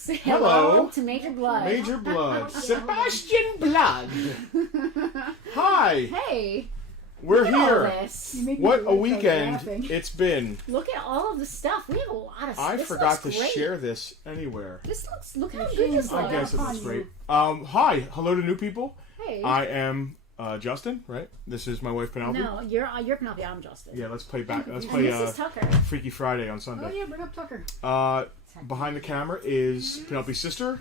Say Hello to Major Blood. Major Blood. Sebastian Blood. Hi. Hey. We're look at here. All this. What a weekend it's been. Look at all of the stuff. We have a lot of stuff. I this forgot to great. share this anywhere. This looks. Look how good this looks. I guess it looks great. Hi. Hello to new people. Hey. I am Justin, right? This is my wife Penelope. No, you're Penelope. I'm Justin. Yeah, let's play back. Let's and play this is Tucker. Freaky Friday on Sunday. Oh yeah, bring up Tucker. Behind the camera is Penelope's sister.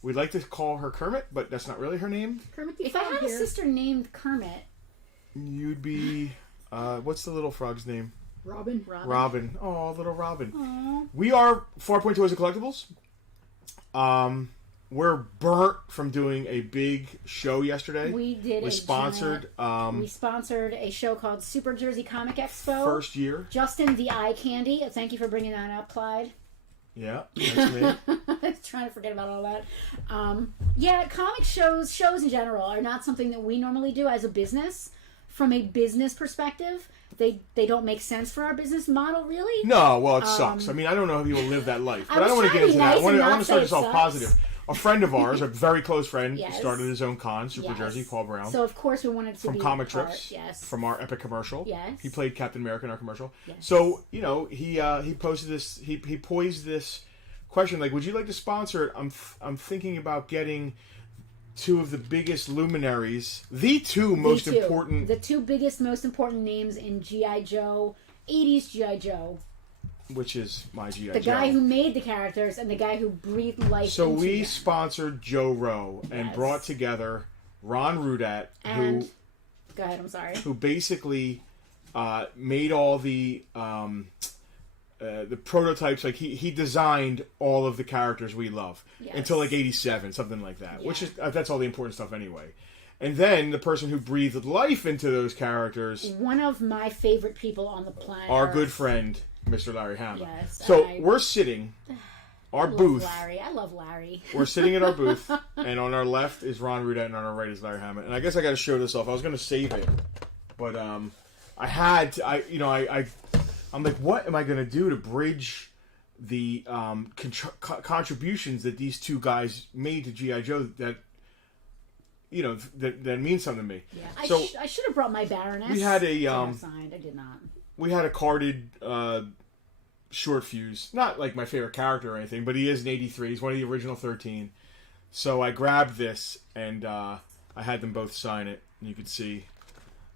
We'd like to call her Kermit, but that's not really her name. Kermit if I had a sister named Kermit, you'd be what's the little frog's name? Robin. Oh, little Robin. Aww. We are Farpoint Toys and Collectibles. We're burnt from doing a big show yesterday. We did. We sponsored. We sponsored a show called Super Jersey Comic Expo. First year. Justin the Eye Candy. Thank you for bringing that up, Clyde. Yeah, that's me. I was trying to forget about all that. Yeah, comic shows in general are not something that we normally do as a business. From a business perspective, they don't make sense for our business model, really. No, well, it sucks. I mean, I don't know how people live that life, but I don't want to get into that. I want to start this off positive. A friend of ours, a very close friend, started his own con, Super Jersey, Paul Brown. So, of course, we wanted to from be Comic part, Trips, yes. from our epic commercial. Yes. He played Captain America in our commercial. Yes. So, you know, he posted this, he posed this question, like, would you like to sponsor it? I'm thinking about getting two of the biggest luminaries, the two biggest, most important names in G.I. Joe, 80s G.I. Joe. Which is my G.I. Joe. The guy who made the characters and the guy who breathed life so into we them. sponsored Joe Rowe and brought together Ron Rudat, go ahead, I'm sorry. Who basically made all the prototypes. Like he designed all of the characters we love until like 87, something like that. Which is that's all the important stuff anyway. And then the person who breathed life into those characters, one of my favorite people on the planet, our good friend Mr. Larry Hama. Yes, so we're sitting our booth. Larry, I love Larry. We're sitting at our booth, and on our left is Ron Rudat, and on our right is Larry Hama. And I guess I got to show this off. I was going to save it, but I had to. I'm like, what am I going to do to bridge the contributions that these two guys made to G.I. Joe that that means something to me. Yeah, so I should have brought my Baroness. We had a signed. I did not. We had a carded short fuse. Not like my favorite character or anything, but he is an 83. He's one of the original 13. So I grabbed this, and I had them both sign it. And you could see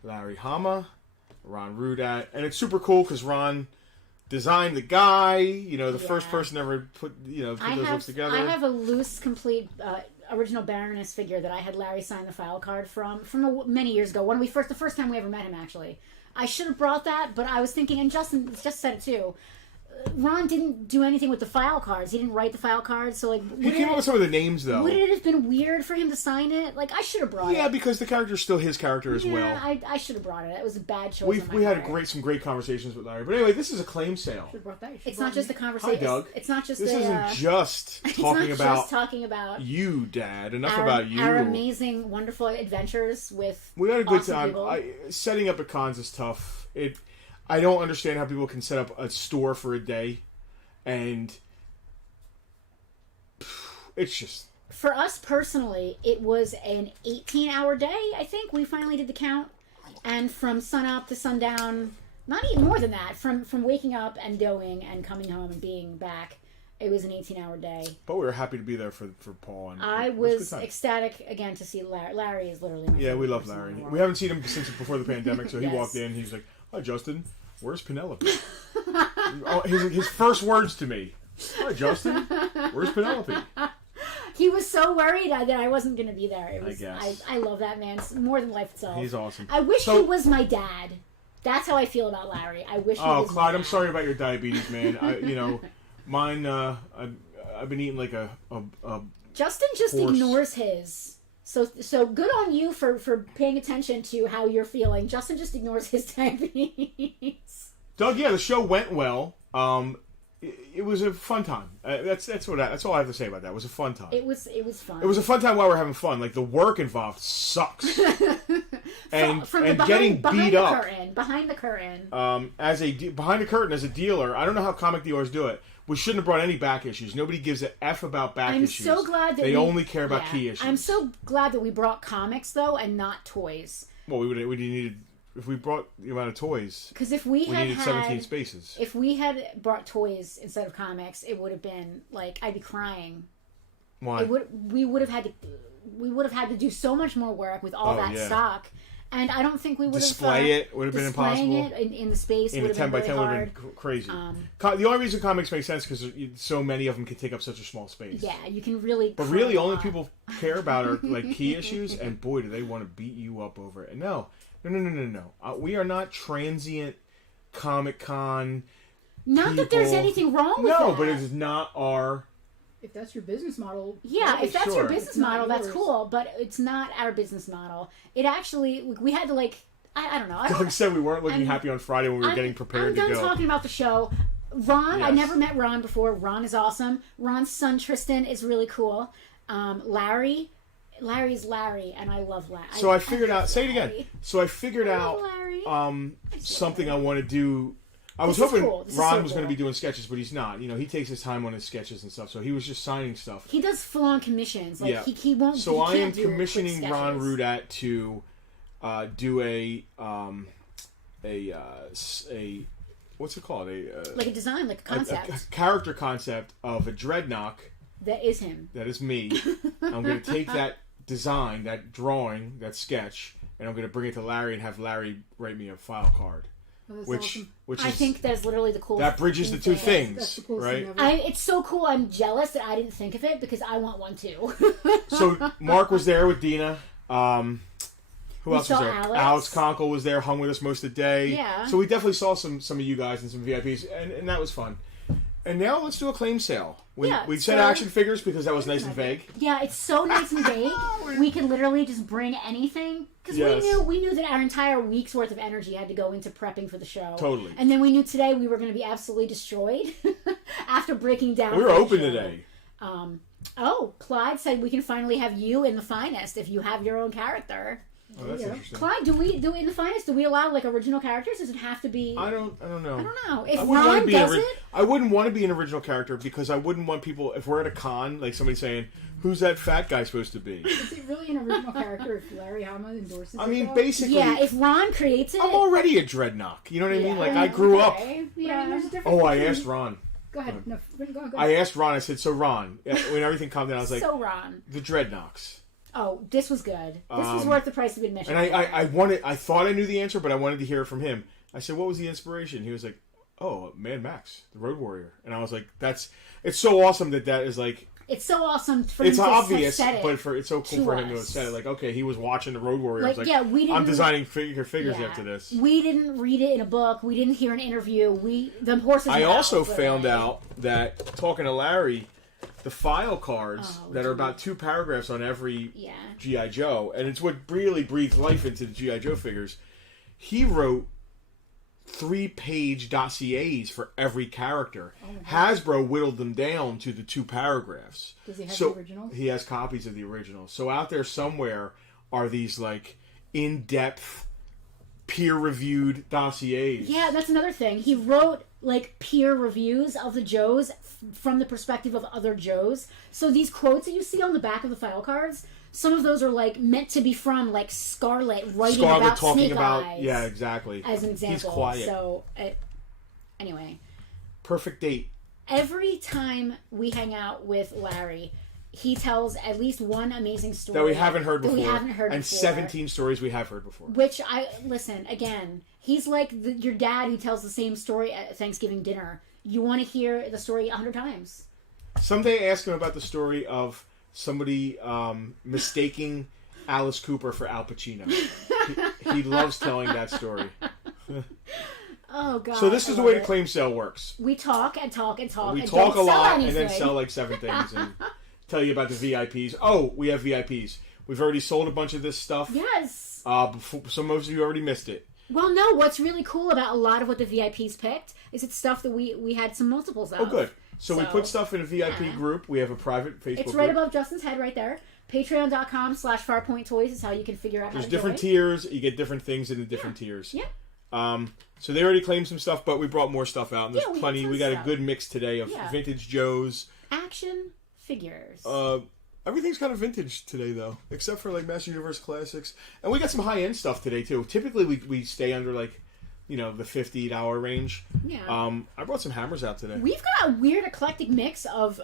Larry Hama, Ron Rudat. And it's super cool because Ron designed the guy. The first person ever put those looks together. I have a loose, complete original Baroness figure that I had Larry sign the file card from many years ago. The first time we ever met him, actually. I should have brought that, but I was thinking, and Justin just said it too, Ron didn't do anything with the file cards. He didn't write the file cards, so like... He came up with some of the names, though. Would it have been weird for him to sign it? Like, I should have brought it. Yeah, because the character's still his character as well. Yeah, I should have brought it. It was a bad choice. We had some great conversations with Larry. But anyway, this is a claim sale. It's not just a conversation. Hi, Doug. It's not just this isn't just talking about you, Dad. Enough about you. Our amazing, wonderful adventures with we had a good awesome time. Setting up at cons is tough. I don't understand how people can set up a store for a day. And it's just... For us personally, it was an 18-hour day, I think. We finally did the count. And from sunup to sundown, not even more than that, from waking up and going and coming home and being back, it was an 18-hour day. But we were happy to be there for Paul. And I was ecstatic, again, to see Larry. Larry is literally my favorite. We love Larry. We haven't seen him since before the pandemic, so he walked in, he was like, "Hi, Justin. Where's Penelope?" His first words to me. "Hi, Justin. Where's Penelope?" He was so worried that I wasn't going to be there. I guess. I love that man more than life itself. He's awesome. I wish he was my dad. That's how I feel about Larry. I wish he was Clyde, my dad. I'm sorry about your diabetes, man. Mine, I've been eating like a Justin just horse. Ignores his. So good on you for paying attention to how you're feeling. Justin just ignores his diabetes. Doug, the show went well. It was a fun time. That's all I have to say about that. It was a fun time. It was fun. It was a fun time while we're having fun. Like the work involved sucks. and getting beat up behind the curtain. Behind the curtain as a dealer, I don't know how comic dealers do it. We shouldn't have brought any back issues. Nobody gives a F about back issues. I'm so glad that they only care about key issues. I'm so glad that we brought comics though and not toys. Well, we needed if we brought the amount of toys. Because if we needed 17 spaces. If we had brought toys instead of comics, it would have been like I'd be crying. Why? We would have had to do so much more work with all that stock. And I don't think we would display it would have been impossible. Displaying it in the space in would a have 10 by been 10 really would hard. have been crazy. The only reason comics make sense because so many of them can take up such a small space. Yeah, you can really. But really, only people care about are like key issues, and boy, do they want to beat you up over it. And no. We are not transient Comic-Con. Not people. that there's anything wrong with that. No, but it is not our. If that's your business model, if that's your business model, that's yours. cool. But it's not our business model. It actually, we had to like. I don't know. Like I said, we weren't looking happy on Friday when we were getting prepared to go. I'm done talking about the show. Ron, Yes. I never met Ron before. Ron is awesome. Ron's son Tristan is really cool. Larry's Larry, and I love Larry. So I figured out. Say it again. Larry. So I figured out Larry. something I want to do. I was This is hoping cool. This is Ron so was going to cool. be doing sketches, but he's not. He takes his time on his sketches and stuff. So he was just signing stuff. He does full-on commissions. Like Yeah. he won't. So he I am can't do quick commissioning Ron sketches. Rudat to do a what's it called? Like a design, like a concept. A character concept of a Dreadnought. That is him. That is me. I'm going to take that design, that drawing, that sketch, and I'm going to bring it to Larry and have Larry write me a file card. Oh, that's Which awesome. is I think that's literally the coolest. that bridges the two That's things, the coolest right? thing ever. It's so cool. I'm jealous that I didn't think of it because I want one too. So Mark was there with Dina. Who else was saw there? Alex. Conkle was there, hung with us most of the day. Yeah. So we definitely saw some of you guys and some VIPs, and that was fun. And now let's do a claim sale. We said action figures because that was nice and vague. Yeah, it's so nice and vague. We can literally just bring anything because Yes. we knew that our entire week's worth of energy had to go into prepping for the show. Totally. And then we knew today we were going to be absolutely destroyed after breaking down. We were for the open show. today. Clyde said we can finally have you in the finest if you have your own character. Oh, that's Yeah. interesting. Clyde, do in the finest? Do we allow like original characters? Does it have to be? I don't know. I don't know. If I wouldn't want Ron to be does an it, I wouldn't want to be an original character because I wouldn't want people, if we're at a con, like somebody saying, "Who's that fat guy supposed to be?" Is it really an original character if Larry Hama endorses I it, mean, though? basically, yeah. If Ron creates it, I'm already a Dreadnought. You know what I mean? Yeah. Like I grew up. I mean, yeah. there's a difference Oh, I between- asked Ron. Go ahead. No, go on. I asked Ron. I said, "So Ron, when everything calmed down, I was like, so Ron. the Dreadnoughts." Oh, this was good. This was worth the price of admission. And I thought I knew the answer, but I wanted to hear it from him. I said, "What was the inspiration?" He was like, "Oh, Mad Max, the Road Warrior." And I was like, it's so awesome that is like, It's so awesome for it's him to obvious, have said it. but it's so cool to for him to have us. said it. Like, okay, he was watching the Road Warrior. Like, I was yeah, we didn't. I'm designing figures yeah. after this. We didn't read it in a book. We didn't hear an interview. The horses. I were also out, found literally. out that talking to Larry, the file cards Oh, that are about 2 paragraphs on every Yeah. G.I. Joe, and it's what really breathes life into the G.I. Joe figures. He wrote 3-page dossiers for every character. Hasbro whittled them down to the 2 paragraphs. Does he have So the originals? he has copies of the originals. So out there somewhere are these like in-depth, peer-reviewed dossiers. Yeah, that's another thing. He wrote like peer reviews of the Joes from the perspective of other Joes. So these quotes that you see on the back of the file cards, some of those are like meant to be from like Scarlet writing about talking Snake about Eyes. yeah, exactly. As an example. He's quiet. So anyway, Perfect date. every time we hang out with Larry, he tells at least one amazing story That we haven't heard before. And before. 17 stories we have heard before. Which listen again. He's like your dad who tells the same story at Thanksgiving dinner. You want to hear the story 100 times. Someday ask him about the story of somebody mistaking Alice Cooper for Al Pacino. He loves telling that story. Oh God! So this is the way the claim sale works. We talk and talk and talk. We and talk don't a lot sell and then anything. sell like 7 things and tell you about the VIPs. Oh, we have VIPs. We've already sold a bunch of this stuff. Yes. Some of you already missed it. Well, no. What's really cool about a lot of what the VIPs picked is it's stuff that we had some multiples of. Oh, good. So we So, put stuff in a VIP yeah. group. We have a private Facebook It's group. right above Justin's head, right there. Patreon.com/FarPointToys is how you can figure out There's how to different join. tiers. You get different things in the different tiers. Yeah. So they already claimed some stuff, but we brought more stuff out. And there's Yeah, we had plenty. tons We of got stuff. a good mix today of Yeah. vintage Joes. Action figures. Everything's kind of vintage today, though, except for like Master Universe Classics. And we got some high end stuff today too. Typically, we stay under like, the $50 range. Yeah. I brought some hammers out today. We've got a weird eclectic mix of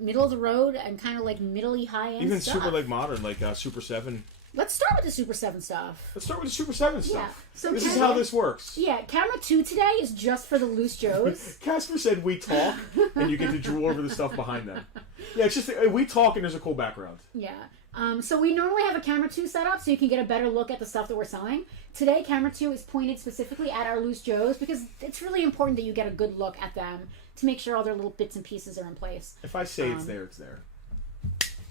middle of the road and kind of like middly high end Even stuff. super like modern, like SuperSeven. Let's start with the SuperSeven stuff. Let's start with the SuperSeven stuff. Yeah. So this is Camera- how this works. Yeah, camera 2 today is just for the loose Joes. Casper said we talk, and you get to drool over the stuff behind them. Yeah, it's just we talk, and there's a cool background. Yeah. So we normally have a camera 2 set up so you can get a better look at the stuff that we're selling. Today, camera 2 is pointed specifically at our loose Joes because it's really important that you get a good look at them to make sure all their little bits and pieces are in place. If I say it's there, it's there.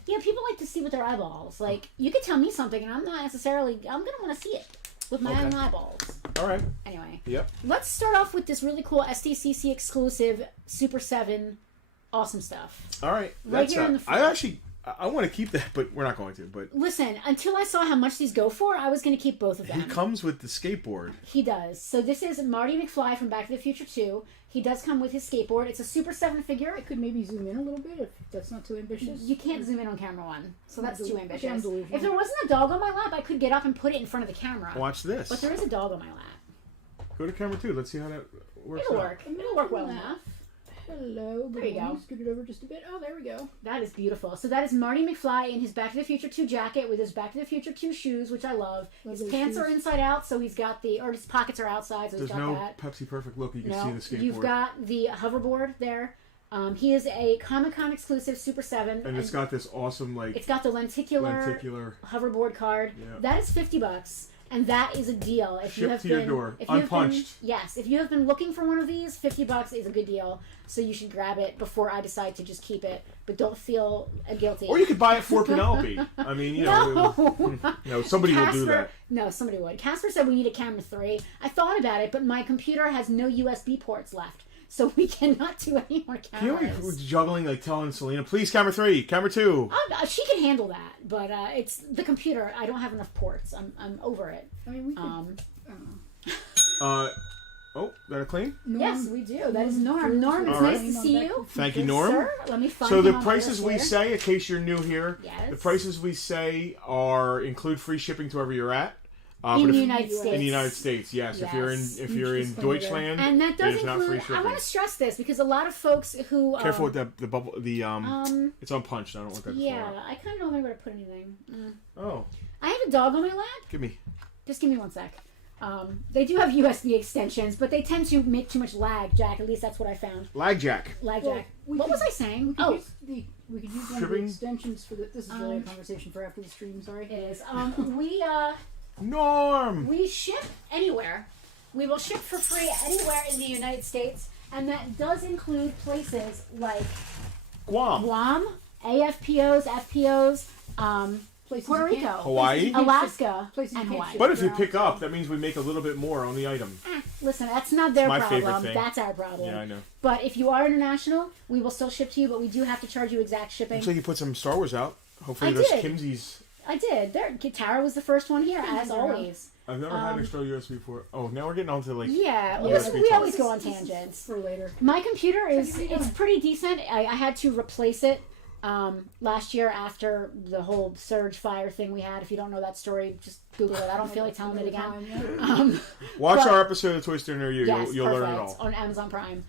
Yeah, people like to see with their eyeballs. Like, you could tell me something and I'm going to want to see it with my own eyeballs. All right. Anyway. Yep. Let's start off with this really cool SDCC exclusive SuperSeven awesome stuff. All right. Right here in the front. I want to keep that, but we're not going to. But Listen, until I saw how much these go for, I was going to keep both of them. he comes with the skateboard. He does. So this is Marty McFly from Back to the Future 2. He does come with his skateboard. It's a SuperSeven figure. I could maybe zoom in a little bit if that's not too ambitious. You can't zoom in on camera 1, so that's too Okay, I'm ambitious. delusional. If there wasn't a dog on my lap, I could get up and put it in front of the camera. Watch this. But there is a dog on my lap. Go to camera 2. Let's see how that works. It'll out. work. It'll work well enough. Hello. There you go. Scoot it over just a bit. Oh, there we go. That is beautiful. So that is Marty McFly in his Back to the Future 2 jacket with his Back to the Future 2 shoes, which I love. Love His those pants are shoes. inside out, so he's got or his pockets are outside, so There's he's got no that. Pepsi Perfect look. You can No, see the skateboard. you've got the hoverboard there. He is a Comic-Con exclusive SuperSeven. and it's got this awesome like It's got the lenticular hoverboard card. Yeah. That is $50. And that is a deal. If you Shipped have to your been, door, if you have been- unpunched. yes, if you have been looking for one of these, $50 is a good deal. So you should grab it before I decide to just keep it. But don't feel guilty. Or you could buy it for Penelope. I mean, No. somebody will do Casper- that. No, somebody would. Casper said we need a camera 3. I thought about it, but my computer has no USB ports left. So we cannot do any more Can you cameras. juggling like telling Selena, please camera 3, camera 2. She can handle that, but it's the computer. I don't have enough ports. I'm over it. I mean, we could. Oh, that a clean? Norm, Yes, we do. That is Norm. Norm, it's All nice right. to see you. Thank you, Yes, Norm. sir. Let me find So him the on my prices list we here. say, in case you're new here, Yes. the prices we say are include free shipping to wherever you're at. in but the if- United States. in the United States, yes. If you're in Yes. Huge disclaimer Deutschland, And that does it is not free include. shipping. I want to stress this because a lot of folks who Careful with the bubble. It's Um, unpunched. I don't want that. to fall yeah, out. I kind of don't remember where to put anything. Oh, I have a dog on my lap. give me. Just give me one sec. They do have USB extensions, but they tend to make too much lag, Jack. At least that's what I found. Lag jack. Lag Well, Jack. we What could- was I saying? we could Oh, use we could use one of the Shipping? extensions for the. This is really a conversation for after the stream. Sorry. it is. Norm. We ship anywhere. We will ship for free anywhere in the United States, and that does include places like Guam. Guam, AFPOs, FPOs, Places Puerto you can't- Rico, Hawaii? Alaska, Places you and can't Hawaii. ship. But if you around. pick up, that means we make a little bit more on the item. Listen, that's not their my favorite problem. thing. That's our problem. Yeah, I know. But if you are international, we will still ship to you, but we do have to charge you exact shipping. Looks like you put some Star Wars out. Hopefully, I those did. Kimsies. I did. Tara was the first one here, as around. always. I've never had extra USB before. Oh, now we're getting on to like. Yeah, Yeah, listen, we talk. always go on tangents. for later. My computer is What are you doing? it's pretty decent. I had to replace it last year after the whole surge fire thing we had. If you don't know that story, just Google it. I don't feel like telling it again. Watch but- our episode of Toy Story Near You. Yes, You'll learn it perfect. all. On Amazon Prime.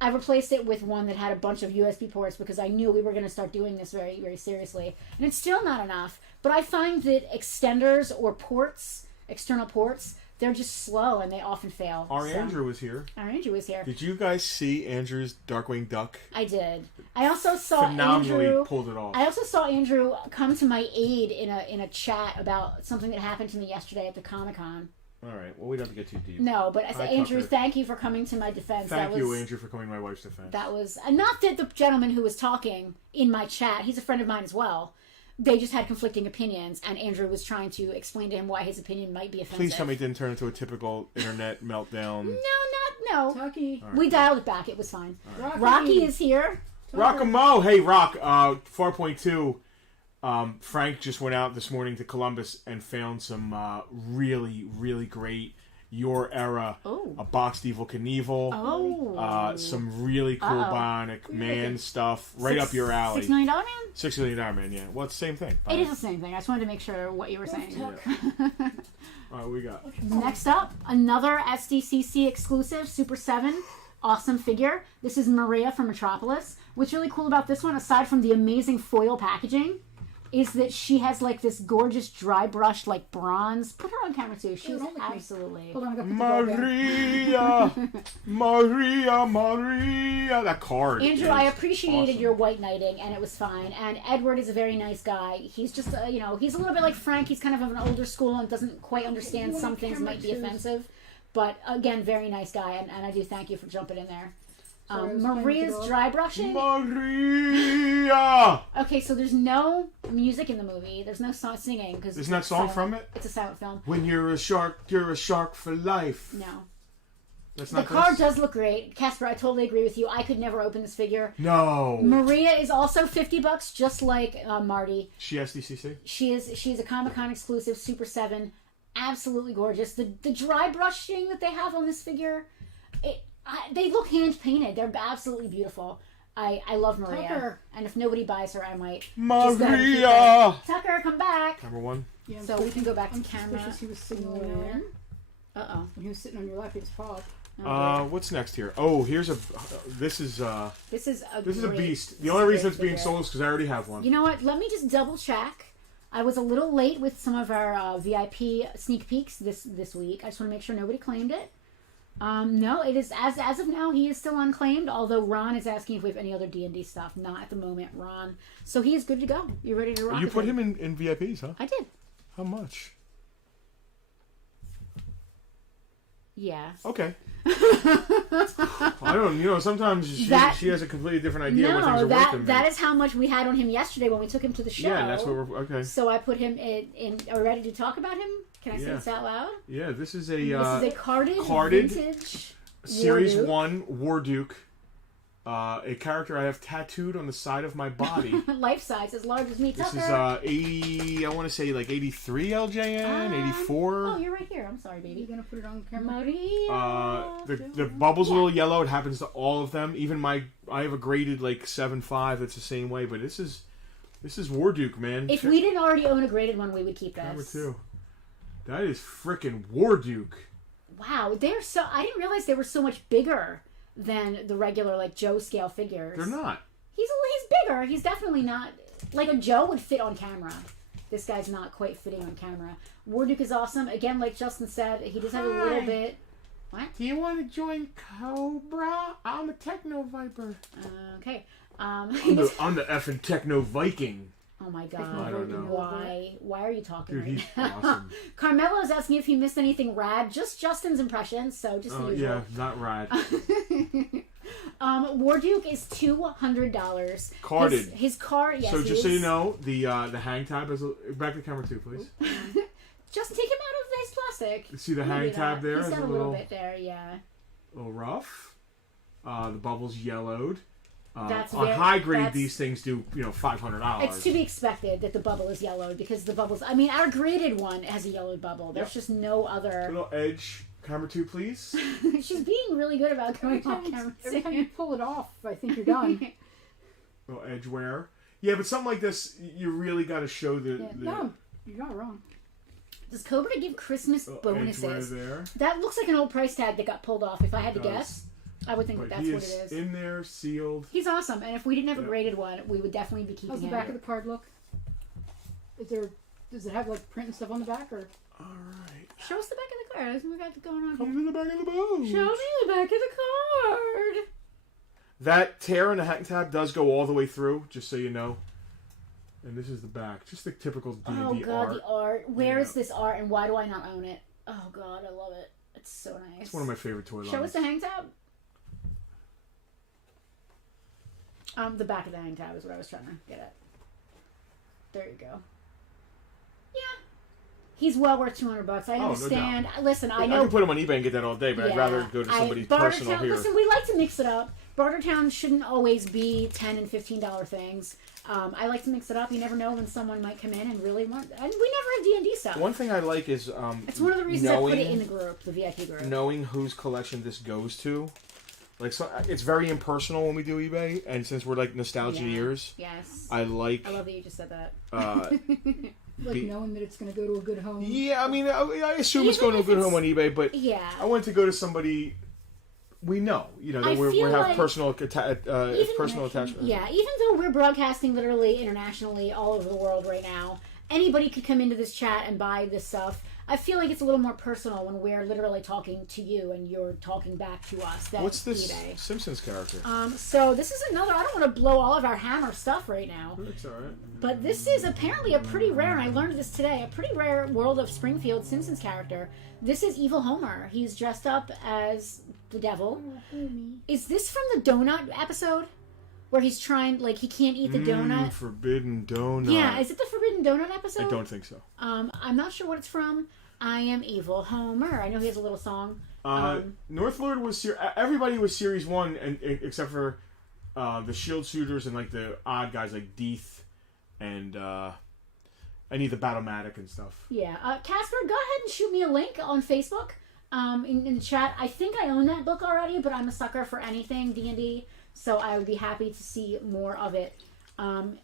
I replaced it with one that had a bunch of USB ports because I knew we were going to start doing this very, very seriously. And it's still not enough. But I find that extenders or ports, external ports, they're just slow and they often fail. Our So- Andrew was here. Our Andrew was here. Did you guys see Andrew's Darkwing Duck? I did. I also saw Phenomenally Andrew. pulled it off. I also saw Andrew come to my aid in a chat about something that happened to me yesterday at the Comic-Con. All right. Well, we don't have to get too deep. No, but I said, Hi, Andrew, Tucker. thank you for coming to my defense. Thank that you, was, Andrew, for coming to my wife's defense. That was not that the gentleman who was talking in my chat. He's a friend of mine as well. They just had conflicting opinions, and Andrew was trying to explain to him why his opinion might be offensive. Please tell me it didn't turn into a typical internet meltdown. No. Taki. We dialed it back. It was fine. Rocky. Rocky is here. Rockamo! Hey, Rock. Farpoint 2. Frank just went out this morning to Columbus and found some really, really great your era, Oh. a boxed Evil Knievel, Oh. some really cool Bionic Man stuff, right up your alley. $6 Million Man? $6 Million Man, yeah. Well, it's the same thing. It is the same thing. I just wanted to make sure what you were saying. All right, we got. Next up, another SDCC exclusive, SuperSeven. Awesome figure. This is Maria from Metropolis. What's really cool about this one, aside from the amazing foil packaging, is that she has like this gorgeous dry brushed like bronze. Put her on camera too. She's absolutely. Hold on, I got to put the ball down. Maria. That card. Andrew, I appreciated awesome. your white knighting, and it was fine. And Edward is a very nice guy. He's just, he's a little bit like Frank. He's kind of an older school and doesn't quite understand some things might be offensive. But again, very nice guy, and I do thank you for jumping in there. Sorry, I was Maria's playing with the dry brushing. Maria. Okay, so there's no music in the movie. There's no song singing because Isn't that song from it? It's a silent film. When you're a shark for life. No. That's The not card this? does look great. Casper, I totally agree with you. I could never open this figure. No. Maria is also $50, just like Marty. She SDCC? She's a Comic-Con exclusive, SuperSeven. Absolutely gorgeous. The dry brushing that they have on this figure, they look hand-painted. They're absolutely beautiful. I love Maria. Tucker. And if nobody buys her, I might. Maria! Tucker, come back! Number one. Yeah, So we can go back to I'm camera. suspicious he was signaling there. Uh-oh. When he was sitting on your lap, he was paused. What's next here? Oh, here's a. This is a great beast. The only reason it's being figure. sold is because I already have one. You know what? Let me just double check. I was a little late with some of our VIP sneak peeks this week. I just want to make sure nobody claimed it. No, it is as of now he is still unclaimed. Although Ron is asking if we have any other D&D stuff. Not at the moment, Ron. So he is good to go. You ready to rock? You put him in VIPs, huh? I did. How much? Yeah. Okay. I don't. Sometimes she has a completely different idea what things are worth to me. that is how much we had on him yesterday when we took him to the show. Yeah, that's what we're okay. So I put him in. Are we ready to talk about him? Can I say this out loud? Yeah, this is a This is a carded vintage Series Warduke. 1 Warduke. A character I have tattooed on the side of my body. Life size, as large as me. This Tucker. is 80. I want to say like 83 LJN, 84. Oh, you're right here. I'm sorry, Are you baby. going to put it on camera? Maria. The bubble's a little yellow. It happens to all of them. Even I have a graded like 7.5 that's the same way. But this is Warduke, man. If we didn't already own a graded one, we would keep Number this. 2. That is frickin' Warduke. Wow, they're so. I didn't realize they were so much bigger than the regular like Joe scale figures. They're not. He's bigger. He's definitely not like a Joe would fit on camera. This guy's not quite fitting on camera. Warduke is awesome. Again, like Justin said, he does have a little bit. What? Do you want to join Cobra? I'm a Techno Viper. Okay. I'm the effing Techno Viking. Oh my God! I don't know. Why are you talking Dude, right he's now? awesome. Carmelo is asking if he missed anything rad. Just Justin's impressions, so just the usual. Yeah, not rad. Warduke is $200. Carded. His card, yes. So he just so is. you know, the hang tab is back to camera 2, please. Just take him out of nice plastic. See the Maybe hang tab not. there? He's Is got a a little little bit there, yeah. rough. The bubble's yellowed. That's on very- high grade, that's- these things do $500. It's to be expected that the bubble is yellowed because the bubbles. I mean, our graded one has a yellowed bubble. There's just no other. Little edge, camera 2, please. She's being really good about going off camera. Every time you pull it off, I think you're done. Little edge wear. Yeah, but something like this, you really got to show the. No, you're not wrong. Does Cobra give Christmas little edge wear bonuses? there. That looks like an old price tag that got pulled off. If I had to It does. guess, I would think But that's he what is it is. in there, sealed. He's awesome, and if we didn't have a Yeah. graded one, we would definitely be keeping How's the him. back of the card look? Does it have like print and stuff on the back, or? All right. Show us the back of the card. What we got going on Comes here? in the back of the boat. Show me the back of the card. That tear in the hang tab does go all the way through, just so you know. And this is the back. Just the typical D&D Oh God, art. the art. Where is Yeah. this art, and why do I not own it? Oh God, I love it. It's so nice. It's one of my favorite toy lines. Show us the hang tab. The back of the hang tab is what I was trying to get at. There you go. Yeah. He's well worth $200. I no understand. doubt. Listen, I I know. can put them on eBay and get that all day, but I'd rather go to somebody's personal Bartertown, here. listen, we like to mix it up. Bartertown shouldn't always be $10 and $15 things. I like to mix it up. You never know when someone might come in and really want. And we never have D&D stuff. One thing I like is it's one of the reasons I put it in the group, the VIP group. Knowing whose collection this goes to. Like, so it's very impersonal when we do eBay, and since we're like nostalgia years, yes, I love that you just said that. Knowing that it's going to go to a good home. Yeah, I mean, I assume it's going to a good home on eBay, but I want to go to somebody we know, that we have like personal attachment. Yeah, even though we're broadcasting literally internationally all over the world right now, anybody could come into this chat and buy this stuff. I feel like it's a little more personal when we're literally talking to you and you're talking back to us. What's this Simpsons character? So this is another. I don't want to blow all of our Hammer stuff right now. It's all right. But this is apparently a pretty rare, and I learned this today, a pretty rare World of Springfield Simpsons character. This is Evil Homer. He's dressed up as the devil. Is this from the donut episode? Where he's trying, like, he can't eat the donut. Forbidden donut. Yeah, is it the Forbidden Donut episode? I don't think so. I'm not sure what it's from. I am Evil Homer. I know he has a little song. North Lord was everybody was Series 1, and except for the Shield Shooters and like the odd guys like Deeth and any of the Battlematic and stuff. Yeah, Casper, go ahead and shoot me a link on Facebook in the chat. I think I own that book already, but I'm a sucker for anything D&D. So I would be happy to see more of it.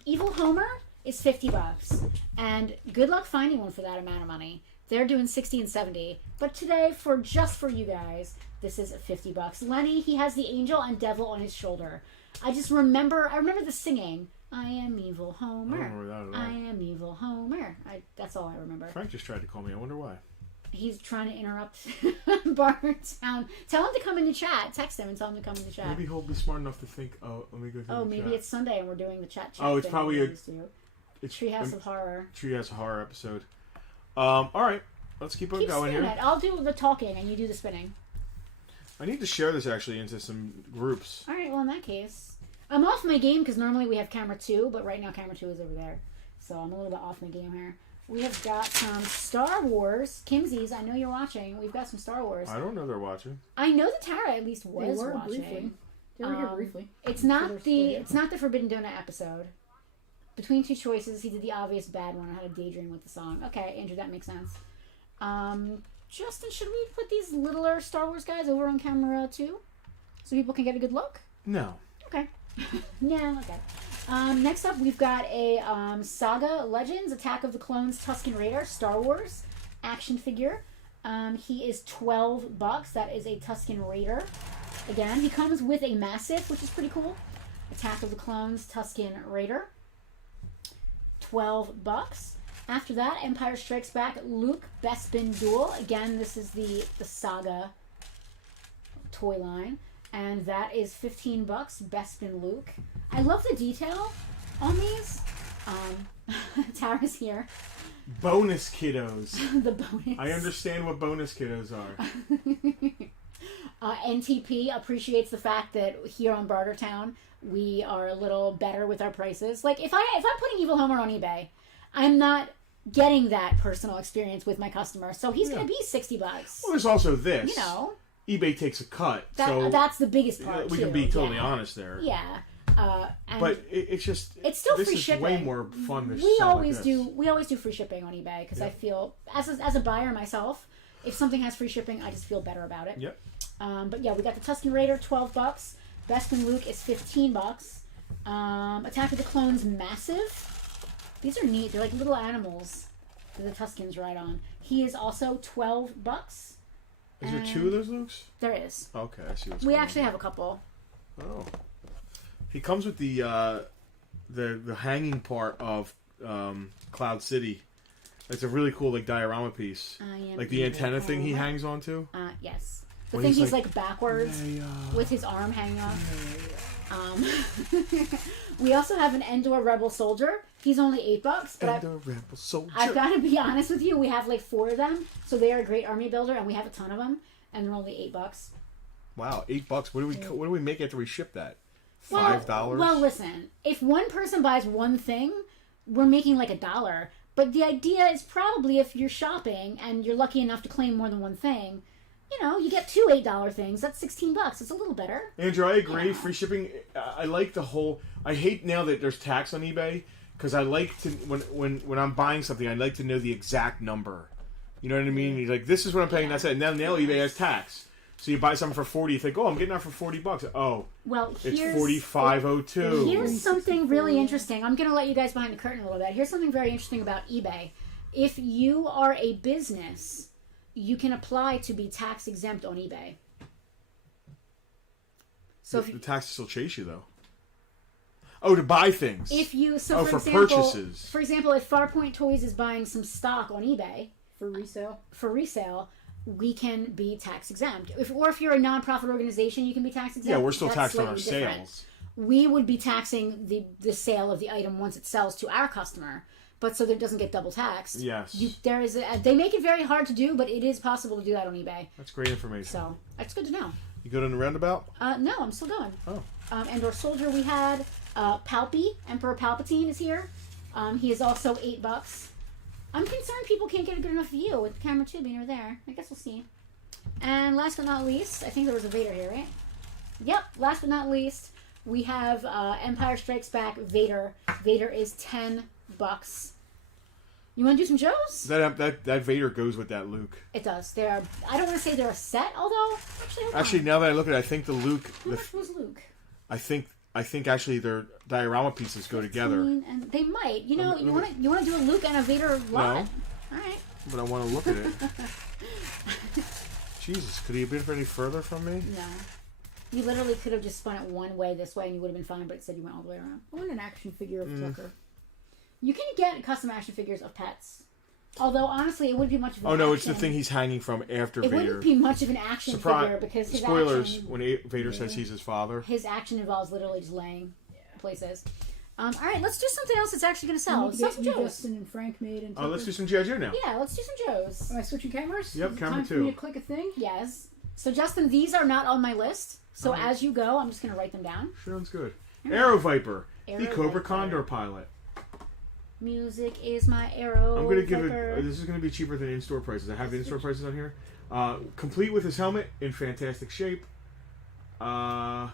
Evil Homer is $50, and good luck finding one for that amount of money. They're doing $60 and $70, but today, just for you guys, this is $50. Lenny, he has the angel and devil on his shoulder. I remember the singing. I am Evil Homer. I don't remember that at all. I am Evil Homer. That's all I remember. Frank just tried to call me. I wonder why. He's trying to interrupt Bartertown. Tell him to come in the chat. Text him and tell him to come in the chat. Maybe he'll be smart enough to think, let me go through the maybe chat. it's Sunday and we're doing the chat. Oh, it's probably it's Treehouse of Horror. Treehouse of Horror episode. All right. Let's keep on going here. I'll do the talking and you do the spinning. I need to share this actually into some groups. All right. Well, in that case, I'm off my game because normally we have camera 2, but right now camera 2 is over there. So I'm a little bit off my game here. We have got some Star Wars. Kimsies, I know you're watching. We've got some Star Wars. I don't know they're watching. I know that Tara at least was watching. Briefly. They were here briefly. It's not the Forbidden Donut episode. Between two choices, he did the obvious bad one. I had a daydream with the song. Okay, Andrew, that makes sense. Justin, should we put these littler Star Wars guys over on camera 2? So people can get a good look? No. Okay. No, okay. Next up, we've got a Saga Legends Attack of the Clones Tusken Raider Star Wars action figure. He is $12. That is a Tusken Raider. Again, he comes with a Massive, which is pretty cool. Attack of the Clones Tusken Raider. $12. After that, Empire Strikes Back Luke Bespin Duel. Again, this is the Saga toy line. And that is $15. Bespin Luke. I love the detail on these. Tara's here. Bonus kiddos. The bonus. I understand what bonus kiddos are. NTP appreciates the fact that here on Bartertown we are a little better with our prices. Like if I'm putting Evil Homer on eBay, I'm not getting that personal experience with my customer. So he's going to be $60. Well, there's also this. You know, eBay takes a cut. That's the biggest part. We can be totally honest there. Yeah. But it's still free shipping. Way more fun to we sell always like do. We always do free shipping on eBay because I feel as a buyer myself, if something has free shipping, I just feel better about it. Yep. But yeah, we got the Tusken Raider, $12. Bespin Luke is $15. Attack of the Clones Massive. These are neat. They're like little animals that the Tuskens ride on. He is also $12. Is there 2 of those Lukes? There is. Okay, I see what's We going actually on. have a couple. Oh. He comes with the hanging part of Cloud City. It's a really cool diorama piece. Like the antenna thing he hangs onto. Yes. The When thing he's like backwards Leia. with his arm hanging off. We also have an Endor Rebel Soldier. He's only $8, but Rebel Soldier. I've got to be honest with you. We have like 4 of them, so they are a great army builder, and we have a ton of them, and they're only $8. Wow, $8. What do we make after we ship that? $5? Well, listen. If one person buys one thing, we're making like $1. But the idea is probably if you're shopping and you're lucky enough to claim more than one thing, you get 2 $8 things. That's $16. It's a little better. Andrew, I agree. Free shipping. I like the whole. I hate now that there's tax on eBay because I like to when I'm buying something, I like to know the exact number. You know what I mean? You're like, this is what I'm paying. That's it. And now eBay has tax. So you buy something for 40, you think, oh, I'm getting that for $40. Oh, well, it's 45.02. Here's something really interesting. I'm going to let you guys behind the curtain a little bit. Here's something very interesting about eBay. If you are a business, you can apply to be tax exempt on eBay. So the taxes will chase you, though. Oh, to buy things. If you for example, purchases. For example, if Farpoint Toys is buying some stock on eBay For resale, we can be tax exempt. If you're a nonprofit organization, you can be tax exempt. Yeah, we're still That's taxed on our slightly different. sales. We would be taxing the sale of the item once it sells to our customer, but so that it doesn't get double taxed. Yes. They make it very hard to do, but it is possible to do that on eBay. That's great information. So that's good to know. You good on the roundabout? No, I'm still going. Oh. And our soldier we had, Palpy, Emperor Palpatine is here. He is also $8. I'm concerned people can't get a good enough view with the camera too being over there. I guess we'll see. And last but not least, I think there was a Vader here, right? Yep. Last but not least, we have Empire Strikes Back Vader. Vader is $10. You want to do some Joes? That Vader goes with that Luke. It does. I don't want to say they're a set, although Actually, now that I look at it, I think the Luke. How much was Luke? I think actually their diorama pieces go together. And they might. You know, you want to do a Luke and a Vader lot? No. All right. But I want to look at it. Jesus, could he have been any further from me? No. You literally could have just spun it one way this way and you would have been fine, but instead you went all the way around. I want an action figure of Tucker. You can get custom action figures of pets. Although, honestly, it wouldn't be much of an Oh, no, action. it's the thing he's hanging from after Vader. It wouldn't be much of an action figure because his Spoilers, action... when Vader says he's his father. His action involves literally just laying places. All right, let's do something else that's actually going to sell. We Let's need sell to some get Joes. Justin and Frank made. And Oh, let's do some G.I. Joe now. Yeah, let's do some Joes. Am I switching cameras? Yep, Is it camera time for two. me to click a thing? Yes. So, Justin, these are not on my list. So, Alright. as you go, I'm just going to write them down. Sounds good. Aero Viper, the Aero Cobra Viper. Condor pilot. Music is my arrow. I'm going to give Viper. it. This is going to be cheaper than in-store prices. I have the in-store prices on here. Complete with his helmet in fantastic shape. $50.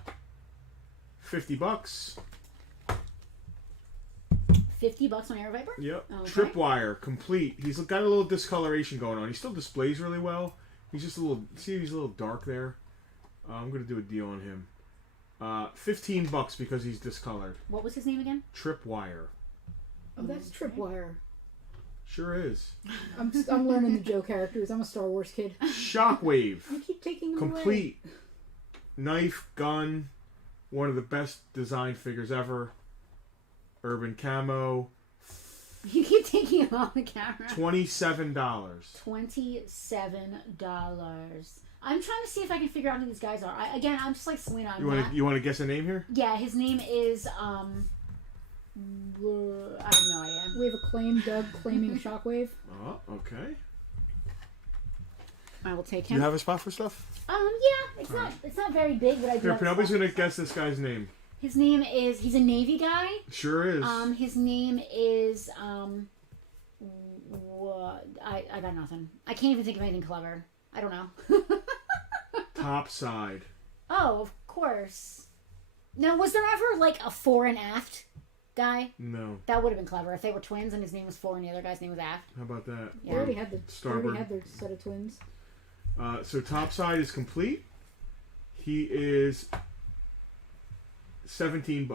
$50 on Aero Viper? Yep. Okay. Tripwire, complete. He's got a little discoloration going on. He still displays really well. He's just a little. See, he's a little dark there. I'm going to do a deal on him. $15 because he's discolored. What was his name again? Tripwire. Oh, that's Tripwire. Sure is. I'm learning the Joe characters. I'm a Star Wars kid. Shockwave. You keep taking them away. Complete. Knife, gun. One of the best designed figures ever. Urban camo. You keep taking him on the camera. $27. $27. I'm trying to see if I can figure out who these guys are. I'm just like Selena. You want to guess a name here? Yeah, his name is I have no idea. We have a claim, Doug claiming Shockwave. Oh, okay. I will take Do him. you have a spot for stuff? Yeah, it's not very big, but I do. Here, have Penelope's stuff. gonna guess this guy's name. His name is. He's a Navy guy. Sure is. His name is. I got nothing. I can't even think of anything clever. I don't know. Topside. Oh, of course. Now, was there ever like a fore and aft guy? No. That would have been clever if they were twins and his name was fore and the other guy's name was aft. How about that? Yeah. They already had Starboard. their set of twins. So topside is complete. He is $17.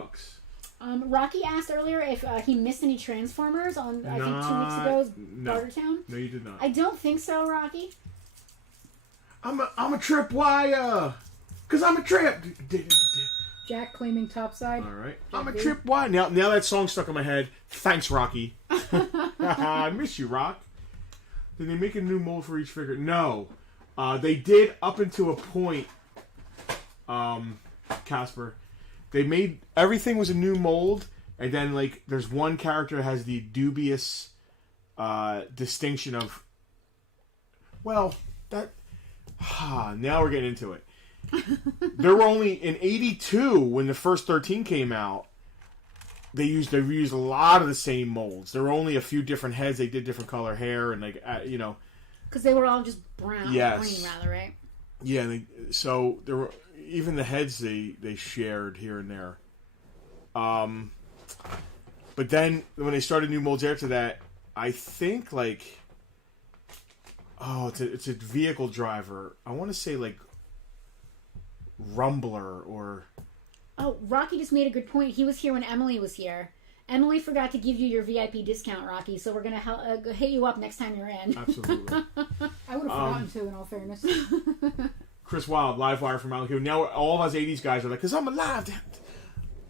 Rocky asked earlier if he missed any Transformers on I think 2 weeks ago's Bartertown. No, you did not. I don't think so, Rocky. I'm a tripwire, cause I'm a trip. Jack claiming topside. All right, I'm a tripwire. Now that song stuck in my head. Thanks, Rocky. I miss you, Rock. Did they make a new mold for each figure? No, they did up until a point. Casper, they made everything was a new mold, and then like there's one character that has the dubious distinction of. Well, that. Now we're getting into it. There were only in '82 when the first 13 came out. They used a lot of the same molds. There were only a few different heads. They did different color hair and because they were all just brown, Yes. green rather, right? Yeah. So there were even the heads they shared here and there. But then when they started new molds after that, I think like, it's a vehicle driver. I want to say like Rumbler or. Oh, Rocky just made a good point. He was here when Emily was here. Emily forgot to give you your VIP discount, Rocky, so we're going to hit you up next time you're in. Absolutely. I would have forgotten to, in all fairness. Chris Wilde, live wire from Malibu. Now all of us 80s guys are like, because I'm alive.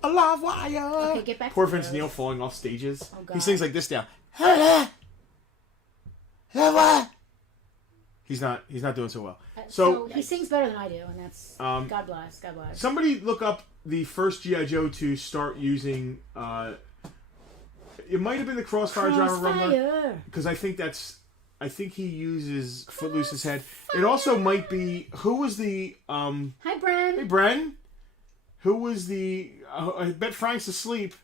A live wire. Okay, get back Poor to Vince those. Neil falling off stages. Oh, God. He sings like this now. He's not doing so well. So he sings better than I do, and that's God bless. God bless. Somebody look up the first G.I. Joe to start using. It might have been the Crossfire driver Rumbler, because I think he uses Footloose's head. It also might be who was the Hi, Bren. Hey Bren, who was the? I bet Frank's asleep.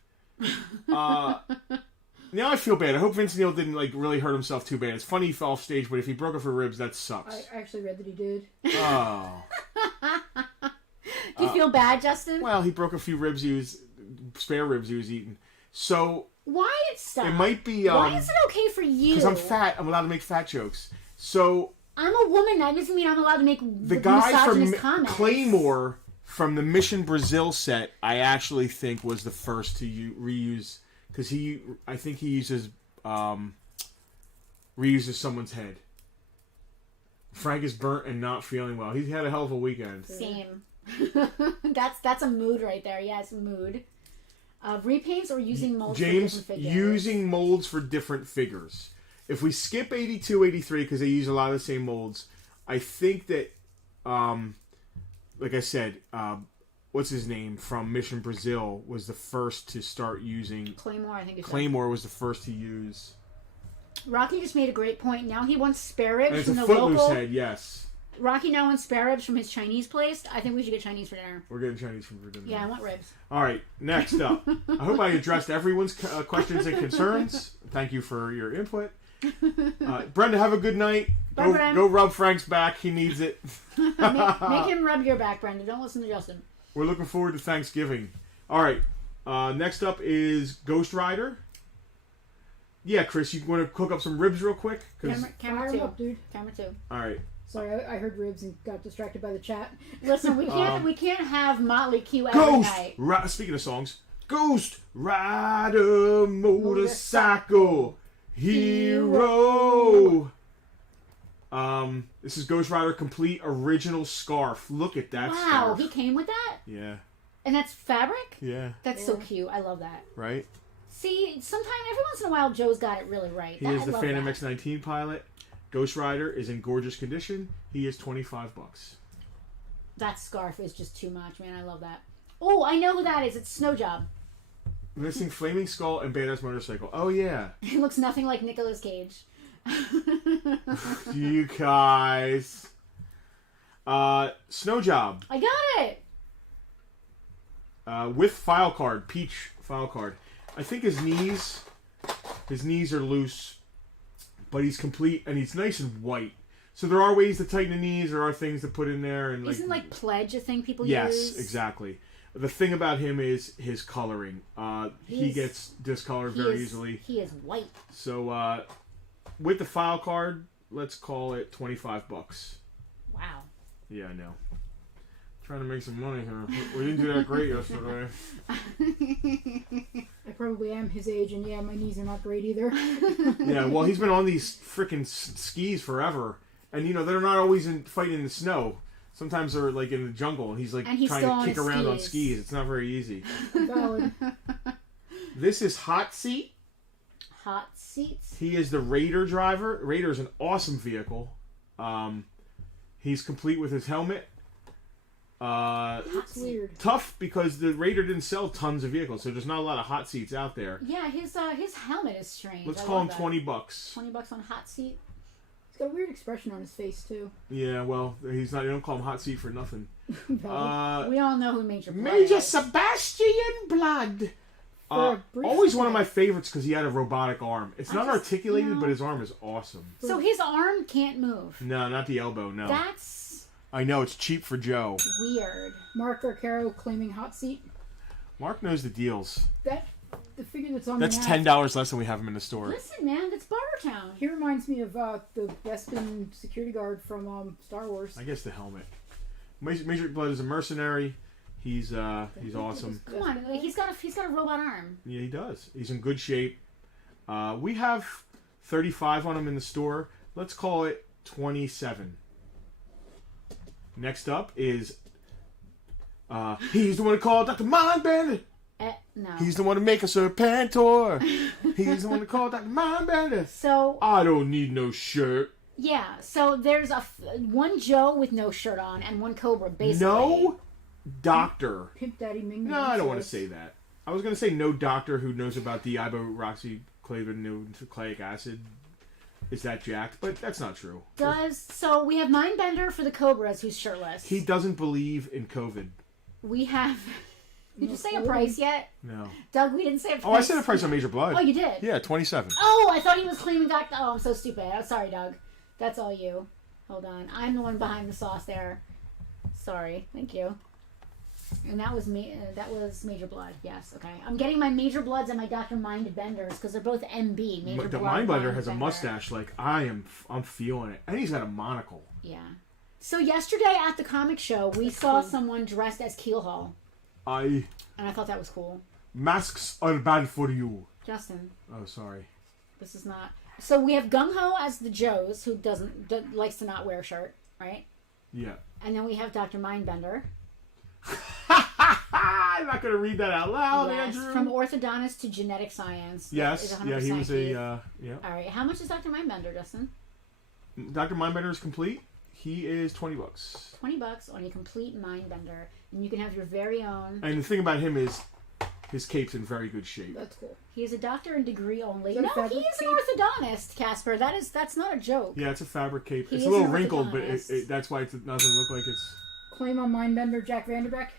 Now I feel bad. I hope Vince Neil didn't like really hurt himself too bad. It's funny he fell off stage, but if he broke up for ribs, that sucks. I actually read that he did. Oh. Do you feel bad, Justin? Well, he broke a few spare ribs he was eating. So why stop? it might be. Why is it okay for you? Because I'm fat. I'm allowed to make fat jokes. So I'm a woman. That doesn't mean I'm allowed to make the guy from comments. Claymore from the Mission Brazil set, I actually think was the first to reuse, because I think he reuses someone's head. Frank is burnt and not feeling well. He's had a hell of a weekend. Same. That's a mood right there. Yeah, it's a mood. Repaints or using molds James, for different figures? using molds for different figures. If we skip 82, 83, because they use a lot of the same molds, I think that, like I said, what's his name from Mission Brazil was the first to start using... Claymore, I think it's Claymore was the first to use... Rocky just made a great point. Now he wants spare ribs And it's from a the Footloose local... head, yes. Rocky now wants spare ribs from his Chinese place. I think we should get Chinese for dinner. We're getting Chinese for dinner. Yeah, I want ribs. All right, next up. I hope I addressed everyone's questions and concerns. Thank you for your input. Brenda, have a good night. Bye, Go rub Frank's back. He needs it. Make him rub your back, Brenda. Don't listen to Justin. We're looking forward to Thanksgiving. All right, next up is Ghost Rider. Yeah, Chris, you want to cook up some ribs real quick? Camera Fire 'em2. up, dude. Camera 2. All right. Sorry, I heard ribs and got distracted by the chat. Listen, we can't have Motley Q every night. Speaking of songs, Ghost Rider Motorcycle Hero. This is Ghost Rider Complete Original Scarf. Look at that Wow, scarf. he came with that? Yeah. And that's fabric? Yeah. That's so cute. I love that. Right? See, every once in a while, Joe's got it really right. He is the Phantom X-19 pilot. Ghost Rider is in gorgeous condition. He is $25. That scarf is just too much, man. I love that. Oh, I know who that is. It's Snow Job. Missing Flaming Skull and Badass Motorcycle. Oh, yeah. He looks nothing like Nicolas Cage. You guys. Snow Job. I got it! With file card. Peach file card. I think his knees are loose, but he's complete and he's nice and white. So there are ways to tighten the knees. There are things to put in there, and Isn't Pledge a thing people use? Yes, exactly. The thing about him is his coloring. He gets discolored very easily. He is white. So with the file card, let's call it $25. Wow. Yeah, I know. Trying to make some money here. We didn't do that great yesterday. I probably am his age, and yeah, my knees are not great either. Yeah, well, he's been on these freaking skis forever, and they're not always fighting in the snow. Sometimes they're like in the jungle, and he's trying to kick around on skis. It's not very easy. Valid. This is Hot Seat. Hot Seats. He is the Raider driver. Raider is an awesome vehicle. He's complete with his helmet. It's weird. Tough because the Raider didn't sell tons of vehicles, so there's not a lot of hot seats out there. Yeah, his helmet is strange. Let's call him $20. $20 on Hot Seat. He's got a weird expression on his face too. Yeah, well, he's not. You don't call him Hot Seat for nothing. We all know who Major Blood Major is. Sebastian Blood. Always one of my favorites because he had a robotic arm. It's not articulated, but his arm is awesome. So his arm can't move. No, not the elbow. No. That's I know it's cheap for Joe. weird. Mark Arcaro claiming hot seat. Mark knows the deals. That the figure that's on That's the map, $10 less than we have them in the store. Listen, man, that's Bartertown. he reminds me of the Bespin security guard from Star Wars. I guess the helmet. Major Blood is a mercenary. He's awesome. Come on, he's got a robot arm. Yeah, he does. He's in good shape. We have 35 on him in the store. Let's call it 27. Next up is he's the one to call Dr. Mindbender. No. He's the one to make a Serpentor. He's the one to call Dr. Mindbender. So I don't need no shirt. yeah, so there's one Joe with no shirt on and one Cobra, basically. No doctor. Pimp Daddy Ming. No, I don't want to say that. I was going to say no doctor who knows about deoxyribonucleic acid is that jacked, but that's not true. So we have Mindbender for the Cobras, who's shirtless. He doesn't believe in COVID. We have. Did you say a price yet? No. Doug, we didn't say a price. Oh, I said a price on Major Blood. Oh, you did? Yeah, 27. Oh, I thought he was claiming Dr. Oh, I'm so stupid. Oh, sorry, Doug. That's all you. Hold on. I'm the one behind the sauce there. Sorry. Thank you. And that was me. That was Major Blood. Yes. Okay. I'm getting my Major Bloods and my Dr. Mindbenders because they're both MB. Major The Blood. Mindbender has a mustache like I'm feeling it. And he's got a monocle. Yeah. So yesterday at the comic show, we saw someone dressed as Keelhaul. And I thought that was cool. Masks are bad for you. Justin. Oh, sorry. This is not. So we have Gung Ho as the Joes, who likes to not wear a shirt, right? Yeah. And then we have Dr. Mindbender. I'm not going to read that out loud, Yes, Andrew. from orthodontist to genetic science. Yes. Is Yeah, 100% he was Keith. yeah. All right. How much is Dr. Mindbender, Justin? Dr. Mindbender is complete. He is $20. $20 on a complete Mindbender, and you can have your very own. And the thing about him is his cape's in very good shape. That's cool. He is a doctor in degree only. Is that a No, fabric he is cape? an orthodontist, Casper. That's not a joke. Yeah, it's a fabric cape. He It's is a little an wrinkled, but orthodontist. that's why it doesn't look like it's Claim on Mindbender, Jack Vanderbeck.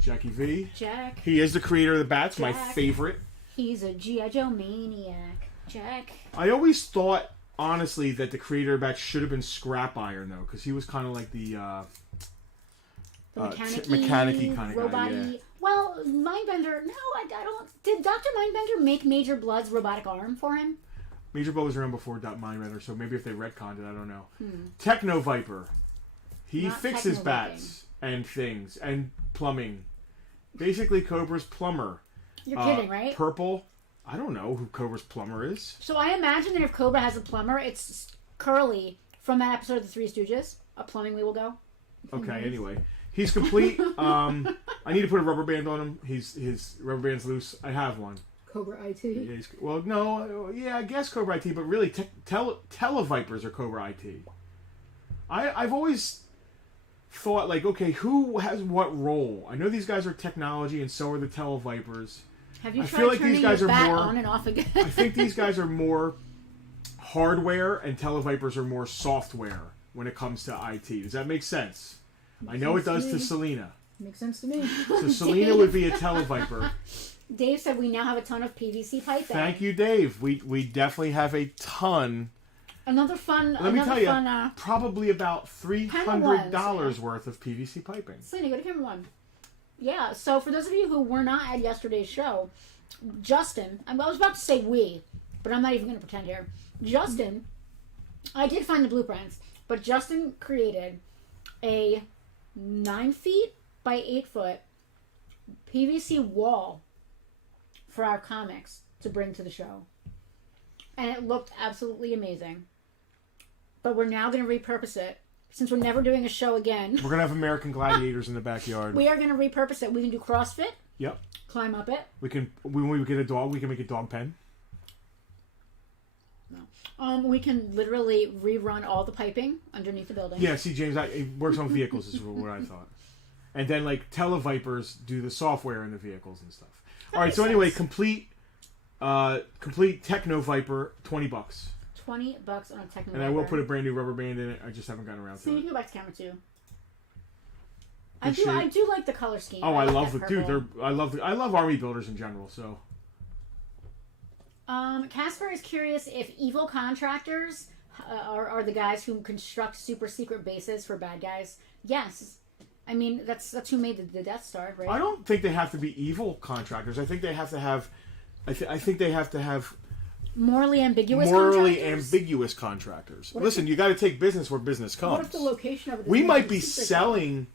Jackie V. Jack. He is the creator of the Bats, my Jack. favorite. He's a G.I. Joe maniac. Jack. I always thought, honestly, that the creator of Bats should have been Scrap Iron, though, because he was kind of like the mechanic-y kind of guy, robot-y. yeah. Well, Mindbender. No, I don't. Did Dr. Mindbender make Major Blood's robotic arm for him? Major Blow was around before Mindbender, so maybe if they retconned it, I don't know. Techno Viper. He Not fixes Techno bats and things and plumbing. Basically, Cobra's plumber. You're kidding, right? Purple. I don't know who Cobra's plumber is. So I imagine that if Cobra has a plumber, it's Curly from that episode of The Three Stooges. A plumbing we will go. Okay, anyway. He's complete. I need to put a rubber band on him. His rubber band's loose. I have one. Cobra IT. Yeah, well, no. Yeah, I guess Cobra IT, but really, Televipers are Cobra IT. I've always thought, like, okay, who has what role? I know these guys are technology, and so are the Televipers. Have you I tried feel like turning these guys your are bat more- on and off again? I think these guys are more hardware, and Televipers are more software when it comes to IT. Does that make sense? I know it does to Selena. Makes sense to me. So Selena would be a Televiper. Dave said we now have a ton of PVC piping. Thank you, Dave. We definitely have a ton. Another fun. Let me tell you, fun, probably about $300 worth of PVC piping. Selena, go to camera one. Yeah. So for those of you who were not at yesterday's show, Justin. I was about to say we, but I'm not even going to pretend here. Justin, I did find the blueprints, but Justin created a 9 feet by 8 foot PVC wall for our comics to bring to the show. And it looked absolutely amazing. But we're now going to repurpose it. Since we're never doing a show again, We're gonna have American Gladiators in the backyard. we are going to repurpose it. We can do CrossFit, Yep. climb up it. We can. When we get a dog, we can make a dog pen. We can literally rerun all the piping underneath the building. Yeah. See, James, it works on vehicles. Is what I thought. And then like Televipers do the software in the vehicles and stuff. All right. makes So anyway, sense. complete Techno Viper, $20. $20 on a technical. And I will put a brand new rubber band in it. I just haven't gotten around So to you can it. go back to camera two. Good shape. I do like the color scheme. Oh, I like love that it, dude. purple. I love army builders in general. So Casper is curious if evil contractors are the guys who construct super secret bases for bad guys. Yes. I mean, that's who made the Death Star, right? I don't think they have to be evil contractors. I think they have to have. I think they have to have morally ambiguous. Contractors. Listen, you got to take business where business comes. What if the location of it? We might be selling.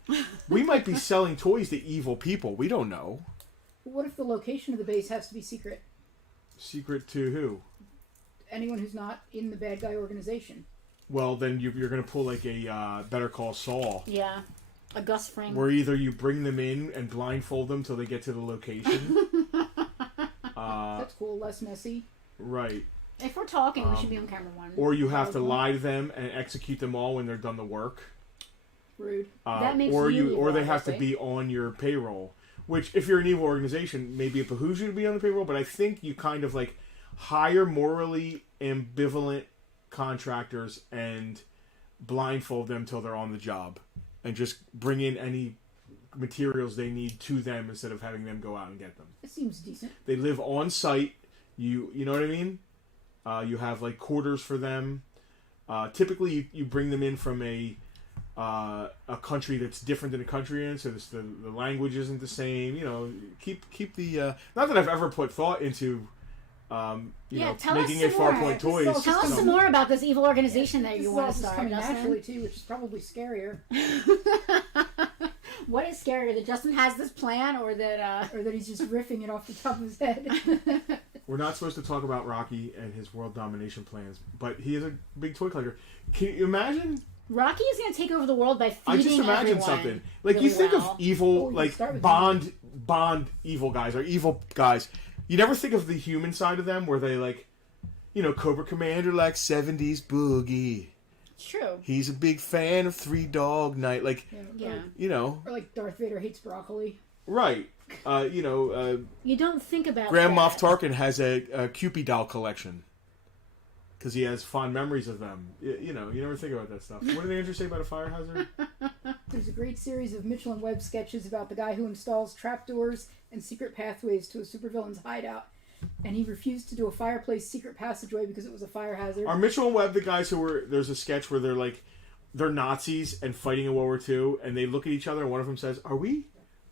We might be selling toys to evil people. We don't know. What if the location of the base has to be secret? Secret to who? Anyone who's not in the bad guy organization. Well, then you're going to pull like a Better Call Saul. Yeah. A Gus Fring. Where either you bring them in and blindfold them till they get to the location. That's cool. Less messy. Right. If we're talking, we should be on camera one. Or you have to lie to them and execute them all when they're done the work. Rude. That makes or you or they evil, have to obviously. be on your payroll. Which, if you're an evil organization, maybe it behooves you to be on the payroll. But I think you kind of like hire morally ambivalent contractors and blindfold them till they're on the job, and just bring in any materials they need to them instead of having them go out and get them. It seems decent. They live on site. You know what I mean? You have like quarters for them. Typically, you bring them in from a country that's different than the country you're in, so the language isn't the same. You know, keep the. Not that I've ever put thought into. Making a Farpoint toys. Tell us some more about this evil organization that you want to start, coming Justin. naturally too, which is probably scarier. What is scarier, that Justin has this plan, or that he's just riffing it off the top of his head? We're not supposed to talk about Rocky and his world domination plans, but he is a big toy collector. Can you imagine? Rocky is going to take over the world by feeding I just imagine everyone like really you think well. of evil, you like start with Bond evil guys or evil guys. You never think of the human side of them, where they like, Cobra Commander like 70s boogie. True. He's a big fan of Three Dog Night, like, Yeah. Or like Darth Vader hates broccoli. Right. You don't think about Grand Moff that. Tarkin has a Cupid doll collection because he has fond memories of them. You never think about that stuff. What did Andrew say about a fire hazard? There's a great series of Mitchell and Webb sketches about the guy who installs trapdoors and secret pathways to a supervillain's hideout, and he refused to do a fireplace secret passageway because it was a fire hazard. Are Mitchell and Webb the guys who were? There's a sketch where they're Nazis and fighting in World War II, and they look at each other, and one of them says, "Are we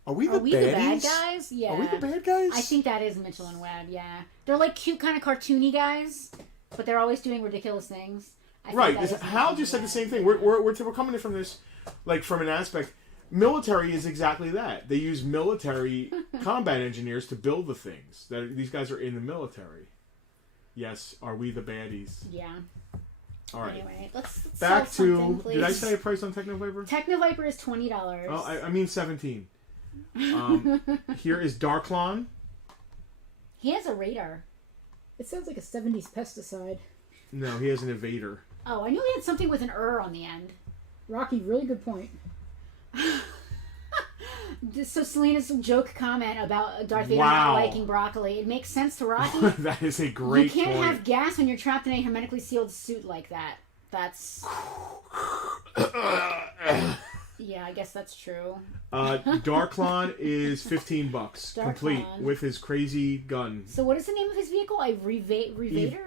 the bad guys? Yeah. Are we the bad guys?" I think that is Mitchell and Webb. Yeah, they're like cute, kind of cartoony guys, but they're always doing ridiculous things. Right. Hal just said the same thing. We're coming in from this, like, from an aspect. Military is exactly that. They use military combat engineers to build the things. These guys are in the military. Yes. Are we the baddies? Yeah. All right. Anyway, let's back sell to. something, please. Did I say a price on Techno Viper? Techno Viper is $20. Oh, I mean 17. Here is Darklawn. He has a radar. It sounds like a 70s pesticide. No, he has an evader. Oh, I knew he had something with an on the end. Rocky, really good point. So Selena's joke comment about Darth Vader Wow. not liking broccoli, it makes sense to Rocky. That is a great You can't point. have gas when you're trapped in a hermetically sealed suit like that. That's... Yeah, I guess that's true. Darklawn is $15 complete Darklawn. with his crazy gun. So what is the name of his vehicle? Revader?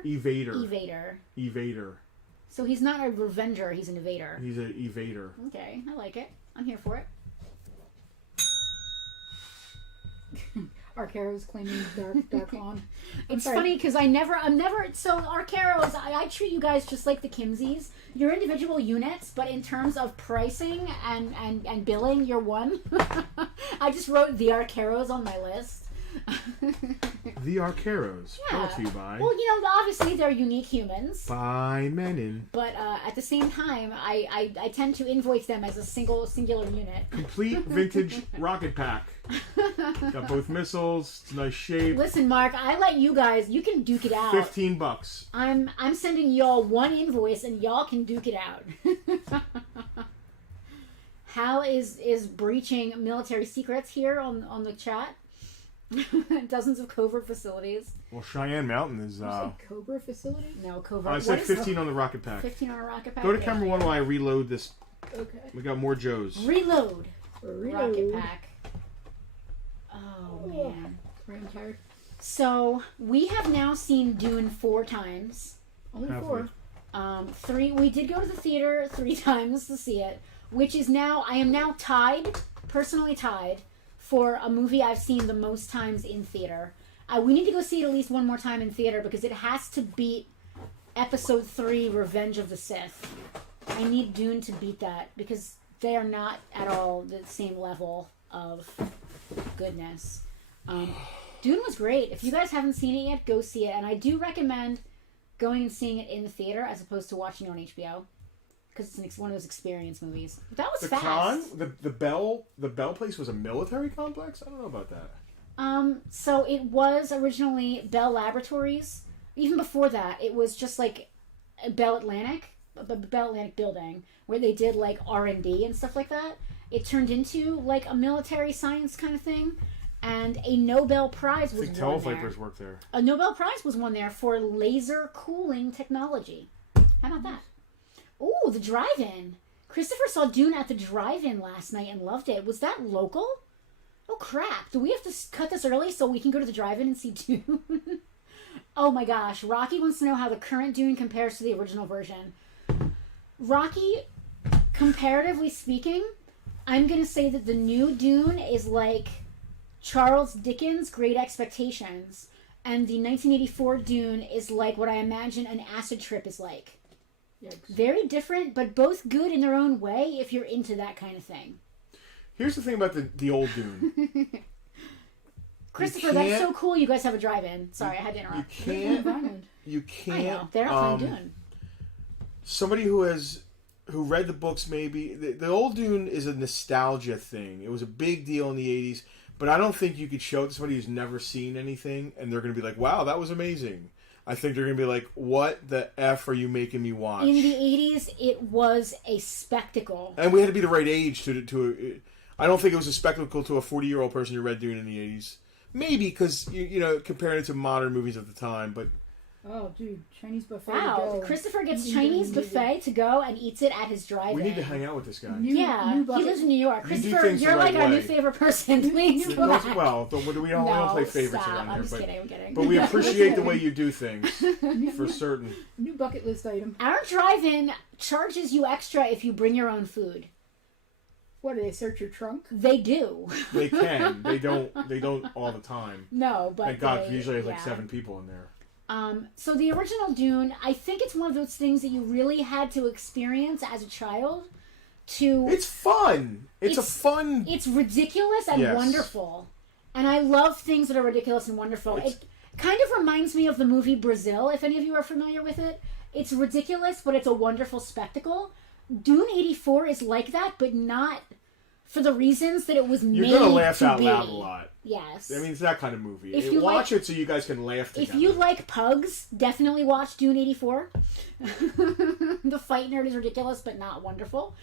Evader. Evader. So he's not a revenger, he's an evader. He's an evader. Okay, I like it. I'm here for it. Arcaro's claiming Darklawn. It's funny because I'm never, so Arcaros, I treat you guys just like the Kimsies. You're individual units, but in terms of pricing and billing, you're one. I just wrote the Arcaros on my list. The Arcaros. Yeah. Brought to you by. Well, obviously they're unique humans. By Menin. But at the same time, I tend to invoice them as a singular unit. Complete vintage rocket pack. Got both missiles. It's nice shape. Listen, Mark, I let you guys. You can duke it out. $15. I'm sending y'all one invoice, and y'all can duke it out. Hal is breaching military secrets here on the chat. Dozens of covert facilities. Well, Cheyenne Mountain is. You said Cobra facility? No, covert. I said What is 15 on the rocket pack. 15 on a rocket pack. Go to camera one while I reload this. Okay. We got more Joes. Reload. Reload. Rocket pack. Oh man. I'm tired. So we have now seen Dune 4 times. Only Have 4. 3. We did go to the theater 3 times to see it. which is now, I am now personally tied, for a movie I've seen the most times in theater. We need to go see it at least one more time in theater because it has to beat Episode 3, Revenge of the Sith. I need Dune to beat that because they are not at all the same level of goodness. Dune was great. If you guys haven't seen it yet, go see it. And I do recommend going and seeing it in the theater as opposed to watching it on HBO because it's one of those experience movies. But that was fast. The Bell place was a military complex? I don't know about that. So it was originally Bell Laboratories. Even before that, it was just like a Bell Atlantic building where they did like R&D and stuff like that. It turned into like a military science kind of thing, and a Nobel Prize was won there. I think Televipers worked there. A Nobel Prize was won there for laser cooling technology. How about that? Ooh, the drive-in. Christopher saw Dune at the drive-in last night and loved it. Was that local? Oh crap! Do we have to cut this early so we can go to the drive-in and see Dune? Oh my gosh, Rocky wants to know how the current Dune compares to the original version. Rocky, comparatively speaking, I'm going to say that the new Dune is like Charles Dickens' Great Expectations, and the 1984 Dune is like what I imagine an acid trip is like. Yikes. Very different, but both good in their own way if you're into that kind of thing. Here's the thing about the old Dune. Christopher, that's so cool you guys have a drive-in. Sorry, I had to interrupt. You can't. I know. They're not playing Dune. Somebody who read the books maybe. The old Dune is a nostalgia thing. It was a big deal in the 80s, but I don't think you could show it to somebody who's never seen anything and they're going to be like, wow, that was amazing. I think they're going to be like, what the F are you making me watch? In the 80s, it was a spectacle. And we had to be the right age to I don't think it was a spectacle to a 40-year-old person who read Dune in the 80s. Maybe because, you know, comparing it to modern movies at the time, but... Oh, dude, Chinese buffet. Wow, Christopher gets Chinese buffet to go and eats it at his drive-in. We need to hang out with this guy. He lives in New York. Christopher, you're like our new favorite person. Please come back. Well, we don't play favorites stop. around here. I'm just kidding, I'm kidding. But we appreciate the way you do things, for certain. New bucket list item. Our drive-in charges you extra if you bring your own food. What, do they search your trunk? They do. They can. They don't all the time. No, but thank God, usually there's like 7 people in there. So the original Dune, I think it's one of those things that you really had to experience as a child to... It's fun. It's a fun... It's ridiculous and wonderful. And I love things that are ridiculous and wonderful. It kind of reminds me of the movie Brazil, if any of you are familiar with it. It's ridiculous, but it's a wonderful spectacle. Dune 84 is like that, but not for the reasons that it was made to be. You're going to laugh out loud a lot. Yes. I mean, it's that kind of movie. If you watch it so you guys can laugh together. If you like pugs, definitely watch Dune 84. The fight nerd is ridiculous, but not wonderful.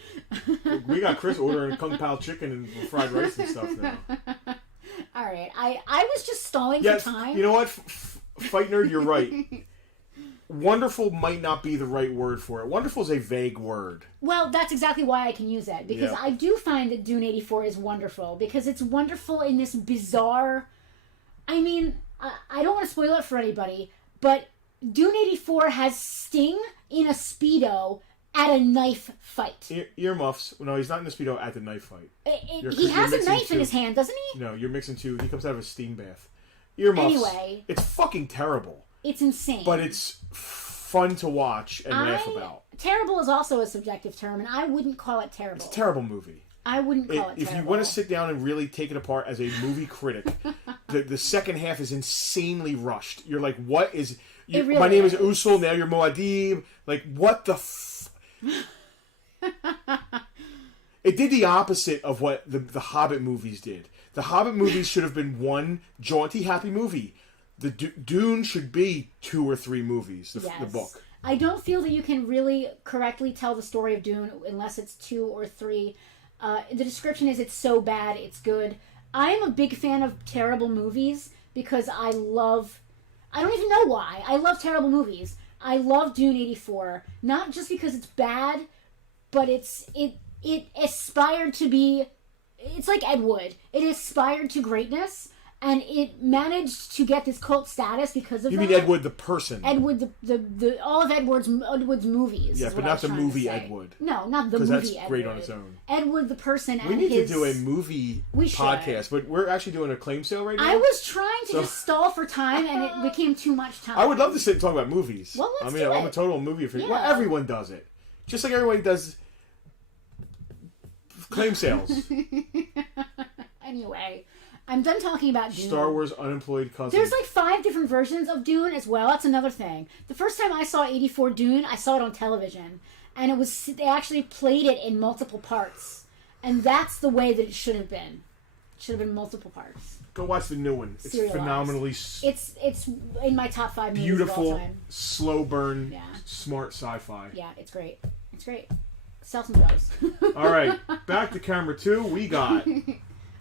We got Chris ordering Kung Pao chicken and fried rice and stuff now. All right. I was just stalling for time. You know what? Fight nerd, you're right. Wonderful might not be the right word for it. Wonderful is a vague word. Well, that's exactly why I can use it. Because I do find that Dune 84 is wonderful. Because it's wonderful in this bizarre... I mean, I don't want to spoil it for anybody, but Dune 84 has Sting in a Speedo at a knife fight. Earmuffs. No, he's not in the Speedo at the knife fight. He has a knife in his hand, doesn't he? No, you're mixing two. He comes out of a steam bath. Earmuffs. Anyway. It's fucking terrible. It's insane. But it's fun to watch and laugh about. Terrible is also a subjective term, and I wouldn't call it terrible. It's a terrible movie. I wouldn't call it if terrible. you want to sit down and really take it apart as a movie critic, the second half is insanely rushed. You're like, what is... Really my name is Usul, now you're Muad'Dib. Like, what the... It did the opposite of what the Hobbit movies did. The Hobbit movies should have been one jaunty, happy movie. The Dune should be 2 or 3 movies, the book. I don't feel that you can really correctly tell the story of Dune unless it's 2 or 3. The description is it's so bad, it's good. I'm a big fan of terrible movies because I don't even know why. I love terrible movies. I love Dune 84. Not just because it's bad, but it aspired to be... It's like Ed Wood. It aspired to greatness, and it managed to get this cult status because of You that. mean Ed Wood the person? Ed Wood, the all of Edward's movies. Yeah, is but what I not was the trying to movie say. Ed Wood. No, not the movie Because that's Ed great Wood. on its own. Ed Wood the person We and need his... to do a movie podcast, but we're actually doing a claim sale right now. I was trying to just stall for time, and it became too much time. I would love to sit and talk about movies. Well, let's I mean, do I'm it. a total movie fan. Yeah. Well, everyone does it. Just like everybody does claim sales. Anyway, I'm done talking about Dune. Star Wars unemployed cousin. There's like 5 different versions of Dune as well. That's another thing. The first time I saw 84 Dune, I saw it on television. And they actually played it in multiple parts. And that's the way that it should have been. It should have been multiple parts. Go watch the new one. It's Serialized. phenomenally It's in my top 5 movies of all beautiful, time. slow burn, Yeah. smart sci-fi. Yeah, it's great. It's great. Sell some drugs. All right, back to camera 2. We got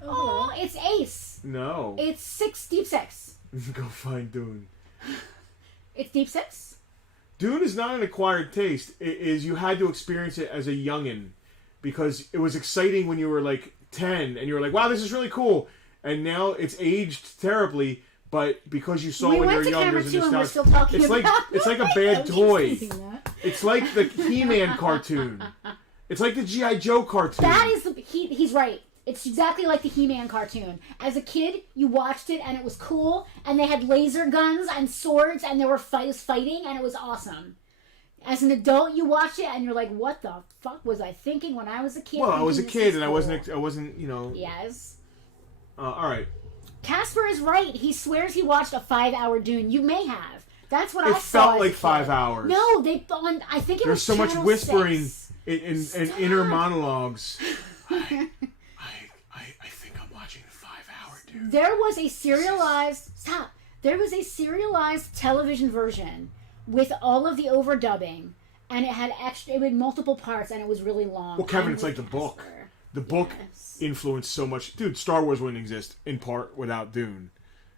Oh, it's Ace. no. It's Deep Six. Go find Dune. It's Deep Six? Dune is not an acquired taste. It is you had to experience it as a youngin because it was exciting when you were like 10 and you were like, wow, this is really cool. And now it's aged terribly, but because you saw We when you went were to young, camera there's a 2 and we're nostalgia. still talking It's like about it's like a it. bad toy. Thinking that. It's like the He-Man cartoon. It's like the G.I. Joe cartoon. That is he's right. It's exactly like the He-Man cartoon. As a kid, you watched it and it was cool, and they had laser guns and swords, and there were fighting, and it was awesome. As an adult, you watch it and you're like, "What the fuck was I thinking when I was a kid?" Well, I was a thinking this kid is and cool? I wasn't, you know. Yes. All right. Casper is right. He swears he watched a 5-hour Dune. You may have. That's what It I saw. felt as like a kid. 5 hours. No, I think it There's was so much Channel whispering 6. in inner monologues. I think I'm watching a 5-hour Dune. There was a serialized television version with all of the overdubbing, and it had multiple parts, and it was really long. Well, Kevin, I'm it's with like the book. Casper. The book Yes. influenced so much. Dude, Star Wars wouldn't exist in part without Dune.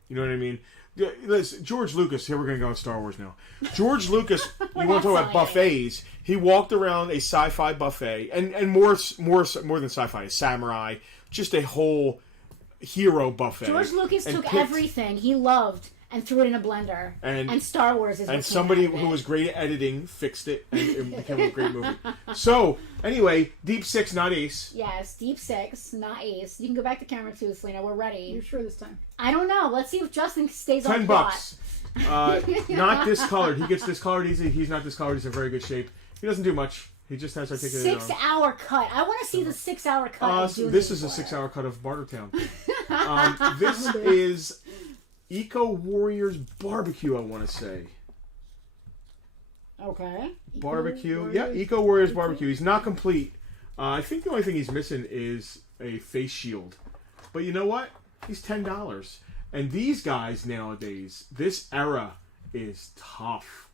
You know what I mean? Yeah, listen, George Lucas, here we're going to go with Star Wars now. George Lucas, you want to talk about buffets, he walked around a sci-fi buffet, and more than sci-fi, a samurai, just a whole hero buffet. George Lucas and took picked- everything he loved and threw it in a blender. And Star Wars is what And came somebody out of who it. was great at editing fixed it, and it became a great movie. So, anyway, Deep Six, not Ace. Yes, Deep Six, not Ace. You can go back to camera 2, Selena. We're ready. You're sure this time? I don't know. Let's see if Justin stays on $10. Not discolored. He gets discolored easy. He's not discolored. He's in very good shape. He doesn't do much. He just has articulated 6-hour cut. I want to see the 6-hour cut. of Dune this is a before. 6-hour cut of Bartertown. This is Eco Warriors Barbecue, I want to say. Okay. Barbecue. Yeah, Eco Warriors Barbecue. He's not complete. I think the only thing he's missing is a face shield. But you know what? He's $10. And these guys nowadays, this era is tough.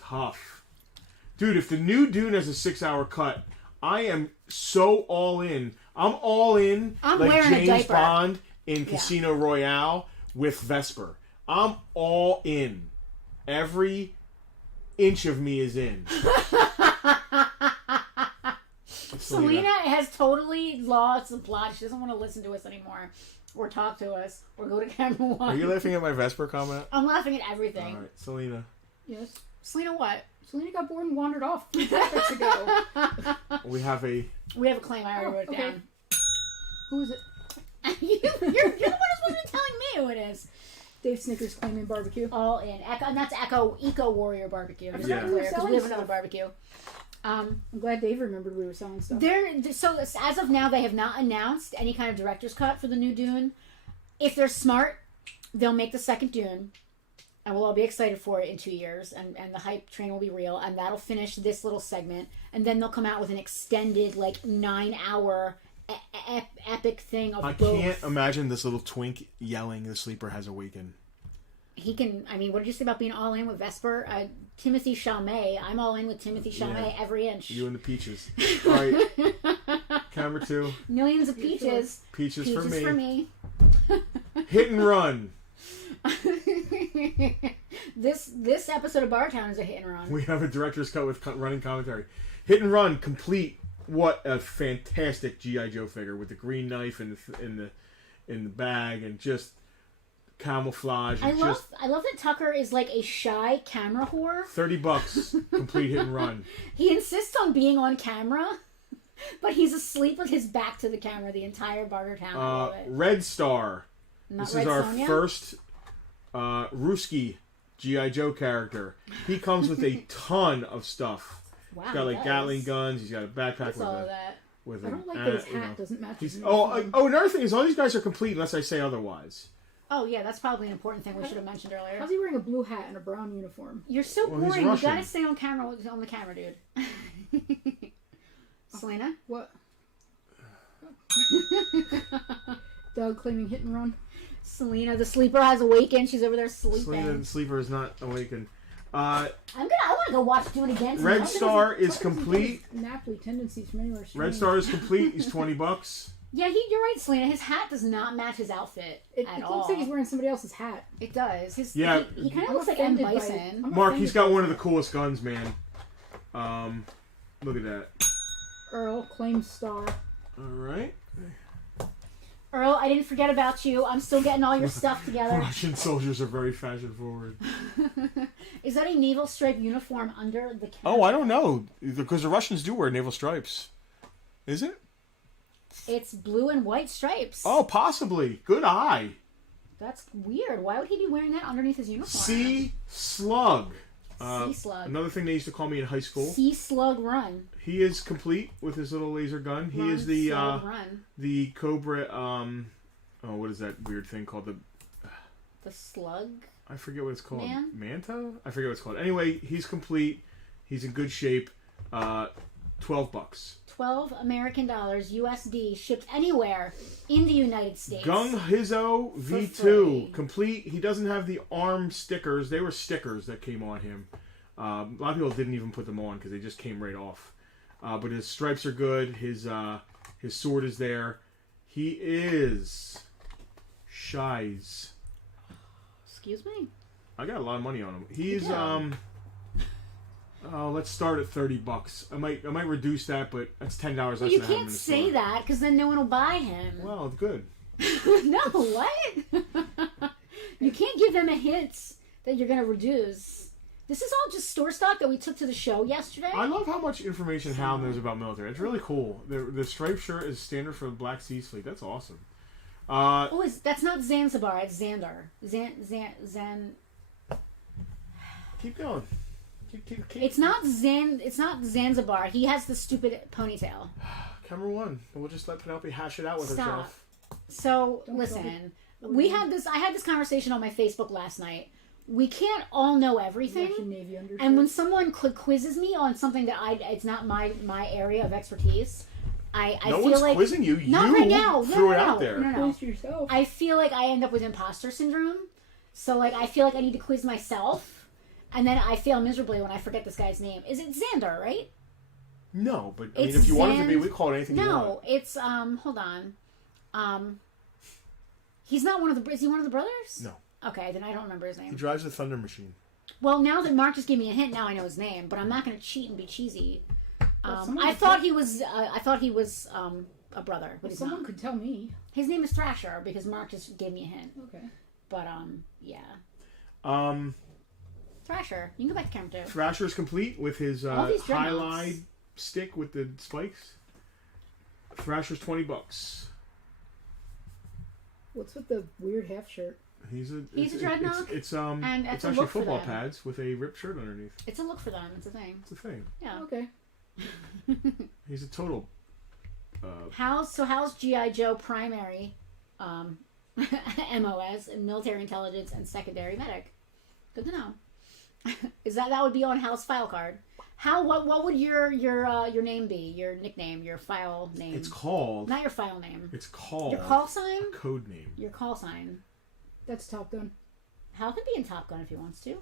Tough. Dude, if the new Dune has a 6-hour cut, I am so all in. I'm all in I'm like wearing a James diaper. Bond in Casino Royale with Vesper. I'm all in. Every inch of me is in. Selena has totally lost the plot. She doesn't want to listen to us anymore, or talk to us, or go to camera 1. Are you laughing at my Vesper comment? I'm laughing at everything. All right, Selena. Yes. Selena, what? Selena got bored and wandered off 3 topics ago. We have a... We have a claim. I already wrote it okay. down. Who is it? you're the one who's supposed to be telling me who it is. Dave Snickers claiming barbecue. All in. And that's Eco Warrior Barbecue. forgot Yeah. we were Because selling we have stuff. another barbecue. I'm glad Dave remembered we were selling stuff. So as of now, they have not announced any kind of director's cut for the new Dune. If they're smart, they'll make the second Dune, and we'll all be excited for it in 2 years, and the hype train will be real, and that'll finish this little segment, and then they'll come out with an extended, like, 9-hour epic thing of I both. can't imagine this little twink yelling, "The sleeper has awakened." He can. I mean, what did you say about being all in with Vesper? Timothy Chalamet. I'm all in with Timothy Chalamet every inch. You and the peaches. All right, camera 2. Millions of peaches. Peaches for me. For me. Hit and run. This episode of Bartown is a hit and run. We have a director's cut with running commentary. Hit and run, complete. What a fantastic G.I. Joe figure with the green knife in the bag, and just camouflage. I It's love just I love that Tucker is like a shy camera whore. $30, complete hit and run. He insists on being on camera, but he's asleep with his back to the camera the entire Bartertown. I love it. Red Star. Not This Red is our Sonja? first Ruski G.I. Joe character. He comes with a ton of stuff. Wow, He's got he like does. Gatling guns. He's got a backpack What's with all a of that? with I a. don't like that his you know. hat doesn't match his He's, uniform. another thing is all these guys are complete unless I say otherwise. Oh yeah, that's probably an important thing we should have mentioned earlier. How's he wearing a blue hat and a brown uniform? You're so Well, he's boring. You Russian. gotta stay on camera on the camera, dude. Selena? What? Doug claiming hit and run. Selena, the sleeper has awakened. She's over there sleeping. Selena the Sleeper is not awakened. I want to go watch Dune again. tonight. Red Star is Tucker doesn't complete. get his nappily tendencies from anywhere Red strange. Star is complete. He's $20. Yeah, you're right, Selena. His hat does not match his outfit It at all. looks like he's wearing somebody else's hat. It does. Yeah. He kind of I'm looks like M. offended by it. Bison. I'm Mark, he's offended got by one of the that. coolest guns, man. Look at that. Earl claims star. All right. Earl, I didn't forget about you. I'm still getting all your stuff together. Russian soldiers are very fashion forward. Is that a naval stripe uniform under the cap? Oh, I don't know because the Russians do wear naval stripes. Is it? It's blue and white stripes. Oh, possibly. Good eye. That's weird. Why would he be wearing that underneath his uniform? Sea Slug. Sea Slug. Another thing they used to call me in high school. Sea Slug Run. He is complete with his little laser gun. He Run, is the Slug, Run. the Cobra. What is that weird thing called? The Slug? I forget what it's called. Man? Manta? I forget what it's called. Anyway, he's complete. He's in good shape. $12. 12 American dollars USD shipped anywhere in the United States. Gung Hizzo For V2 free. complete. He doesn't have the arm stickers. They were stickers that came on him. A lot of people didn't even put them on because they just came right off. But his stripes are good. His sword is there. He is Shies. Excuse me? I got a lot of money on him. He's Yeah. let's start at $30. I might reduce that, but that's $10 less Well, you than I have in can't the say store. that because then no one will buy him. Well, it's good. No, what? You can't give them a hint that you're going to reduce. This is all just store stock that we took to the show yesterday. I love how much information Hal knows about military. It's really cool. The striped shirt is standard for the Black Sea Fleet. That's awesome. That's not Zanzibar. It's Xandar. Zan. Keep going. Keep. It's not Zanzibar. He has the stupid ponytail. Camera one. We'll just let Penelope hash it out with Stop. herself. So Don't listen, I had this conversation on my Facebook last night. We can't all know everything. Russian Navy undershirt. And when someone quizzes me on something that it's not my area of expertise, I No feel one's like quizzing you. not You right now. threw it out there. No. Quiz yourself. I feel like I end up with imposter syndrome. So like I feel like I need to quiz myself, and then I fail miserably when I forget this guy's name. Is it Xandar, right? No, but I mean, It's if you wanted to be, Zand- we call it anything you want. No, it's hold on. He's not one of the. Is he one of the brothers? No. Okay, then I don't remember his He name. drives the Thunder Machine. Well, now that Mark just gave me a hint, now I know his name. But I'm not going to cheat and be cheesy. someone I could thought tell- he was. I thought he was a brother, but he's Someone not. could tell me. His name is Thrasher because Mark just gave me a hint. Okay. But yeah, Um, Thrasher. You can go back to camera too. Thrasher's complete with his All these dreadnoughts. highlight stick with the spikes. Thrasher's $20. What's with the weird half shirt? He's a dreadnought, It's and it's it's a actually look for football them. pads with a ripped shirt underneath. It's a look for them. It's a thing. It's a thing. Yeah. Okay. He's a total. How's GI Joe primary, MOS, and military intelligence and secondary medic? Good to know. Is that would be on Hal's file card? How what would your name be? Your nickname, your file name? It's called. Not your file name. It's called. Your call sign. Code name. Your call sign. That's Top Gun. Hal can be in Top Gun if he wants to.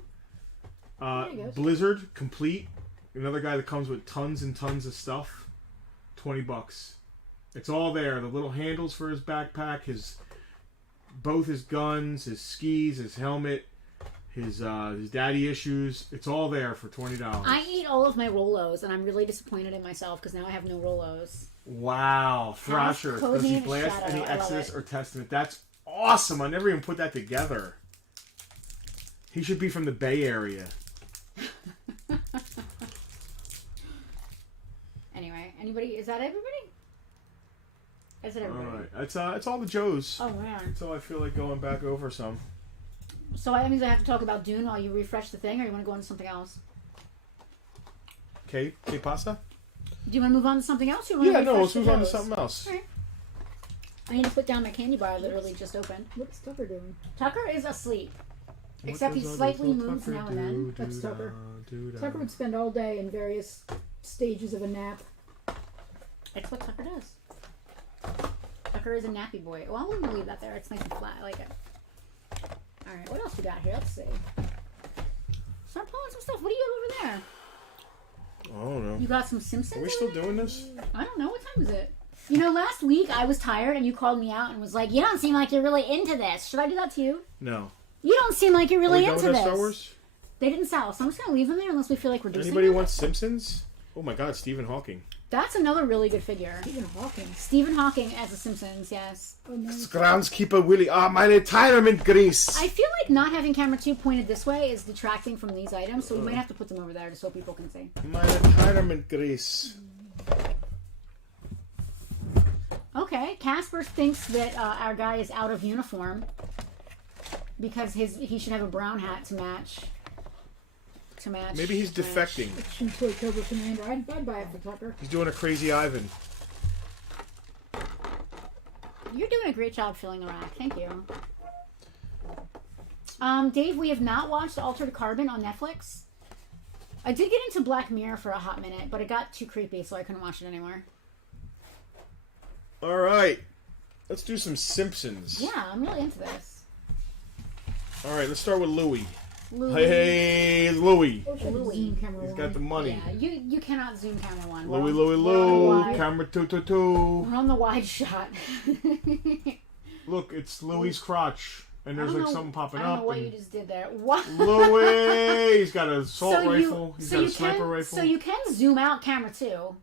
There he goes. Blizzard complete. Another guy that comes with tons and tons of stuff. $20. It's all there. The little handles for his backpack, both his guns, his skis, his helmet, his daddy issues. It's all there for $20. I ate all of my Rolos, and I'm really disappointed in myself because now I have no Rolos. Wow, Thrasher. code Does he name is blast Shadow. any I love Exodus it. or Testament? That's awesome. I never even put that together. He should be from the Bay Area. Anyway, anybody? Is that everybody? Is it everybody? All right. It's all the Joes. Oh man. So I feel like going back over some. So that means I have to talk about Dune while you refresh the thing, or you want to go into something else? ¿Qué pasa? Do you want to move on to something else? Or you want to Let's refresh move the on to Joes? something else. All right. I need to put down my candy bar. I literally just opened. What's Tucker doing? Tucker is asleep. What Except he does slightly little moves Tucker now and then. do, That's Tucker. do-da? Tucker would spend all day in various stages of a nap. It's what Tucker does. Tucker is a nappy boy. Well, I'm going to leave that there. It's nice and flat. I like it. All right, what else we got here? Let's see. Start pulling some stuff. What do you have over there? I don't know. You got some Simpsons? Are we over still there? doing this? I don't know. What time is it? You know, last week I was tired and you called me out and was like, "You don't seem like you're really into this." Should I do that to you? No. You don't seem like you're Are really we done into with this. our Star Wars? They didn't sell, so I'm just gonna leave them there unless we feel like reducing Anybody them. want Simpsons? Oh my God, Stephen Hawking. That's another really good figure. Stephen Hawking. Stephen Hawking as the Simpsons, yes. Oh, nice. Groundskeeper Willie. My retirement grease. I feel like not having camera 2 pointed this way is detracting from these items, so we might have to put them over there just so people can see. My retirement grease. Okay, Casper thinks that our guy is out of uniform because he should have a brown hat to match. Maybe he's defecting. Action Toy Cobra Commander. I'd buy it for Tucker. He's doing a crazy Ivan. You're doing a great job filling the rack. Thank you. Dave, we have not watched Altered Carbon on Netflix. I did get into Black Mirror for a hot minute, but it got too creepy, so I couldn't watch it anymore. All right. Let's do some Simpsons. Yeah, I'm really into this. All right, let's start with Louie. Louis. Hey, Louie. Oh, shit, Louis. zoom camera He's one. got the money. Yeah, you cannot zoom camera 1. Louie, We're Louie, on the Lou. wide- Camera 222. We're on the wide shot. Look, it's Louie's crotch. And there's like something popping I don't up. know what and you just did there. What? Louie! He's got an assault rifle. He's got a sniper rifle. So you can zoom out camera 2.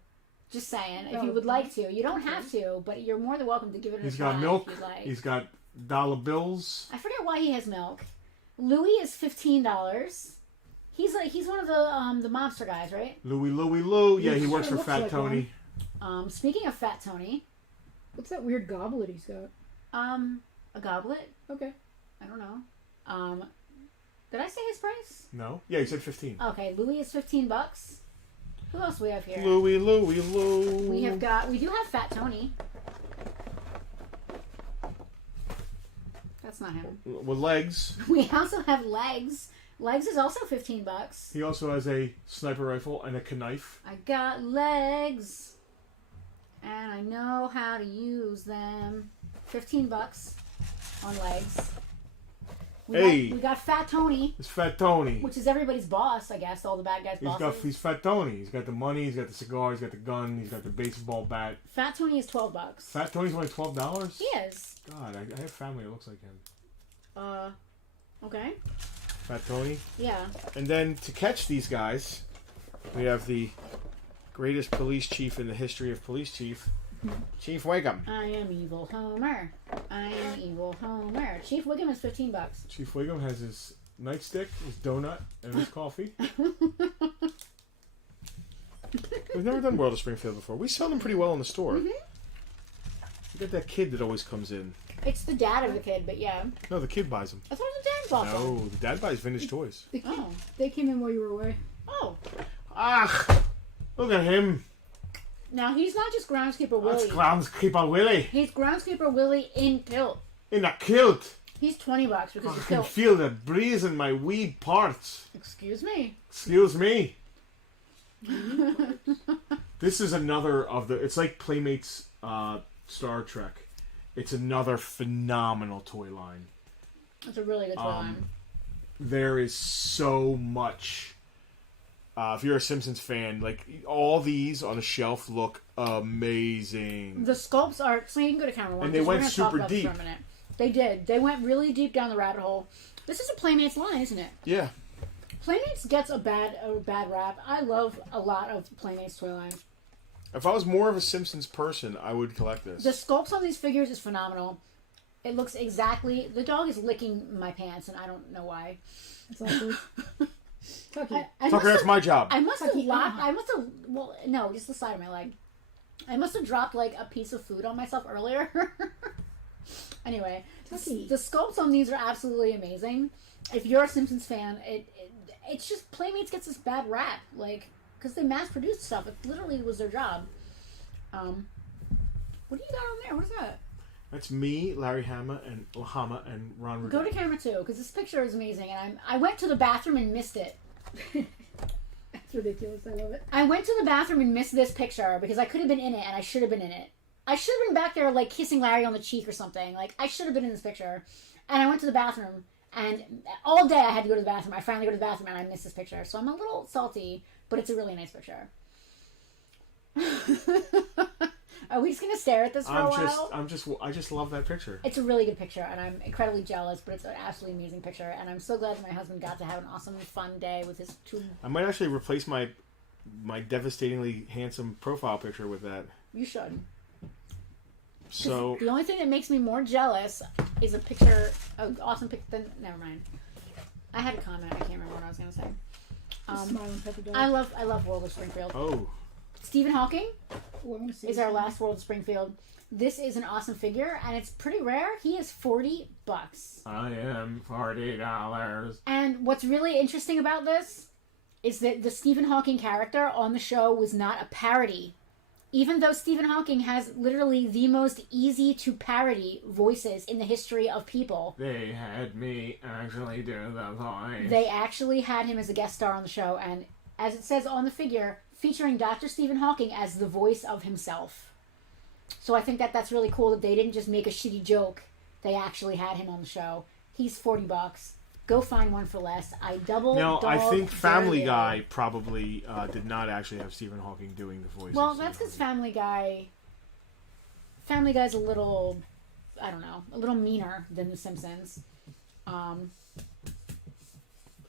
Just saying, if you would Okay. like to. You don't have to, but you're more than welcome to give it a He's try got milk. if you'd like. He's got dollar bills. I forget why he has milk. Louis is $15. He's one of the mobster guys, right? Louie, Louie, Lou. Yeah, he He works for looks Fat like Tony. Speaking of Fat Tony, What's that weird goblet he's got? a goblet. Okay. I don't know. Did I say his price? No? Yeah, he said 15. Okay, Louis is $15. Who else do we have here? Louie, Louie, Lou. We do have Fat Tony. That's not him. With legs. We also have Legs. Legs is also $15. He also has a sniper rifle and a knife. I got legs. And I know how to use them. $15 on legs. We got Fat Tony, It's Fat Tony. which is everybody's boss, I guess. All the bad guys' bosses. He's Fat Tony. He's got the money, he's got the cigar, he's got the gun, he's got the baseball bat. Fat Tony is $12. Fat Tony's only $12? He is. God, I have family that looks like him. Okay. Fat Tony. Yeah. And then to catch these guys, we have the greatest police chief in the history of police chief, Chief Wiggum. I am Evil Homer. I am Evil Homer. Chief Wiggum is $15. Chief Wiggum has his nightstick, his donut, and his coffee. We've never done World of Springfield before. We sell them pretty well in the store. Mm-hmm. You get that kid that always comes in. It's the dad of the kid, but yeah. No, the kid buys them. I thought it was the dad bought them. No, the dad buys vintage toys. They came in while you were away. Oh. Ah, look at him. Now, he's not just Groundskeeper That's Willie. Groundskeeper Willie He's Groundskeeper Willie in kilt. in a kilt. He's $20 because I he's can kilt. feel the breeze in my wee parts. Excuse me. Excuse me. This is another of the. It's like Playmates Star Trek. It's another phenomenal toy line. That's a really good one. There is so much. If you're a Simpsons fan, like all these on a shelf look amazing. The sculpts are. So you can go to camera 1. And they 'cause went we're gonna talk super about this deep. For a minute. They did. They went really deep down the rabbit hole. This is a Playmates line, isn't it? Yeah. Playmates gets a bad rap. I love a lot of Playmates toy lines. If I was more of a Simpsons person, I would collect this. The sculpts on these figures is phenomenal. It looks exactly. The dog is licking my pants, and I don't know why. It's awkward. Tucky. Tucker, that's my job. I must have Tucky, locked. I must have. Well, no, just the side of my leg. I must have dropped like a piece of food on myself earlier. Anyway, Tucky. the sculpts on these are absolutely amazing. If you're a Simpsons fan, it's just Playmates gets this bad rap, like because they mass produced stuff. It literally was their job. What do you got on there? What is that? That's me, Larry Hama, and Ron Ruger. Go to camera 2, because this picture is amazing, and I went to the bathroom and missed it. That's ridiculous. I love it. I went to the bathroom and missed this picture because I could have been in it, and I should have been in it. I should have been back there, like, kissing Larry on the cheek or something. Like, I should have been in this picture. And I went to the bathroom, and all day I had to go to the bathroom. I finally go to the bathroom, and I missed this picture. So I'm a little salty, but it's a really nice picture. Are we just gonna stare at this for a while? I just love that picture. It's a really good picture, and I'm incredibly jealous, but it's an absolutely amazing picture, and I'm so glad that my husband got to have an awesome, fun day with his 2... I might actually replace my devastatingly handsome profile picture with that. You should. So The only thing that makes me more jealous is a picture, an awesome picture. Never mind. I had a comment. I can't remember what I was gonna say. Smiling pepper dog. I love World of Springfield. oh, Stephen Hawking Oh, I want to see is our last World of Springfield. This is an awesome figure, and it's pretty rare. He is $40. I am $40. And what's really interesting about this is that the Stephen Hawking character on the show was not a parody. Even though Stephen Hawking has literally the most easy to parody voices in the history of people. They had me actually do the voice. They actually had him as a guest star on the show, and as it says on the figure, featuring Dr. Stephen Hawking as the voice of himself. So I think that that's really cool that they didn't just make a shitty joke. They actually had him on the show. He's $40. Go find one for less. I think Family Guy probably did not actually have Stephen Hawking doing the voice. Well, that's because Family Guy's a little, I don't know, a little meaner than The Simpsons.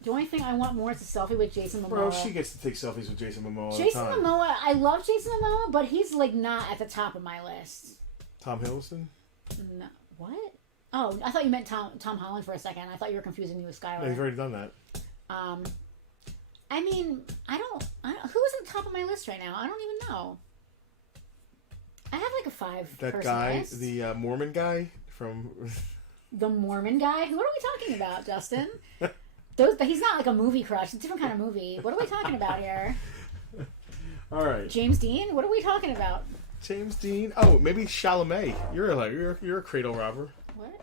The only thing I want more is a selfie with Jason Momoa. Bro, she gets to take selfies with Jason Momoa all Jason the time. Momoa, I love Jason Momoa, but he's like not at the top of my list. Tom Hiddleston? No, what? Oh, I thought you meant Tom Holland for a second. I thought you were confusing me with Skylar. No, he's already done that. I mean, I don't who is at the top of my list right now? I don't even know. I have like a 5 That person guy, list. the Mormon guy from... The Mormon guy? What are we talking about, Justin? He's not like a movie crush. It's a different kind of movie. What are we talking about here? All right. James Dean? What are we talking about? James Dean. Oh, maybe Chalamet. You're a cradle robber. What?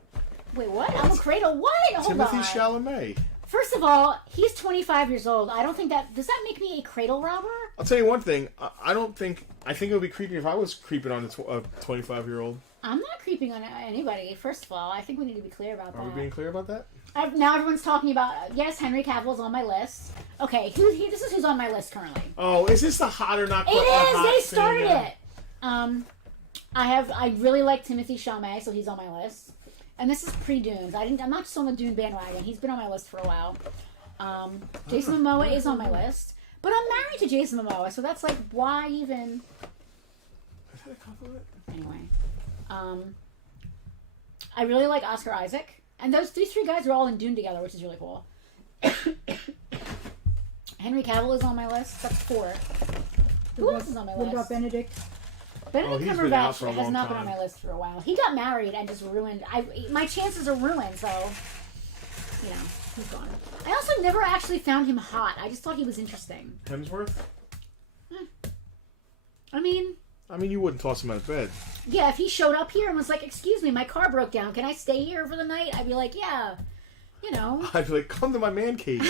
Wait, what? I'm a cradle. What? Hold Timothy on. Chalamet. First of all, he's 25 years old. I don't think that... Does that make me a cradle robber? I'll tell you one thing. I think it would be creepy if I was creeping on a 25-year-old. I'm not creeping on anybody, first of all. I think we need to be clear about that. Are we being clear about that? Now everyone's talking about... Yes, Henry Cavill's on my list. Okay, this is who's on my list currently. Oh, is this the hot or not? It is! They started it! I really like Timothy Chalamet, so he's on my list. And this is pre-Dunes. I'm not just on the Dune bandwagon. He's been on my list for a while. Jason Momoa is on my list. But I'm married to Jason Momoa, so that's like, why even... Is that a compliment? Anyway. I really like Oscar Isaac. And these 3 guys are all in Dune together, which is really cool. Henry Cavill is on my list. That's 4. Who else is on my list? What about Benedict? Benedict he's been out for a Cumberbatch has long not been on time. my list for a while. He got married and just ruined... my chances are ruined, so... You know, he's gone. I also never actually found him hot. I just thought he was interesting. Hemsworth? I mean, you wouldn't toss him out of bed. yeah, if he showed up here and was like, excuse me, my car broke down. Can I stay here for the night? I'd be like, yeah, you know. I'd be like, come to my man cave.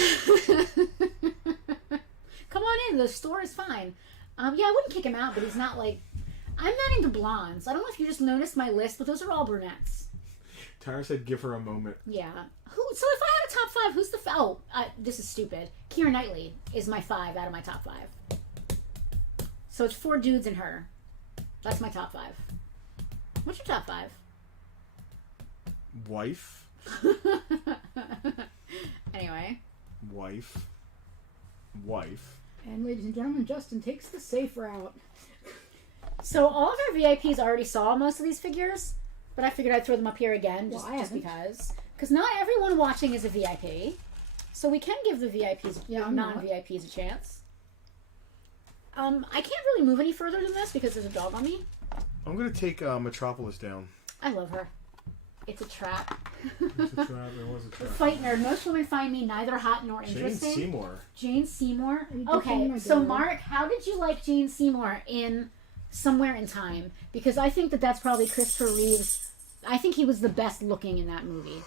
Come on in. The store is fine. Yeah, I wouldn't kick him out, but he's not like... I'm not into blondes. I don't know if you just noticed my list, but those are all brunettes. Tara said give her a moment. Yeah. So if I had a top 5, who's the... this is stupid. Keira Knightley is my 5 out of my top 5. So it's 4 dudes and her. That's my top 5. What's your top 5? Wife. Anyway. Wife. And ladies and gentlemen, Justin takes the safe route. So all of our VIPs already saw most of these figures. but I figured I'd throw them up here again just haven't. because. Because not everyone watching is a VIP. So we can give the VIPs, I'm not. non-VIPs a chance. I can't really move any further than this because there's a dog on me. I'm going to take Metropolis down. I love her. It's a trap. It's a trap. It was a trap. Fight nerd. Most women find me neither hot nor Jane interesting. Seymour. Jane Seymour. Are you Okay, defending so my dog? Mark, how did you like Jane Seymour in Somewhere in Time? Because I think that's probably Christopher Reeve's. I think he was the best looking in that movie.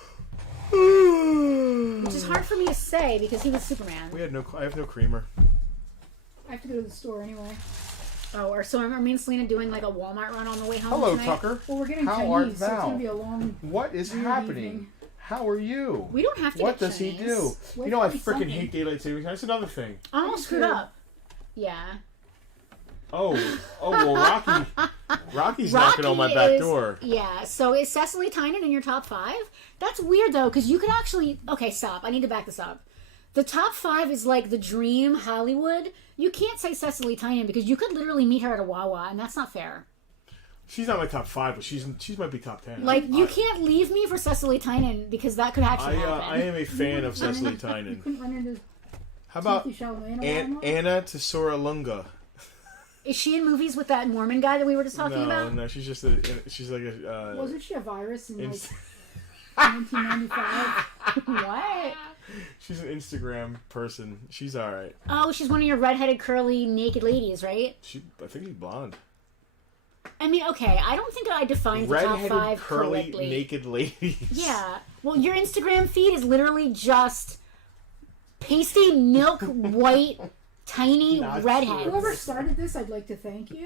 Which is hard for me to say because he was Superman. I have no creamer. I have to go to the store anyway. Oh, or so are me and Selena doing like a Walmart run on the way home Hello, tonight? Tucker. Well, we're getting How art Chinese, so it's thou? going to be a long... What is weird happening? evening. How are you? We don't have to What get does he Chinese. do? Wait You know, I for me freaking something. hate daylight savings time. That's another thing. I almost screwed too. up. Yeah. Oh, well, Rocky's knocking on my back door. Yeah, so is Cecily Tynan in your top 5? That's weird, though, because you could actually... Okay, stop. I need to back this up. The top 5 is like the dream Hollywood. You can't say Cecily Tynan because you could literally meet her at a Wawa, and that's not fair. She's not my top 5, but she might be top 10. Like, you can't leave me for Cecily Tynan because that could actually happen. I am a fan of Cecily You Tynan. couldn't run into How about Timothy Chalamet in a Walmart? Anna Tesora Is she in movies with that Mormon guy that we were just talking about? No, she's just she's like a. Wasn't she a virus in like Inst- 1995? What? she's an Instagram person. She's all right. Oh, she's one of your redheaded, curly, naked ladies, right? I think she's blonde. I mean, okay, I don't think I defined the top Redheaded, 5 curly, correctly. naked ladies. Yeah. Well, your Instagram feed is literally just pasty, milk, white, tiny Not redheads. Whoever started this, I'd like to thank you.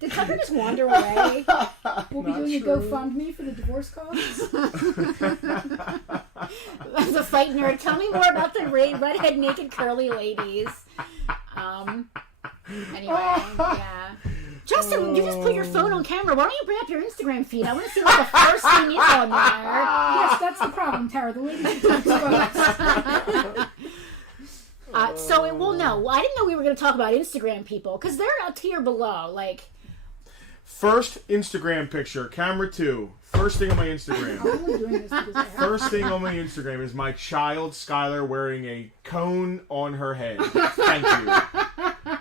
Did Tucker just wander away? We'll be Not doing true. a GoFundMe for the divorce costs. The fight nerd. Tell me more about the redhead, naked, curly ladies. Anyway, yeah. Justin, you just put your phone on camera. Why don't you bring up your Instagram feed? I want to see like the first thing you saw on there. Yes, that's the problem, Tara. The ladies are too exposed. So it will know. I didn't know we were going to talk about Instagram people because they're a tier below. Like, First Instagram picture, camera 2. First thing on my I'm Instagram. only doing this because I have First thing on my Instagram is my child Skylar wearing a cone on her head. Thank you.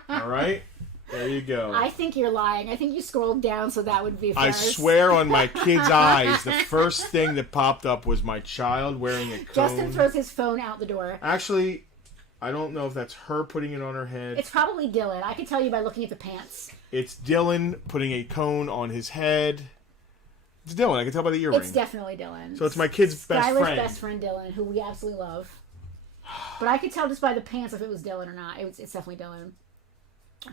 All right, there you go. I think you're lying. I think you scrolled down so that would be I first. swear on my kid's eyes, the first thing that popped up was my child wearing a cone. Justin throws his phone out the door. Actually, I don't know if that's her putting it on her head. It's probably Dylan. I can tell you by looking at the pants. It's Dylan putting a cone on his head. It's Dylan. I can tell by the earring. It's definitely Dylan. So it's my kid's best Skylar's friend. best friend Dylan, who we absolutely love. But I could tell just by the pants if it was Dylan or not. It's definitely Dylan.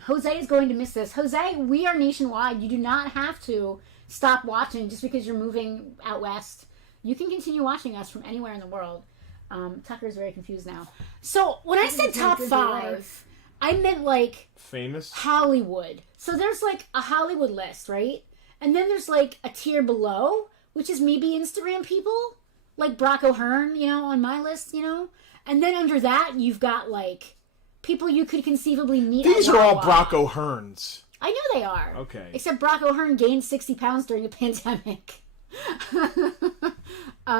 Jose is going to miss this. Jose, we are nationwide. You do not have to stop watching just because you're moving out west. You can continue watching us from anywhere in the world. Tucker's very confused now. So when I said top 5, I meant like Famous. Hollywood. So there's like a Hollywood list, right? And then there's like a tier below, which is maybe Instagram people, like Brock O'Hearn, on my list, And then under that, you've got like people you could conceivably meet. These at are all Wawa. Brock O'Hearns. I know they are. Okay. Except Brock O'Hearn gained 60 pounds during the pandemic.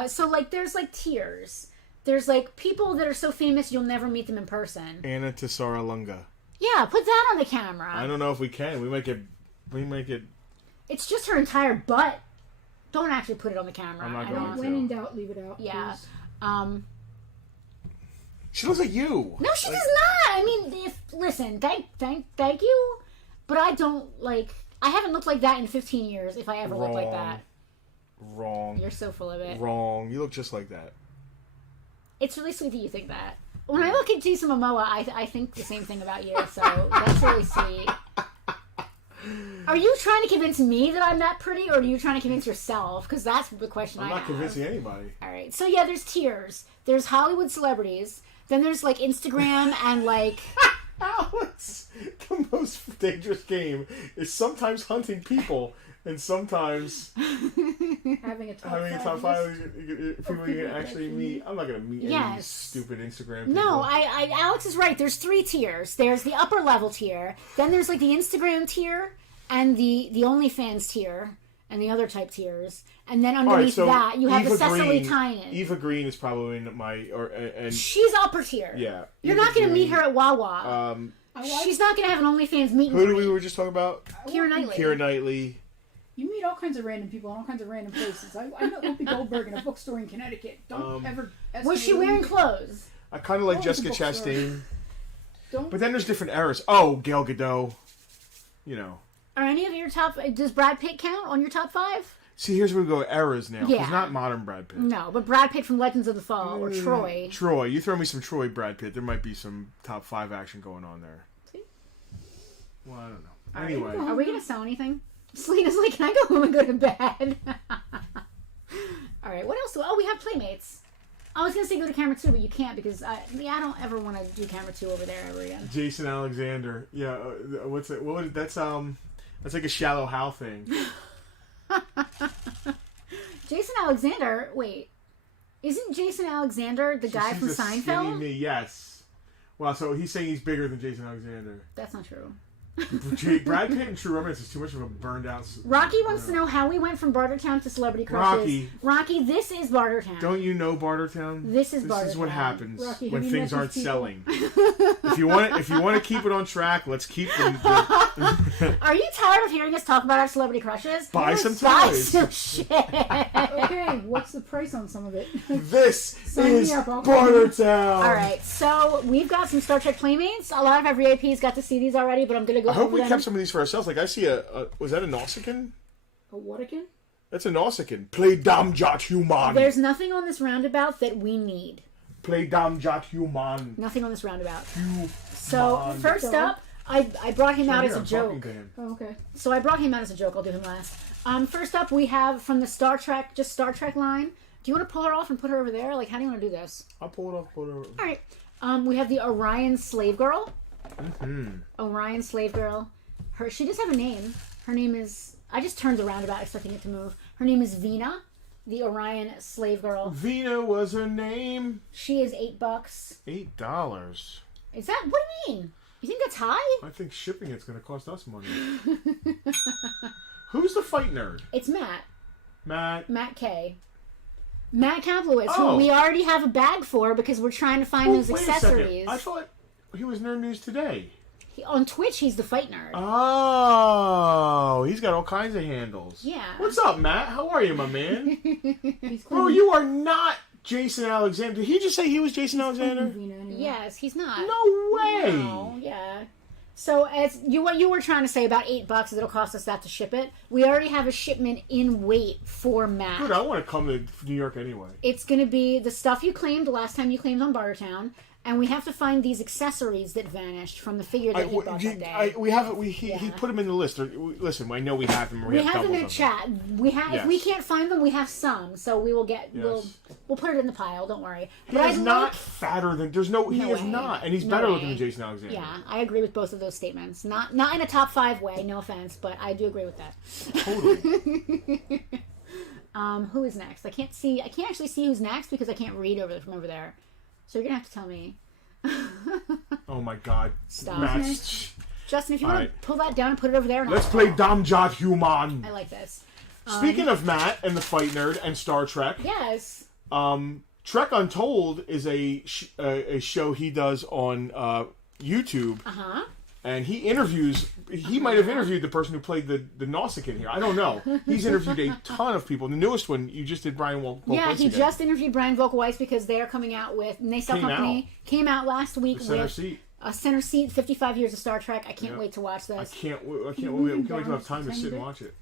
So like there's like tiers. There's like people that are so famous you'll never meet them in person. Anna Tesora Lunga. Yeah, put that on the camera. I don't know if we can. We might get. It's just her entire butt. Don't actually put it on the camera. I'm not I going don't- to. When in doubt, leave it out. Yeah. Please. She looks like you. No, she does not. I mean, listen, thank you, but I don't like. I haven't looked like that in 15 years. If I ever looked like that, Wrong. you're so full of it. Wrong. You look just like that. It's really sweet that you think that. When I look at Jason Momoa, I think the same thing about you. So that's really sweet. Are you trying to convince me that I'm that pretty, or are you trying to convince yourself? Because that's the question I'm I not have. convincing anybody. All right. So yeah, there's tiers. There's Hollywood celebrities. Then there's like Instagram and like. Alex, the most dangerous game is sometimes hunting people and sometimes Having a top having a top five. 5 people you can actually meet. I'm not going to meet any Yes. stupid Instagram people. No, Alex is right. There's 3 tiers. There's the upper level tier. Then there's like the Instagram tier and the OnlyFans tier. and the other type tiers, and then All right, underneath so that you have the Eva Cecily Green, Tynan. Eva Green is probably in my and She's upper tier. yeah. You're Eva not going to meet Green, her at Wawa. She's not going to have an OnlyFans meet and Who do greet. we were just talking about? Keira Knightley. Keira Knightley. You meet all kinds of random people in all kinds of random places. I met Whoopi Goldberg in a bookstore in Connecticut. Don't ever. Was she wearing clothes? I kind of like Oh, Jessica it's a bookstore. Chastain. Don't. But then there's different eras. Oh, Gal Gadot. You know. Are any of your top? Does Brad Pitt count on your top 5? See, here's where we go. Eras now. Yeah. It's not modern Brad Pitt. No, but Brad Pitt from Legends of the Fall or Troy. Troy. You throw me some Troy Brad Pitt. There might be some top 5 action going on there. See? Well, I don't know. All right. Anyway. Are we going to sell anything? Selena's like, can I go home and go to bed? All right. What else? We have Playmates. I was going to say go to camera 2, but you can't because I don't ever want to do camera 2 over there ever again. Jason Alexander. Yeah. What's it? What was it? That's like a Shallow Hal thing. Jason Alexander. Wait, isn't Jason Alexander the guy from She's a skinny Seinfeld? me, yes. Well, so he's saying he's bigger than Jason Alexander. That's not true. Brad Pitt in True Romance is too much of a burned out. Rocky wants to know how we went from Bartertown to Celebrity Crushes. Rocky, this is Bartertown. Don't you know Bartertown? This is This is what Bartertown. happens Rocky, when have you things met aren't these people? selling. If you want to keep it on track, let's keep them. Are you tired of hearing us talk about our Celebrity Crushes? Buy some Buy toys. some shit. Okay, what's the price on some of it? This Sign me is up, I'll- Bartertown. All right, so we've got some Star Trek Playmates. A lot of our VIPs got to see these already, but I'm going to go I hope over we them. kept some of these for ourselves. Like I see was that a Nausicaan? A what again? That's a Nausicaan. Play Dam Jat Human. There's nothing on this roundabout that we need. Play Dam Jat Human. Nothing on this roundabout. Human. So first up, I brought him out as a I'm talking joke. to him. Oh, okay. So I brought him out as a joke. I'll do him last. First up, we have from the Star Trek line. Do you want to pull her off and put her over there? Like, how do you want to do this? I'll pull it off. Pull it over. All right. We have the Orion Slave Girl. Mm-hmm. Orion Slave Girl. She does have a name. Her name is. I just turned the roundabout expecting it to move. Her name is Vina, the Orion Slave Girl. Vina was her name. She is $8. $8. Is that what do you mean? You think that's high? I think shipping it's going to cost us money. Who's the fight nerd? It's Matt. Matt. K. Matt Kaplowitz, Oh. who we already have a bag for because we're trying to find those Wait a second. accessories. I thought he was Nerd News Today. On Twitch, he's the fight nerd. Oh, he's got all kinds of handles. Yeah. What's up, Matt? How are you, my man? He's Bro, claiming you are not Jason Alexander. Did he just say he was Jason Alexander? Vina anyway. Yes, he's not. No way. No, yeah. So as what you were trying to say about $8 it'll cost us that to ship it. We already have a shipment in wait for Matt. Dude, I want to come to New York anyway. It's going to be the stuff you claimed the last time you claimed on Bartertown, and we have to find these accessories that vanished from the figure that he bought that day. He put them in the list. Listen, I know we have them. We have them in doubles the of them. chat. We have if we Yes. can't find them, we have some. So we will get Yes. we'll put it in the pile. Don't worry. He is not fatter than. There's no. He No is way. not, and he's No better way. looking than Jason Alexander. Yeah, I agree with both of those statements. Not in a top 5 way. No offense, but I do agree with that. Totally. Who is next? I can't actually see who's next because I can't read from over there. So you're gonna have to tell me. Oh my God. Stop. Matt's- Justin, if you want Alright. to pull that down and put it over there. And Let's I'll- play Damjat Human. I like this. Speaking of Matt and the Fight Nerd and Star Trek, Yes. Trek Untold is a show he does on YouTube, Uh-huh. and he interviews. He might have interviewed the person who played the Nausicaan here. I don't know. He's interviewed a ton of people. The newest one you just did, Brian Wolf. Yeah, he just interviewed Brian Volkowitz because they are coming out with Nacelle Company. Came out last week Center with Seat. a Center Seat, 55 years of Star Trek. I can't Yeah. wait to watch I this. can't wait down to have time to just a sit and tiny watch it.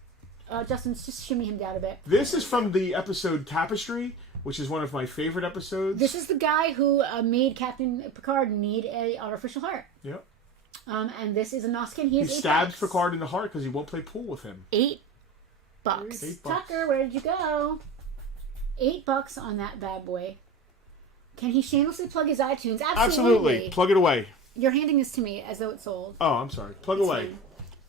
Justin, just shimmy him down a bit. This is from the episode Tapestry, which is one of my favorite episodes. This is the guy who made Captain Picard need an artificial heart. Yep. And this is a Nausicaan. He He is stabs $8. Picard in the heart because he won't play pool with him. $8. $8. Tucker, where did you go? $8 on that bad boy. Can he shamelessly plug his iTunes? Absolutely. Plug it away. You're handing this to me as though it's sold. Oh, I'm sorry. Plug away. fine.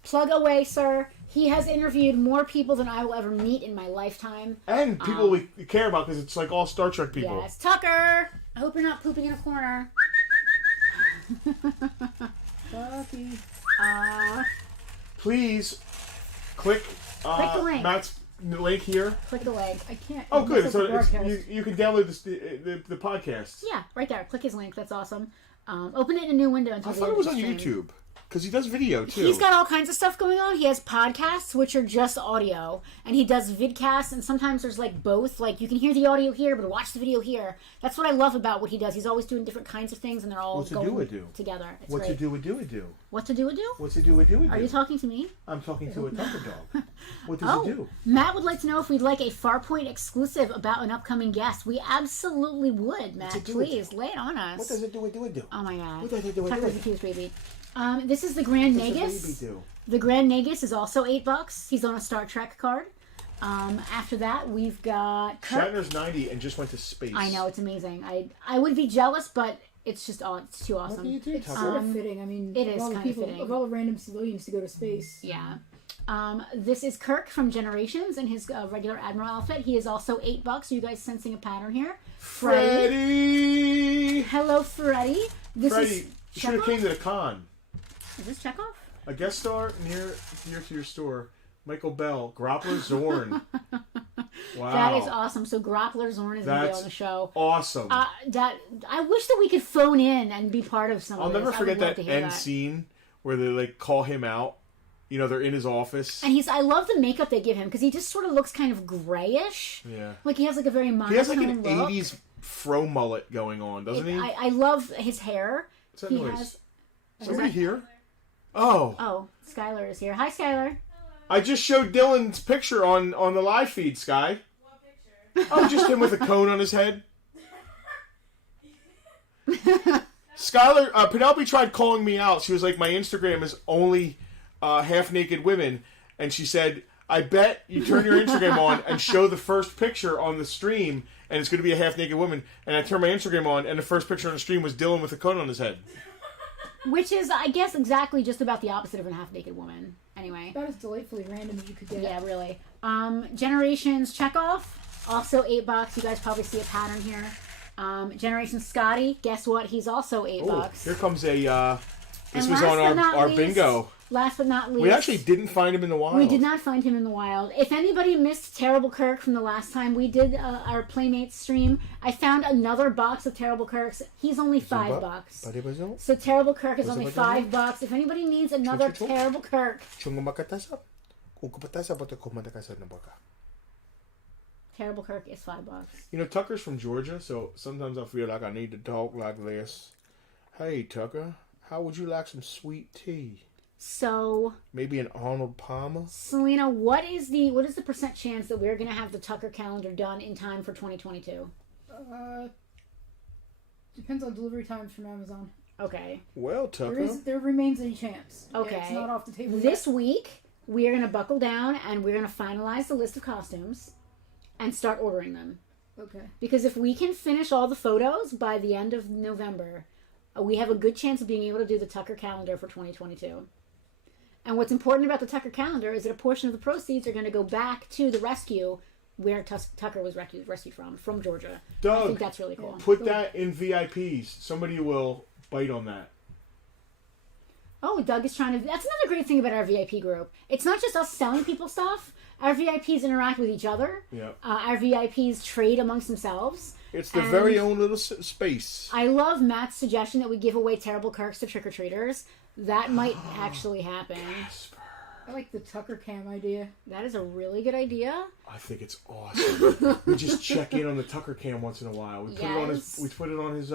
Plug away, sir. He has interviewed more people than I will ever meet in my lifetime. And people we care about because it's like all Star Trek people. Yes. Tucker! I hope you're not pooping in a corner. Bucky. Please click Click the link. Matt's link here? Click the link. I can't. Oh, good. It's So a broadcast. you can download the podcast. Yeah, right there. Click his link. That's awesome. Open it in a new window. Until I the thought end it was of on the stream. YouTube because he does video too. He's got all kinds of stuff going on. He has podcasts, which are just audio, and he does vidcasts, and sometimes there's like both. Like you can hear the audio here, but watch the video here. That's what I love about what he does. He's always doing different kinds of things, and they're all What's to going do with do? together. It's What great. to do with do? What to do with do? What's to do with do? Are you talking to me? I'm talking to a Tucker dog. What does it do? Matt would like to know if we'd like a Farpoint exclusive about an upcoming guest. We absolutely would, Matt. it do? Please lay it on us. What does it do? Oh my god. What does it do? Tucker's a cute baby. This is the Grand What's a Nagus. baby do? The Grand Nagus is also $8. He's on a Star Trek card. After that, we've got Kirk. Shatner's 90 and just went to space. I know, it's amazing. I would be jealous, but it's just it's too What awesome. do you do, It's Tucker? sort of fitting. I mean, it of is all the kinda people, fitting. of all the random civilians to go to space. Yeah. This is Kirk from Generations in his regular Admiral outfit. He is also $8. You guys sensing a pattern here? Freddie! Hello, Freddy. This Freddie, is you should have Chekhov? came to the con. Is this Chekhov? A guest star near to your store. Michael Bell, Groppler Zorn. Wow. That is awesome. So Groppler Zorn is going to be That's on the show. awesome. That I wish that we could phone in and be part of some I'll of this. never I forget would love that to hear end scene where they like call him out. You know, they're in his office. And I love the makeup they give him because he just sort of looks kind of grayish. Yeah. Like he has like a very monotone He has like an look. 80s fro mullet going on, doesn't he? I love his hair. What's that He noise? has. Somebody here? Oh. Oh, Skylar is here. Hi, Skylar. I just showed Dylan's picture on the live feed, Sky. What picture? Oh, just him with a cone on his head. Skylar, Penelope tried calling me out. She was like, my Instagram is only half-naked women. And she said, I bet you turn your Instagram on and show the first picture on the stream, and it's going to be a half-naked woman. And I turned my Instagram on, and the first picture on the stream was Dylan with a cone on his head. Which is, I guess, exactly just about the opposite of a half-naked woman. Anyway. That is delightfully random that you could get. Yeah, really. Generations Chekhov, also $8. You guys probably see a pattern here. Generations Scotty, guess what? He's also $8. Oh, here comes a... this And was last on but not our least- bingo. Last but not least... We actually didn't find him in the wild. We did not find him in the wild. If anybody missed Terrible Kirk from the last time we did our Playmates stream, I found another box of Terrible Kirks. He's only $5. So Terrible Kirk is only $5. If anybody needs another Terrible Kirk, Terrible Kirk is $5. You know, Tucker's from Georgia, so sometimes I feel like I need to talk like this. Hey, Tucker, how would you like some sweet tea? So Maybe an Arnold Palmer? Selena, what is the percent chance that we're going to have the Tucker calendar done in time for 2022? Depends on delivery times from Amazon. Okay. Well, Tucker. There remains a chance. Okay. Yeah, it's not off the table This yet. week, we are going to buckle down and we're going to finalize the list of costumes and start ordering them. Okay. Because if we can finish all the photos by the end of November, we have a good chance of being able to do the Tucker calendar for 2022. And what's important about the Tucker calendar is that a portion of the proceeds are going to go back to the rescue where Tucker was rescued from Georgia. Doug, I think that's really cool. Put that in VIPs. Somebody will bite on that. Oh, Doug is trying to... That's another great thing about our VIP group. It's not just us selling people stuff. Our VIPs interact with each other. Yeah. Our VIPs trade amongst themselves. It's their very own little space. I love Matt's suggestion that we give away Terrible Kirks to trick-or-treaters. That might actually happen. I like the Tucker cam idea. That is a really good idea. I think it's awesome. We just check in on the Tucker cam once in a while. We put it on his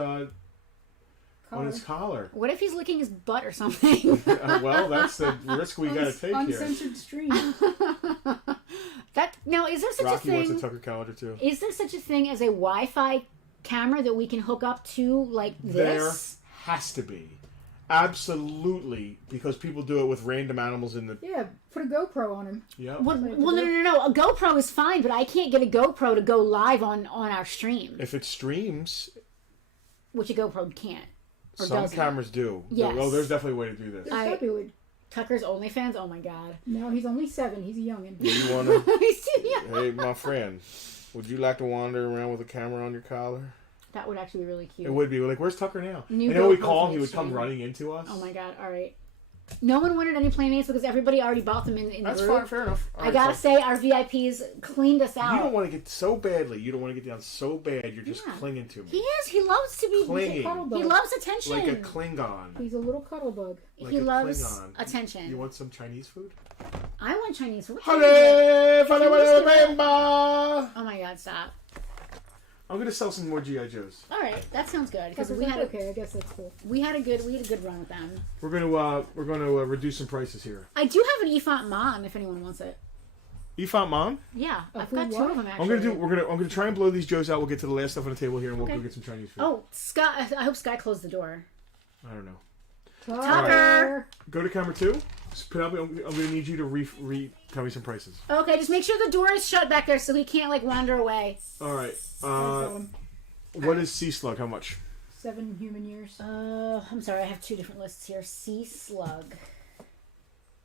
collar. What if he's licking his butt or something? Well, that's the risk we got to take here. Uncensored stream. Now, is there such Rocky a thing? wants a Tucker calendar too. Is there such a thing as a Wi-Fi camera that we can hook up to like this? There has to be. Absolutely, because people do it with random animals in the... Yeah, put a GoPro on him. Yeah. Well, no. A GoPro is fine, but I can't get a GoPro to go live on our stream, If it streams, which a GoPro can't. Or some doesn't. cameras do. Yes. Oh, there's definitely a way to do this. There's gotta be a way. Tucker's OnlyFans? Oh my god. No, he's only 7. He's a youngin. You wanna... He's too young. Hey, my friend, would you like to wander around with a camera on your collar? That would actually be really cute. It would be. We're like, where's Tucker now? New And then we GoPro call, for he the would come stream. running into us. Oh my god, alright. No one wanted any Playmates because everybody already bought them in the That's group. fine, fair enough. All I right, gotta so say, our VIPs cleaned us out. you don't want to get so badly. You don't want to get down so bad. You're just clinging to me. He is. He loves to be Clinging. He loves attention. Like a Klingon. He's a little cuddle bug. Like he a loves Klingon. attention. You want some Chinese food? I want Chinese food. Oh my god, stop. I'm gonna sell some more GI Joes. All right, that sounds good because Okay, I guess that's cool. we had a good run with them. We're gonna reduce some prices here. I do have an Efont Mom if anyone wants it. Efont Mom. Yeah, Oh, I've got who, two what? of them actually. I'm gonna try and blow these Joes out. We'll get to the last stuff on the table here, and we'll go get some Chinese food. Oh, Scott! I hope Sky closed the door. I don't know. Tucker. Go to camera 2. Penelope, I'm gonna need you to tell me some prices. Okay, just make sure the door is shut back there so he can't like wander away. All right. Got him. What is Sea Slug? How much? 7 human years. I'm sorry, I have two different lists here. Sea Slug.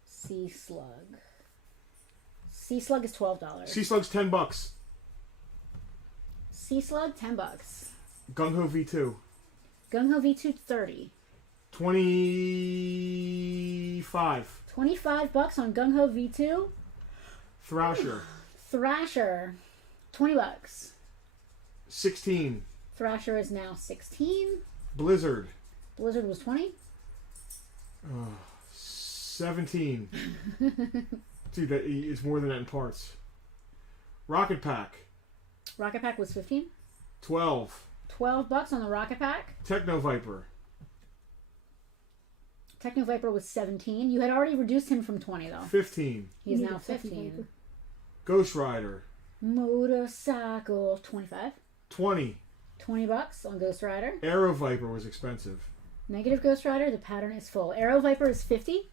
Sea Slug. Sea Slug is $12. Sea Slug's $10. Sea Slug, $10. Gung Ho V2. Gung Ho V2, $30. 25. $25 on Gung Ho V2. Thrasher. Thrasher, $20. 16. Thrasher is now 16. Blizzard. Blizzard was 20. 17. Dude, it's more than that in parts. Rocket Pack. Rocket Pack was 15. 12. $12 on the Rocket Pack. Techno Viper. Techno Viper was 17. You had already reduced him from 20 though. 15. He's You need now a Techno 15. Viper. Ghost Rider. Motorcycle, 25. 20. $20 on Ghost Rider. Aero Viper was expensive. Negative Ghost Rider, the pattern is full. Aero Viper is 50.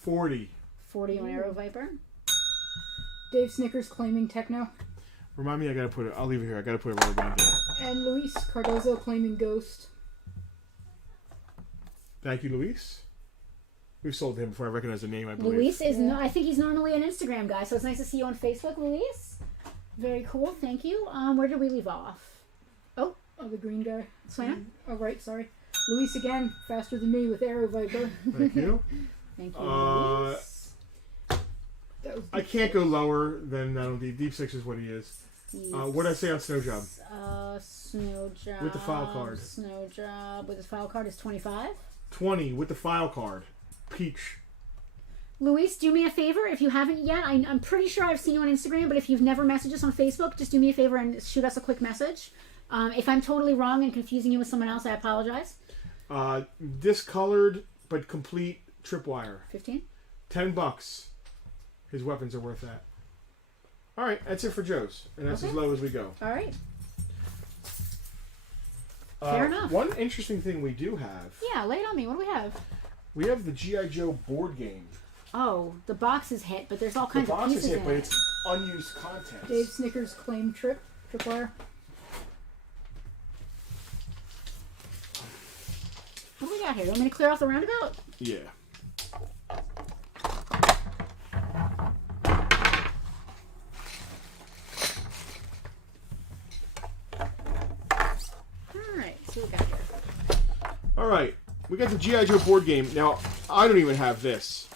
40. 40 on Aero Viper. Dave Snickers claiming Techno. Remind me, I'll leave it here. I gotta put a rubber band there. And Luis Cardozo claiming Ghost. Thank you, Luis. We've sold him before I recognize the name, I believe. Luis is I think he's normally an Instagram guy, so it's nice to see you on Facebook, Luis. Very cool, thank you. Where did we leave off? Oh, the green guy. Swayna? Oh, right, sorry. Luis again, faster than me with Aero Viper. Thank you. Thank you, Luis. That was I can't go lower than that'll be. Deep Six is what he is. What did I say on Snow Job? Snow Job. With the file card. Snow Job with his file card is 25. 20 with the file card. Peach. Luis, do me a favor if you haven't yet. I'm pretty sure I've seen you on Instagram, but if you've never messaged us on Facebook, just do me a favor and shoot us a quick message. If I'm totally wrong and confusing you with someone else, I apologize. Discolored but complete tripwire. 15. $10. His weapons are worth that. All right, that's it for Joe's, and that's as Okay. low as we go. All right. Fair enough. One interesting thing we do have. Yeah, lay it on me. What do we have? We have the G.I. Joe board game. Oh, the box is hit, but there's all The kinds of box pieces is hit, in but it. it's unused content. Dave Snickers claim Tripwire. What do we got here? You want me to clear off the roundabout? Yeah. Alright, so what we got here? All right, we got the G.I. Joe board game. Now, I don't even have this.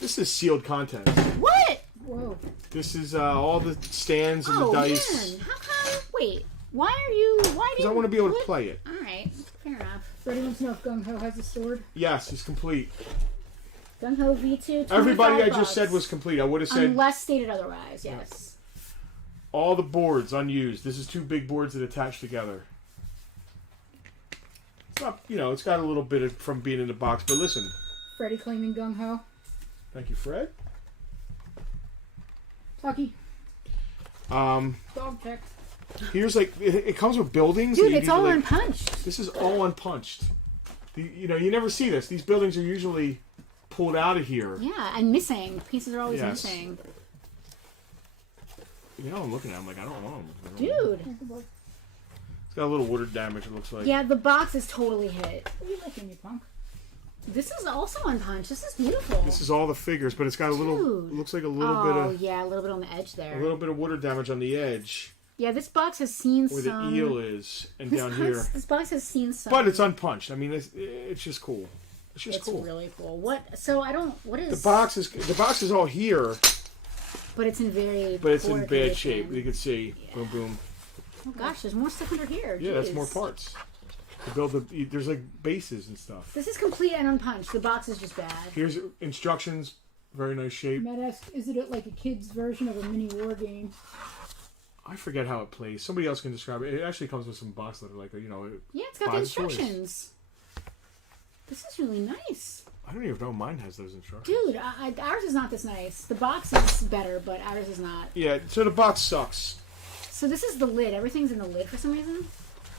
This is sealed content. What? Whoa. This is all the stands and the dice. Man. How come? Wait. Why do Because you... I want to be able to play it. Alright, fair enough. Freddie wants to know if Gung Ho has a sword. Yes, it's complete. Gung Ho V2, Everybody I $25. just said was complete. I would have said Unless stated otherwise, yes. all the boards unused. This is 2 big boards that attach together. It's not, it's got a little bit of, from being in the box, but listen. Freddie claiming Gung Ho. Thank you, Fred. Tucky. Um, Dog check. here's it comes with buildings. Dude, that you it's need to, all unpunched. This is all unpunched. You never see this. These buildings are usually pulled out of here. Yeah, and missing. Pieces are always Yes. missing. I'm looking at them like, I don't want them. Dude. It's got a little water damage, it looks like. Yeah, the box is totally hit. What are you liking, you punk? This is also unpunched. This is beautiful. This is all the figures, but it's got a little, Dude. it looks like a little bit of, yeah, a little bit on the edge there. a little bit of water damage on the edge Yeah, this box has seen where some... the eel is, and down here. This box has seen some... But it's unpunched. I mean, it's just cool. It's just It's cool. really cool. What? So I don't. What is The box is all here, But it's in very. but it's poor in bad condition. shape. You can see, boom, boom. Oh gosh, there's more stuff under here. Yeah, that's Jeez. more parts. To build the, there's like bases and stuff. This is complete and unpunched. The box is just bad. Here's instructions. Very nice shape. Matt asked, is it like a kid's version of a mini war game? I forget how it plays. Somebody else can describe it. It actually comes with some box letter, like Yeah, it's got the Buy the toys. instructions. This is really nice. I don't even know mine has those instructions. Dude, ours is not this nice. The box is better, but ours is not. Yeah, so the box sucks. So this is the lid. Everything's in the lid for some reason.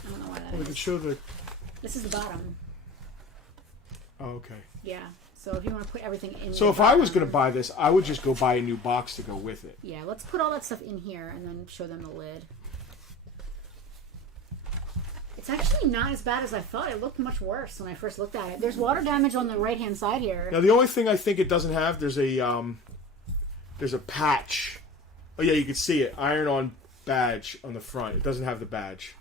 I don't know why that We can is. show the. This is the bottom. Oh, okay. Yeah. So if you want to put everything in. So the if I was bottom- going to buy this, I would just go buy a new box to go with it. Yeah, let's put all that stuff in here and then show them the lid. It's actually not as bad as I thought. It looked much worse when I first looked at it. There's water damage on the right-hand side here. Now the only thing I think it doesn't have, there's a patch. Oh yeah, you can see it. Iron-on badge on the front. It doesn't have the badge.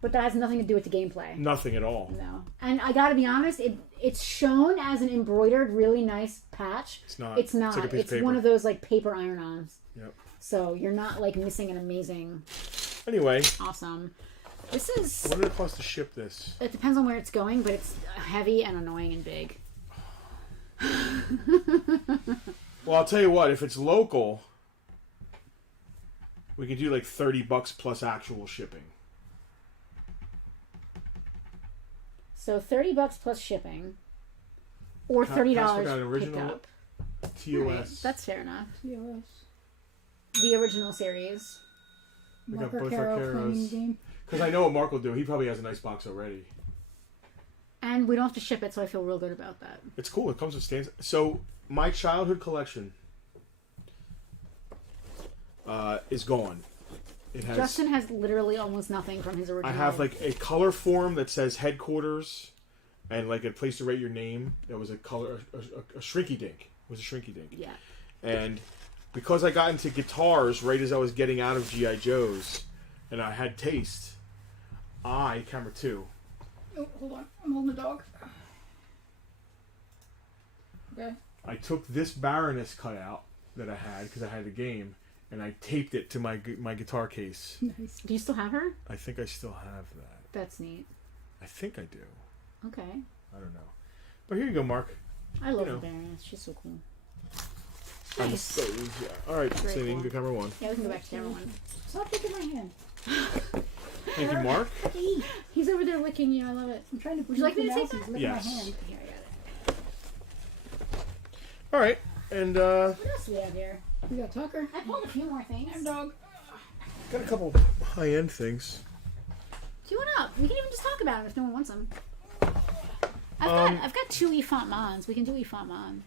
But that has nothing to do with the gameplay. Nothing at all. No. And I gotta be honest, it's shown as an embroidered, really nice patch. It's not. It's not. It's like a piece of It's paper. one of those like paper iron-ons. Yep. So you're not like missing an amazing, Anyway, awesome. This is. what did it cost to ship this? It depends on where it's going, but it's heavy and annoying and big. Well, I'll tell you what. If it's local, we could do like $30 plus actual shipping. So $30 plus shipping, or Ca- $30 Casper got an original pickup. TOS. Right, that's fair enough. TOS. The original series. We got Marker both our Caro Caros. cleaning game. Because I know what Mark will do. He probably has a nice box already. And we don't have to ship it, so I feel real good about that. It's cool. It comes with stands. So my childhood collection is gone. It has. Justin has literally almost nothing from his original. I have like a color form that says headquarters, and like a place to write your name. That was a color, a shrinky dink. It was a shrinky dink. Yeah. And because I got into guitars right as I was getting out of GI Joes, and I had taste, camera 2. Oh, hold on. I'm holding the dog. Okay. I took this Baroness cutout that I had because I had the game, and I taped it to my guitar case. Nice. Do you still have her? I think I still have that. That's neat. I think I do. Okay. I don't know. But here you go, Mark. I love You know. the Baroness. She's so cool. I'm Nice. so, yeah. All right, Very so you cool. can go camera 1. Yeah, we can go back to camera 1. Stop taking my hand. Thank you, Mark. He's over there licking you. I love it. I'm trying to. Would you like me to the take mouse. that? He's licking Yes. my hand. Here, I got it. All right, and What else do we have here? We got Tucker. I pulled a few more things. And dog. got a couple high-end things. Do you want up? We can even just talk about them if no one wants them. I've got 2 Efont Mons. We can do Efont Mon.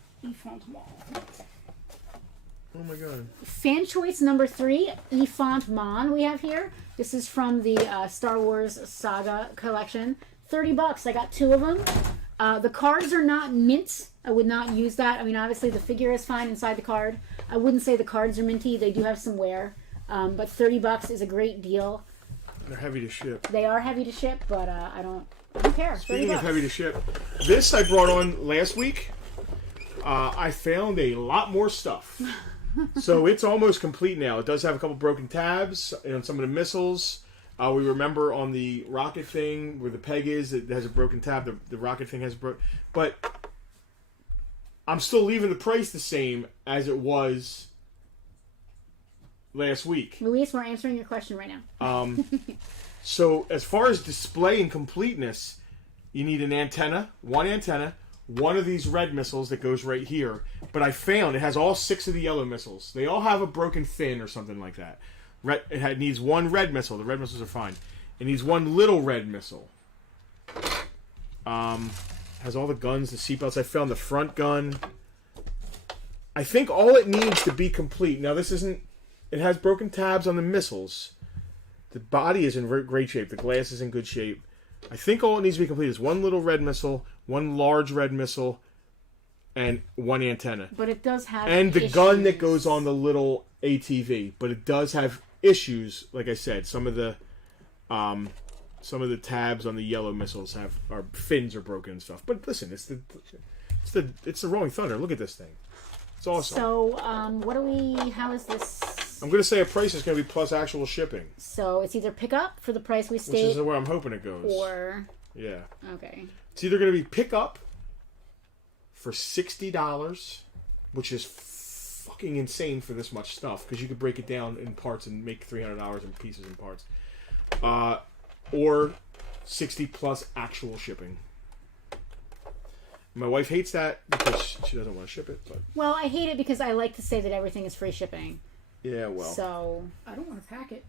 Oh my god. Fan choice number 3, Efont Mon. We have here. This is from the Star Wars Saga collection. $30. I got 2 of them. The cards are not mint. I would not use that. I mean, obviously the figure is fine inside the card. I wouldn't say the cards are minty. They do have some wear, but $30 is a great deal. They're heavy to ship. They are heavy to ship, but I don't care. Speaking $30. of heavy to ship, this I brought on last week. I found a lot more stuff. So it's almost complete now. It does have a couple broken tabs on some of the missiles. We remember on the rocket thing where the peg is, it has a broken tab. The rocket thing has broken. But I'm still leaving the price the same as it was last week. Luis, we're answering your question right now. So as far as display and completeness, you need an antenna, one of these red missiles that goes right here. But I found it has all 6 of the yellow missiles. They all have a broken fin or something like that. Needs one red missile. The red missiles are fine. It needs one little red missile. Has all the guns, the seatbelts. I found the front gun. I think all it needs to be complete. Now this isn't. It has broken tabs on the missiles. The body is in great shape. The glass is in good shape. I think all it needs to be complete is one little red missile, one large red missile, and one antenna. But it does have And the issues. gun that goes on the little ATV. But it does have issues, like I said. Some of the some of the tabs on the yellow missiles our fins are broken and stuff. But listen, it's the Rolling Thunder. Look at this thing. It's awesome. So, how is this? I'm going to say a price is going to be plus actual shipping. So it's either pick up for the price we state, which is where I'm hoping it goes. Or yeah. Okay. It's either going to be pick up for $60, which is fucking insane for this much stuff, because you could break it down in parts and make $300 in pieces and parts, or 60 plus actual shipping. My wife hates that because she doesn't want to ship it. But well, I hate it because I like to say that everything is free shipping. Yeah, well. So I don't want to pack it.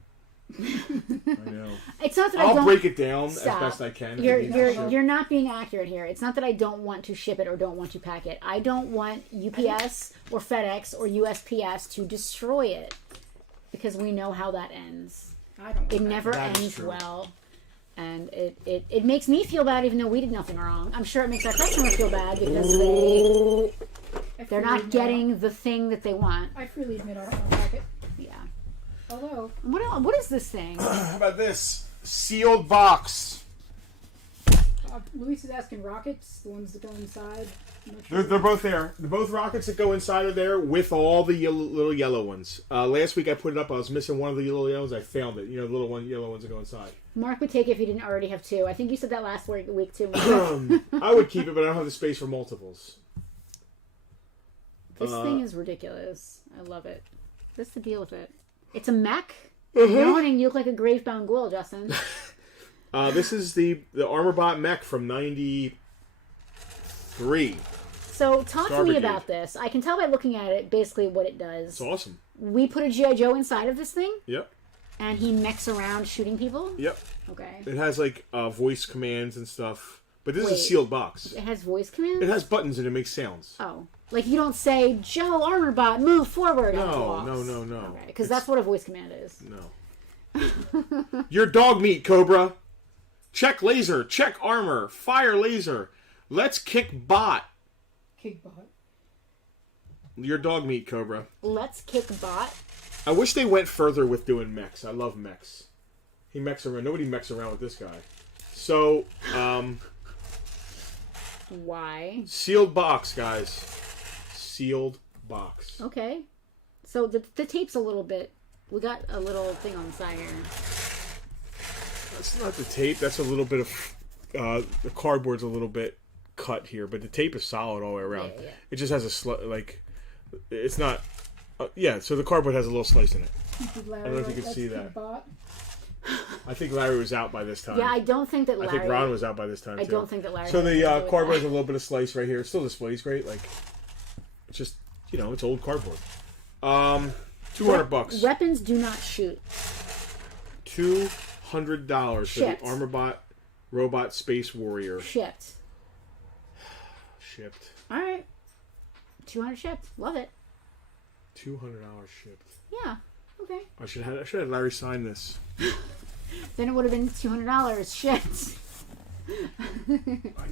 I know. It's not that I'll break it down as best I can. You're not being accurate here. It's not that I don't want to ship it or don't want to pack it. I don't want UPS or FedEx or USPS to destroy it, because we know how that ends. It never ends well. And it makes me feel bad, even though we did nothing wrong. I'm sure it makes our customer feel bad because they're not getting the thing that they want. I freely admit I don't want to pack it. Yeah. Although, what is this thing? How about this? Sealed box. Luis is asking rockets, the ones that go inside. They're both there. They're both rockets that go inside are there with all the little yellow ones. Last week I put it up. I was missing one of the little yellow ones. I found it. You know, the little yellow ones that go inside. Mark would take it if you didn't already have two. I think you said that last week too. I would keep it, but I don't have the space for multiples. This thing is ridiculous. I love it. What's the deal with it? It's a mech? You're wanting you look like a gravebound ghoul, Justin. This is the Armorbot mech from '93. So talk to me about this. I can tell by looking at it basically what it does. It's awesome. We put a G.I. Joe inside of this thing? Yep. And he mechs around shooting people? Yep. Okay. It has like voice commands and stuff. But this is a sealed box. It has voice commands? It has buttons and it makes sounds. Oh. Like you don't say, Joe Armorbot, move forward. No. Okay. Because that's what a voice command is. No. Your dog meat, Cobra. Check laser. Check armor. Fire laser. Let's kick bot. Kick bot. Your dog meat, Cobra. Let's kick bot. I wish they went further with doing mechs. I love mechs. He mechs around. Nobody mechs around with this guy. So, why? Sealed box, guys. Sealed box. Okay. So the tape's a little bit... We got a little thing on the side here. That's not the tape. That's a little bit of... the cardboard's a little bit cut here, but the tape is solid all the way around. Yeah. It just has a it's not... yeah, so the cardboard has a little slice in it. I don't know if you can see that. I think Larry was out by this time. Yeah, I don't think that Larry... I think Ron was out by this time, too. I don't think that Larry... So the cardboard has a little bit of slice right here. It still displays great. Like, it's just, it's old cardboard. $200. Weapons do not shoot. $200 for the Armorbot Robot Space Warrior. Shipped. All right. 200 shipped. Love it. $200 shipped. Yeah. Okay. I should have had Larry sign this. Then it would have been $200 shipped.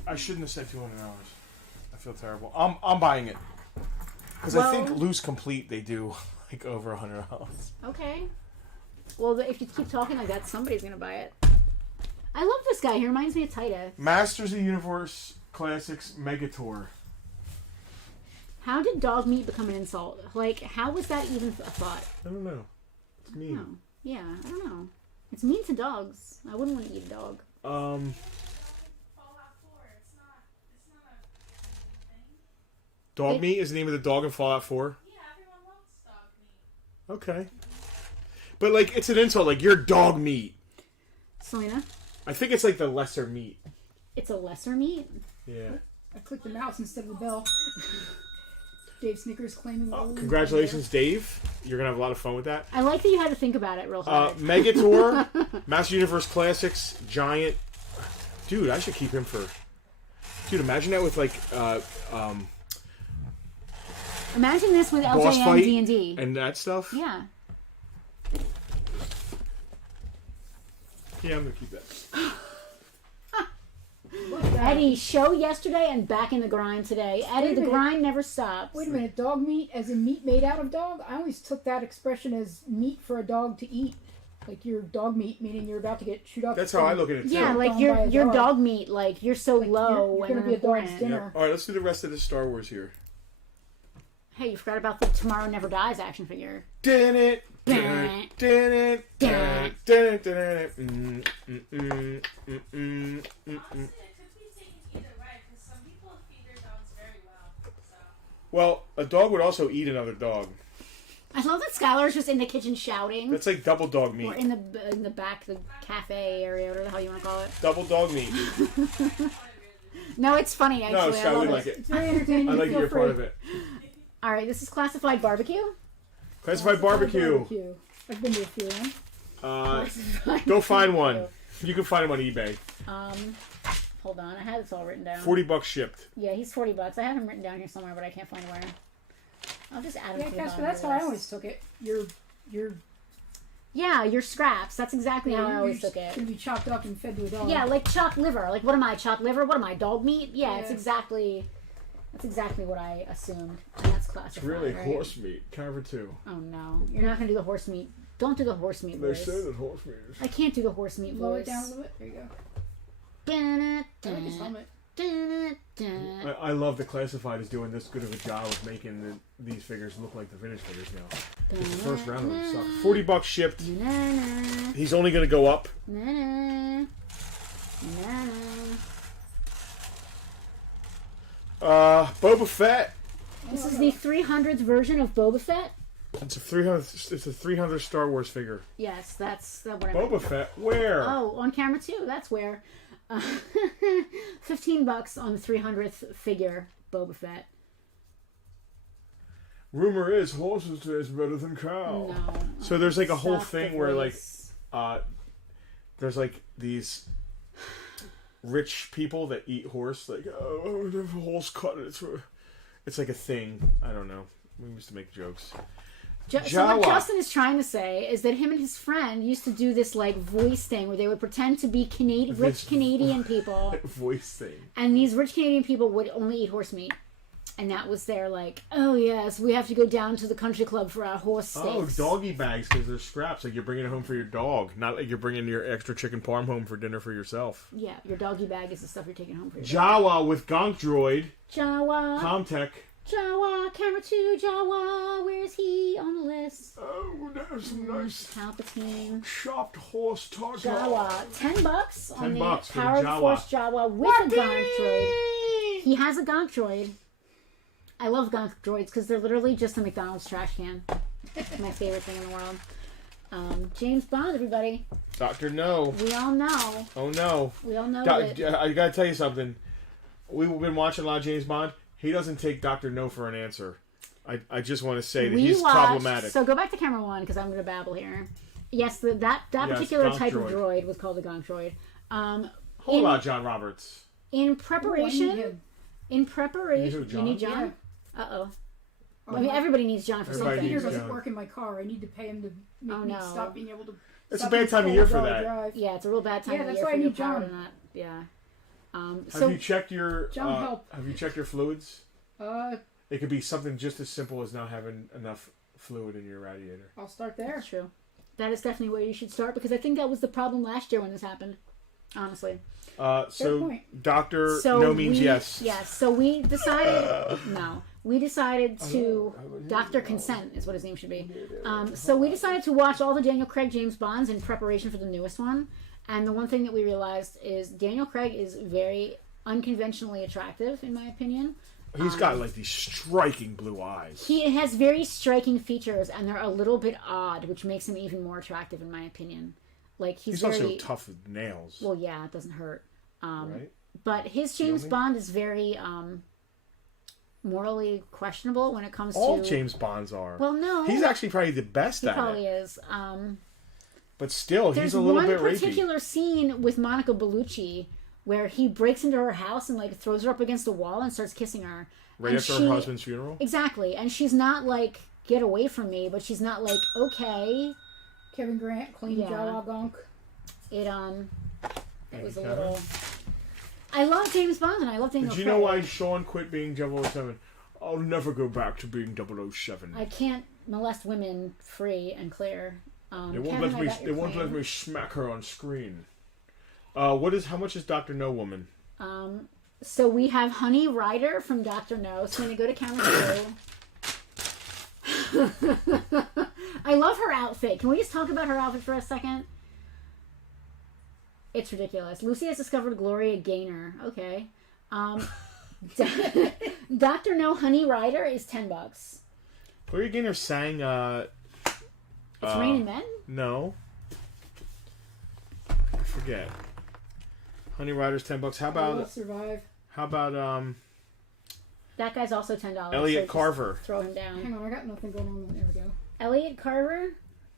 I shouldn't have said $200. I feel terrible. I'm buying it because I think loose complete they do like over $100. Okay. Well, if you keep talking like that, somebody's gonna buy it. I love this guy. He reminds me of Titus. Masters of the Universe Classics Megator. How did dog meat become an insult? Like, how was that even a thought? I don't know. It's mean. No. Yeah, I don't know. It's mean to dogs. I wouldn't want to eat a dog. Dog meat is the name of the dog in Fallout 4? Yeah, everyone loves dog meat. Okay. But, like, it's an insult. Like, you're dog meat. Selena? I think it's, like, the lesser meat. It's a lesser meat? Yeah. I clicked the mouse instead of the bell. Dave Snickers claiming... Congratulations, Dave. You're going to have a lot of fun with that. I like that you had to think about it real hard. Megator, Master Universe Classics, Giant. Dude, I should keep him for... Dude, imagine that with, like, imagine this with Boss LJN Fight D&D. and that stuff. Yeah. Yeah, I'm going to keep that. Eddie, show yesterday and back in the grind today. Eddie, the grind never stops. Wait a minute, dog meat as in meat made out of dog? I always took that expression as meat for a dog to eat. Like your dog meat, meaning you're about to get chewed up. That's how I look at it too. Yeah, like Done by a your dog. dog meat, like you're so Like, low you're and gonna be a dog's unimportant. dinner. All right, let's do the rest of the Star Wars here. Hey, you forgot about the Tomorrow Never Dies action figure. Dun it, dun it, dun it, dun it, dun it, dun it. Honestly, it could be taken either way because some people feed their dogs very well. So. Well, a dog would also eat another dog. I love that Skylar's just in the kitchen shouting. That's like double dog Or meat. in the back, the cafe area, whatever the hell you want to call it. Double dog meat. No, it's funny actually. No, it's I love we it. like it. It's very entertaining. I like Feel you're free. part of it. All right, this is classified barbecue. Classified barbecue. I've been to a few of them. Classified Go find one. barbecue. You can find them on eBay. Hold on, I had this all written down. $40 shipped. Yeah, he's $40. I have him written down here somewhere, but I can't find where. I'll just add him Yeah, to the Casper, bottom that's of how the I always list. took it. Your Yeah, your scraps. That's exactly how I always you're took it. gonna be chopped up and fed to a dog. Yeah, like chopped liver. Like, what am I? Chopped liver? What am I? Dog meat? Yeah, it's Yeah. exactly. That's exactly what I assumed. And that's classified. It's really right? horse meat. Carver 2. Oh no, you're not gonna do the horse meat. Don't do the horse meat They voice. say that horse meat is. I can't do the horse meat Blow voice. it down a little bit. There you go. Dun, I like his helmet. dun, dun. I love that Classified is doing this good of a job of making these figures look like the finished figures now. The first round of them sucked. $40 shipped. Na-na, He's only going to go up. na-na, na-na. Boba Fett. This is the 300th version of Boba Fett. It's a 300. It's a 300 Star Wars figure. Yes, that's what I meant. Boba Fett. Where? Oh, on camera too. That's where. $15 on the 300th figure, Boba Fett. Rumor is horses taste better than cow. No. So there's like a whole Stop thing the where voice. there's like these rich people that eat horse. Like, oh, the horse cut it. It's like a thing. I don't know. We used to make jokes. So what Jawa. Justin is trying to say is that him and his friend used to do this like voice thing where they would pretend to be rich This Canadian people, Voice thing. and these rich Canadian people would only eat horse meat, and that was their like, oh yes, we have to go down to the country club for our horse Oh, steaks. doggy bags because they're scraps. Like you're bringing it home for your dog, not like you're bringing your extra chicken parm home for dinner for yourself. Yeah, your doggy bag is the stuff you're taking home for your dog. Jawa with Gonk Droid, Jawa, Comtech. Jawa, camera 2, Jawa, where is he on the list? Oh, there's some nice Palpatine. chopped horse target. Jawa, $10 on $10 the for the Power of the Jawa. Force Jawa with a Gonk droid. He has a Gonk droid. I love Gonk droids because they're literally just a McDonald's trash can. My favorite thing in the world. James Bond, everybody. Dr. No. We all know. Oh no. We all know I that. gotta tell you something. We've been watching a lot of James Bond. He doesn't take Dr. No for an answer. I just want to say that he's problematic. So go back to camera 1 because I'm going to babble here. Yes, that Yes, particular Gonk type droid. of droid was called a Gonk droid. Hold on, John Roberts. In Ooh, I preparation, need him. in preparation, You you need need John. Uh oh. Oh, I mean, my everybody needs John for Everybody something. computer needs doesn't John. work in my car. I need to pay him to make Oh, me no. stop being able to. It's stop a bad being time of told year to for drive. that. Drive. Yeah, it's a real bad time Yeah, of that's year why for I your need power John. to not. Yeah. Have you checked your John, help. Have you checked your fluids? Uh, It could be something just as simple as not having enough fluid in your radiator. I'll start there. That's true. That is definitely where you should start because I think that was the problem last year when this happened. Honestly. So point. Doctor So No means we, yes. Yes. So we decided. No. We decided to. Dr. Consent is what his name should be. So we decided to watch all the Daniel Craig James Bonds in preparation for the newest one. And the one thing that we realized is Daniel Craig is very unconventionally attractive, in my opinion. He's got like these striking blue eyes. He has very striking features, and they're a little bit odd, which makes him even more attractive, in my opinion. Like he's also very tough with nails. well, yeah, it doesn't hurt. Right? But his James Yummy. Bond is very morally questionable when it comes All to James Bonds are. Well, no, He's actually probably the best he at probably it. is. But still, There's he's a little one bit rapey. particular scene with Monica Bellucci where he breaks into her house and like throws her up against a wall and starts kissing her. Right And after she- her husband's funeral? Exactly, and she's not like get away from me, but she's not like okay. Kevin Grant, clean Yeah. Jawa Gonk. It was a Kevin? little. I love James Bond and I love Daniel Did you Craig. know why Sean quit being 007? I'll never go back to being 007. I can't molest women free and clear. It won't Kevin, let I me. got your It won't plan. let me smack her on screen. How much is Doctor No Woman? So we have Honey Rider from Dr. No. So when you go to camera 2. I love her outfit. Can we just talk about her outfit for a second? It's ridiculous. Lucy has discovered Gloria Gaynor. Okay. Dr. No Honey Rider is $10. Gloria Gaynor sang. It's Raining Men? No. I forget. Honey Rider's $10. How I will about survive. That guy's also $10. Elliot so just Carver? Throw him down. Hang on, I got nothing going on. There we go. Elliot Carver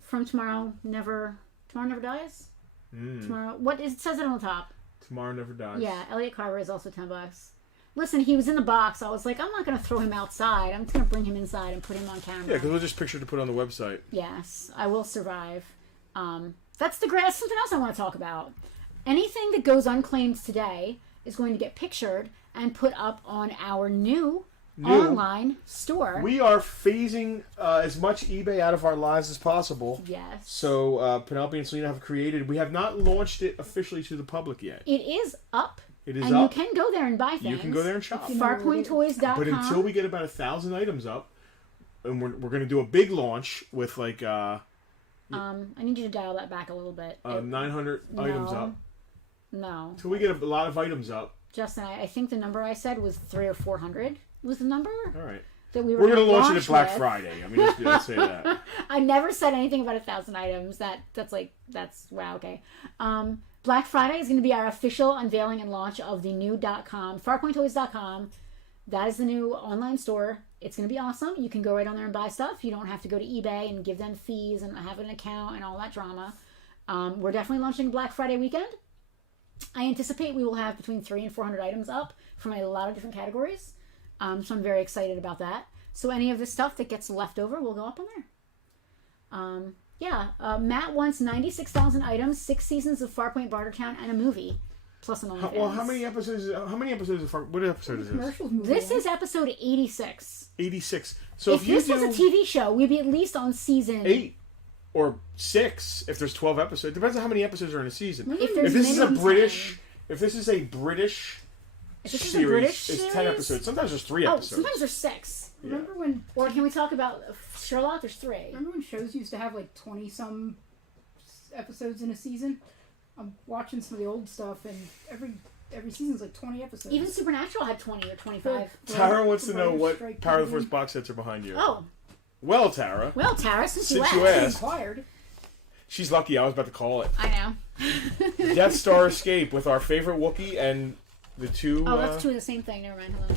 from Tomorrow Never Dies? Tomorrow. What is it says it on the top? Tomorrow Never Dies. Yeah, Elliot Carver is also $10. Listen, he was in the box. I was like, I'm not going to throw him outside. I'm just going to bring him inside and put him on camera. Yeah, because we'll just picture to put on the website. Yes, I will survive. That's something else I want to talk about. Anything that goes unclaimed today is going to get pictured and put up on our new online store. We are phasing as much eBay out of our lives as possible. Yes. So Penelope and Selena have created. We have not launched it officially to the public yet. It is up. It is and up. you can go there and buy things. You can go there and shop. Farpointtoys.com. But until we get about 1,000 items up, and we're going to do a big launch with like I need you to dial that back a little bit. 900 items up. No. Until we get a lot of items up. Justin, I think the number I said was 300 or 400 was the number. All right. That we were going to launch it with. at Black Friday. I mean, let's say that. I never said anything about 1,000 items. That's wow. Okay. Black Friday is going to be our official unveiling and launch of the new .com, farpointtoys.com. That is the new online store. It's going to be awesome. You can go right on there and buy stuff. You don't have to go to eBay and give them fees and have an account and all that drama. We're definitely launching Black Friday weekend. I anticipate we will have between 300 and 400 items up from a lot of different categories. So I'm very excited about that. So any of the stuff that gets left over will go up on there. Matt wants 96,000 items, 6 seasons of Farpoint Bartertown, and a movie, plus an OnlyFans. Well, how many episodes? What episode is this? Commercials movie. This is episode 86. 86. So if you this do was a TV show, we'd be at least on season 8 or 6, if there's 12 episodes, depends on how many episodes are in a season. If If this is a minimum British, 10. if this is a British If this is a series, British it's 10 series? episodes. Sometimes there's 3 Oh, episodes. sometimes there's 6. Remember when? Or can we talk about Sherlock? There's 3. Remember when shows used to have like 20-some episodes in a season? I'm watching some of the old stuff, and every season's like 20 episodes. Even Supernatural had 20 or 25. Tara wants to know Writers' what strike Power of the coming Force box sets are behind you. Oh, Well, Tara, well, Tara, since you Since you asked. asked. Inquired. she's lucky. I was about to call it. I know. Death Star Escape with our favorite Wookiee and the two. Oh, that's two of the same thing. Never mind. Hold on.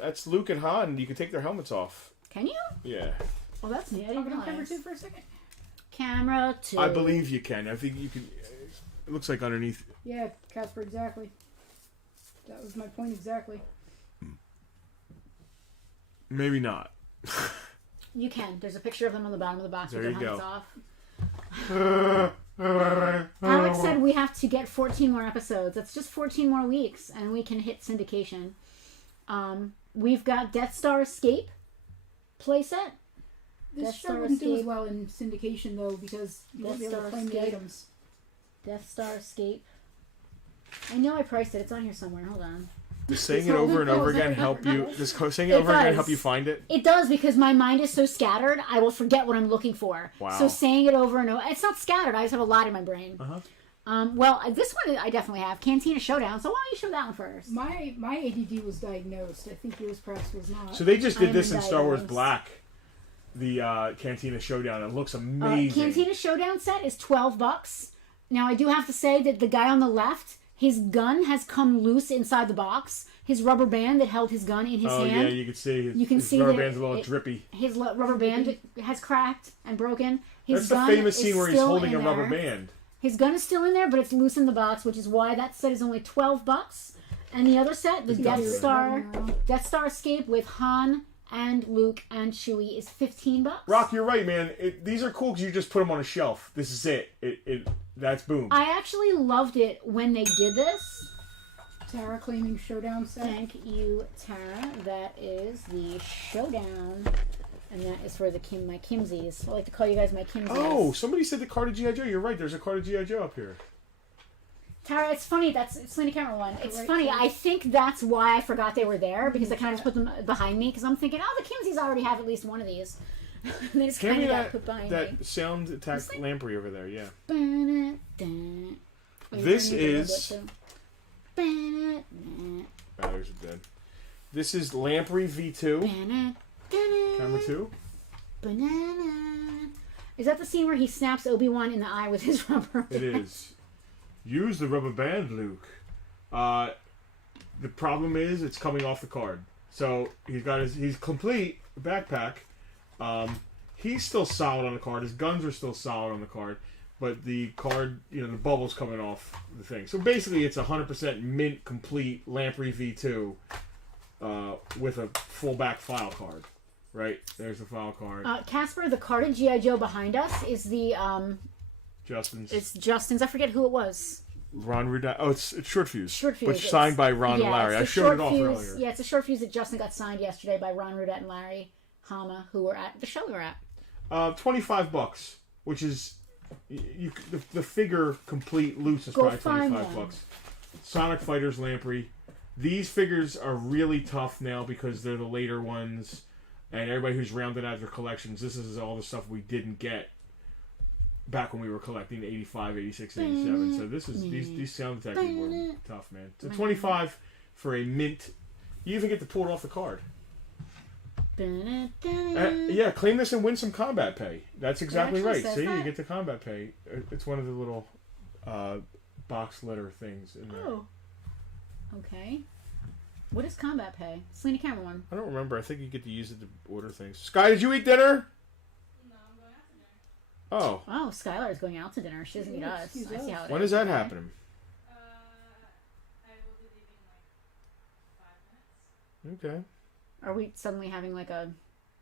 That's Luke and Han. You can take their helmets off. Can you? Yeah, Oh, that's neat. I didn't Talking on camera realize. 2 for a second. Camera 2. I believe you can. I think you can. It looks like underneath. Yeah, Casper, exactly. That was my point exactly. Maybe not. You can. There's a picture of them on the bottom of the box There with you their go. helmets off. Alex said we have to get 14 more episodes. That's just 14 more weeks, and we can hit syndication. We've got Death Star Escape playset. This Death show Star wouldn't do as Escape. well in syndication, though, because you won't be Death able to Star claim the Escape. items. Death Star Escape. I know I priced it. It's on here somewhere. Hold on. Just saying it over and over again help you. Just saying it It over again does. help you find it. It does because my mind is so scattered. I will forget what I'm looking for. Wow. So saying it over and over. It's not scattered. I just have a lot in my brain. Uh-huh. This one I definitely have. Cantina Showdown. So why don't you show that one first? My ADD was diagnosed. I think yours perhaps was not. So they just did I'm this in Star Wars diagnosed. Black. The Cantina Showdown. It looks amazing. Cantina Showdown set is $12. Now I do have to say that the guy on the left, his gun has come loose inside the box. His rubber band that held his gun in his hand. Yeah, you can see. You can his see rubber that band's a little it- drippy. His rubber band has cracked and broken. His That's the gun famous is scene where he's still holding in a rubber there. band. His gun is still in there, but it's loose in the box, which is why that set is only $12. And the other set, the Death Star Escape with Han and Luke and Chewie, is $15. Rock, you're right, man. These are cool because you just put them on a shelf. This is it. That's boom. I actually loved it when they did this. Tara claiming Showdown set. Thank you, Tara. That is the Showdown And that is for my Kimsies. I like to call you guys my Kimsies. Oh, somebody said the card of G.I. Joe. You're right. There's a card of G.I. Joe up here. Tara, it's funny. It's Selena Cameron one. It's Right funny. there. I think that's why I forgot they were there because I kind of just put them behind me because I'm thinking, oh, the Kimsies already have at least one of these. They just Hand kind me of got put behind that me. sound attack This thing? lamprey over there. Yeah. Ba-na-dun. Wait, This I need a little is- bit, too. Ba-na-dun. Batteries are dead. This is Lamprey V2. Ba-na-dun. Camera 2. Banana. Is that the scene where he snaps Obi-Wan in the eye with his rubber It band? is. Use the rubber band, Luke. The problem is it's coming off the card. So he's complete backpack. He's still solid on the card. His guns are still solid on the card. But the card, the bubble's coming off the thing. So basically it's 100% mint complete Lamprey V2 with a full back file card. Right? There's the file card. Casper, the card of G.I. Joe behind us is the Justin's. it's Justin's. I forget who it was. Ron Rudolph. Oh, it's Short Fuse. Short Fuse. But It's- signed by Ron and Larry. it's I the showed short it off fuse. earlier. Yeah, it's a short fuse that Justin got signed yesterday by Ron Rudett and Larry Hama, who were at the show we were at. $25, which is the figure complete loose is Go probably find $25. one. Sonic Fighters Lamprey. These figures are really tough now because they're the later ones, and everybody who's rounded out their collections, this is all the stuff we didn't get back when we were collecting 85, 86, 87. So this is these sound effects were tough, man. So 25 for a mint. You even get to pull it off the card. Yeah, claim this and win some combat pay. That's exactly actually right. says See, you that. get the combat pay. It's one of the little box letter things in there. Oh. Okay. What is combat pay? Selena Cameron one. I don't remember. I think you get to use it to order things. Sky, did you eat dinner? No, I'm going out to dinner. Oh, Oh, Skylar is going out to dinner. She doesn't eat us. Excuse I see us. how it when is. is that Okay. happening? I will be leaving in 5 minutes. Okay. Are we suddenly having like a...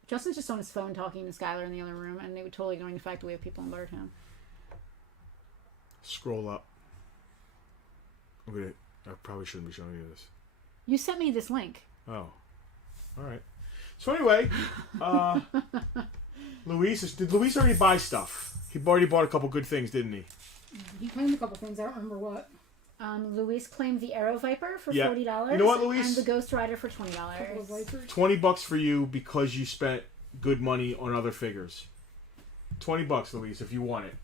Justin's just on his phone talking to Skylar in the other room, and they were totally ignoring the fact that we have people in Bartertown. Scroll up. Okay, I probably shouldn't be showing you this. You sent me this link. Oh. All right. So anyway, did Luis already buy stuff? He already bought a couple good things, didn't he? He claimed a couple things. I don't remember what. Luis claimed the Aero Viper for Yeah. $40. You know what, Luis? And the Ghost Rider for Couple of $20. Vipers. $20 for you because you spent good money on other figures. $20, Luis, if you want it.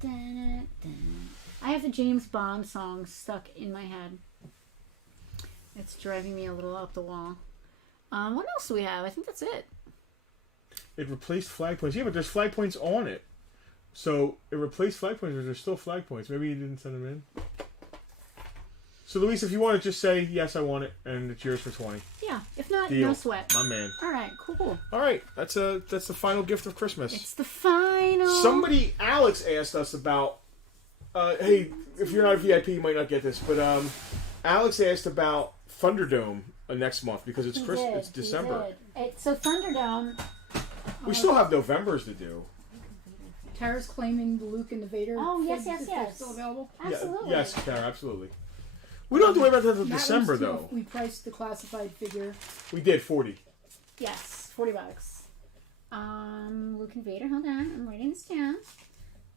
Dun, dun. I have the James Bond song stuck in my head. It's driving me a little up the wall. What else do we have? I think that's it. It replaced flag points. Yeah, but there's flag points on it. So it replaced flag points, but there's still flag points. Maybe you didn't send them in. So Luis, if you want to just say yes, I want it, and it's yours for 20. Yeah. If not, Deal. no sweat. My man. All right. Cool. All right, that's the final gift of Christmas. It's the final. Somebody, Alex, asked us about. Hey, if you're not a VIP, you might not get this, but Alex asked about Thunderdome next month because it's He Christmas. did, It's he December. did. So Thunderdome. We still have November's to do. Tara's claiming the Luke and the Vader. Oh, yes, figs, yes, if they're yes. Still available. Absolutely. Yeah, yes, Kara, absolutely. We don't have to worry about that until That December, was too, though. We priced the classified figure. We did 40. Yes. $40. Luke and Vader. Hold on. I'm writing this down.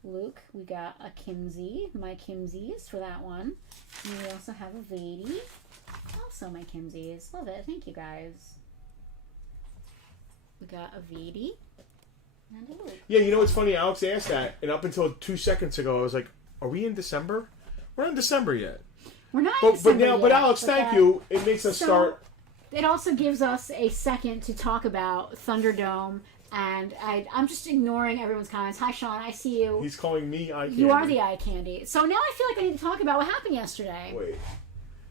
Luke, we got a Kimsey. My Kimsies for that one. And we also have a Vady. Also my Kimsies. Love it. Thank you, guys. We got a Vady. And a Luke. Yeah, you know what's funny? Alex asked that, and up until 2 seconds ago, I was like, "Are we in December? We're not in December yet." We're not in But December now, yet, but Alex, thank that- you. It makes us So- start. It also gives us a second to talk about Thunderdome, and I'm just ignoring everyone's comments. Hi, Sean. I see you. He's calling me eye candy. You are the eye candy. So now I feel like I need to talk about what happened yesterday. Wait.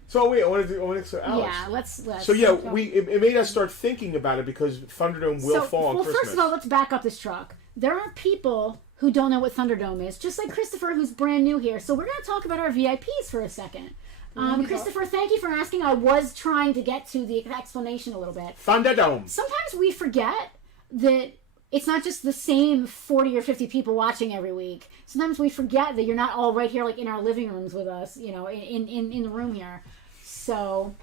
So wait, I want to so Alex. Yeah, let's. So yeah, it made us start thinking about it because Thunderdome will fall on well, Christmas. first of all, let's back up this truck. There are people who don't know what Thunderdome is, just like Christopher, who's brand new here. So we're going to talk about our VIPs for a second. Christopher, thank you for asking. I was trying to get to the explanation a little bit. Thunderdome. Sometimes we forget that it's not just the same 40 or 50 people watching every week. Sometimes we forget that you're not all right here, like in our living rooms with us, you know, in the room here. So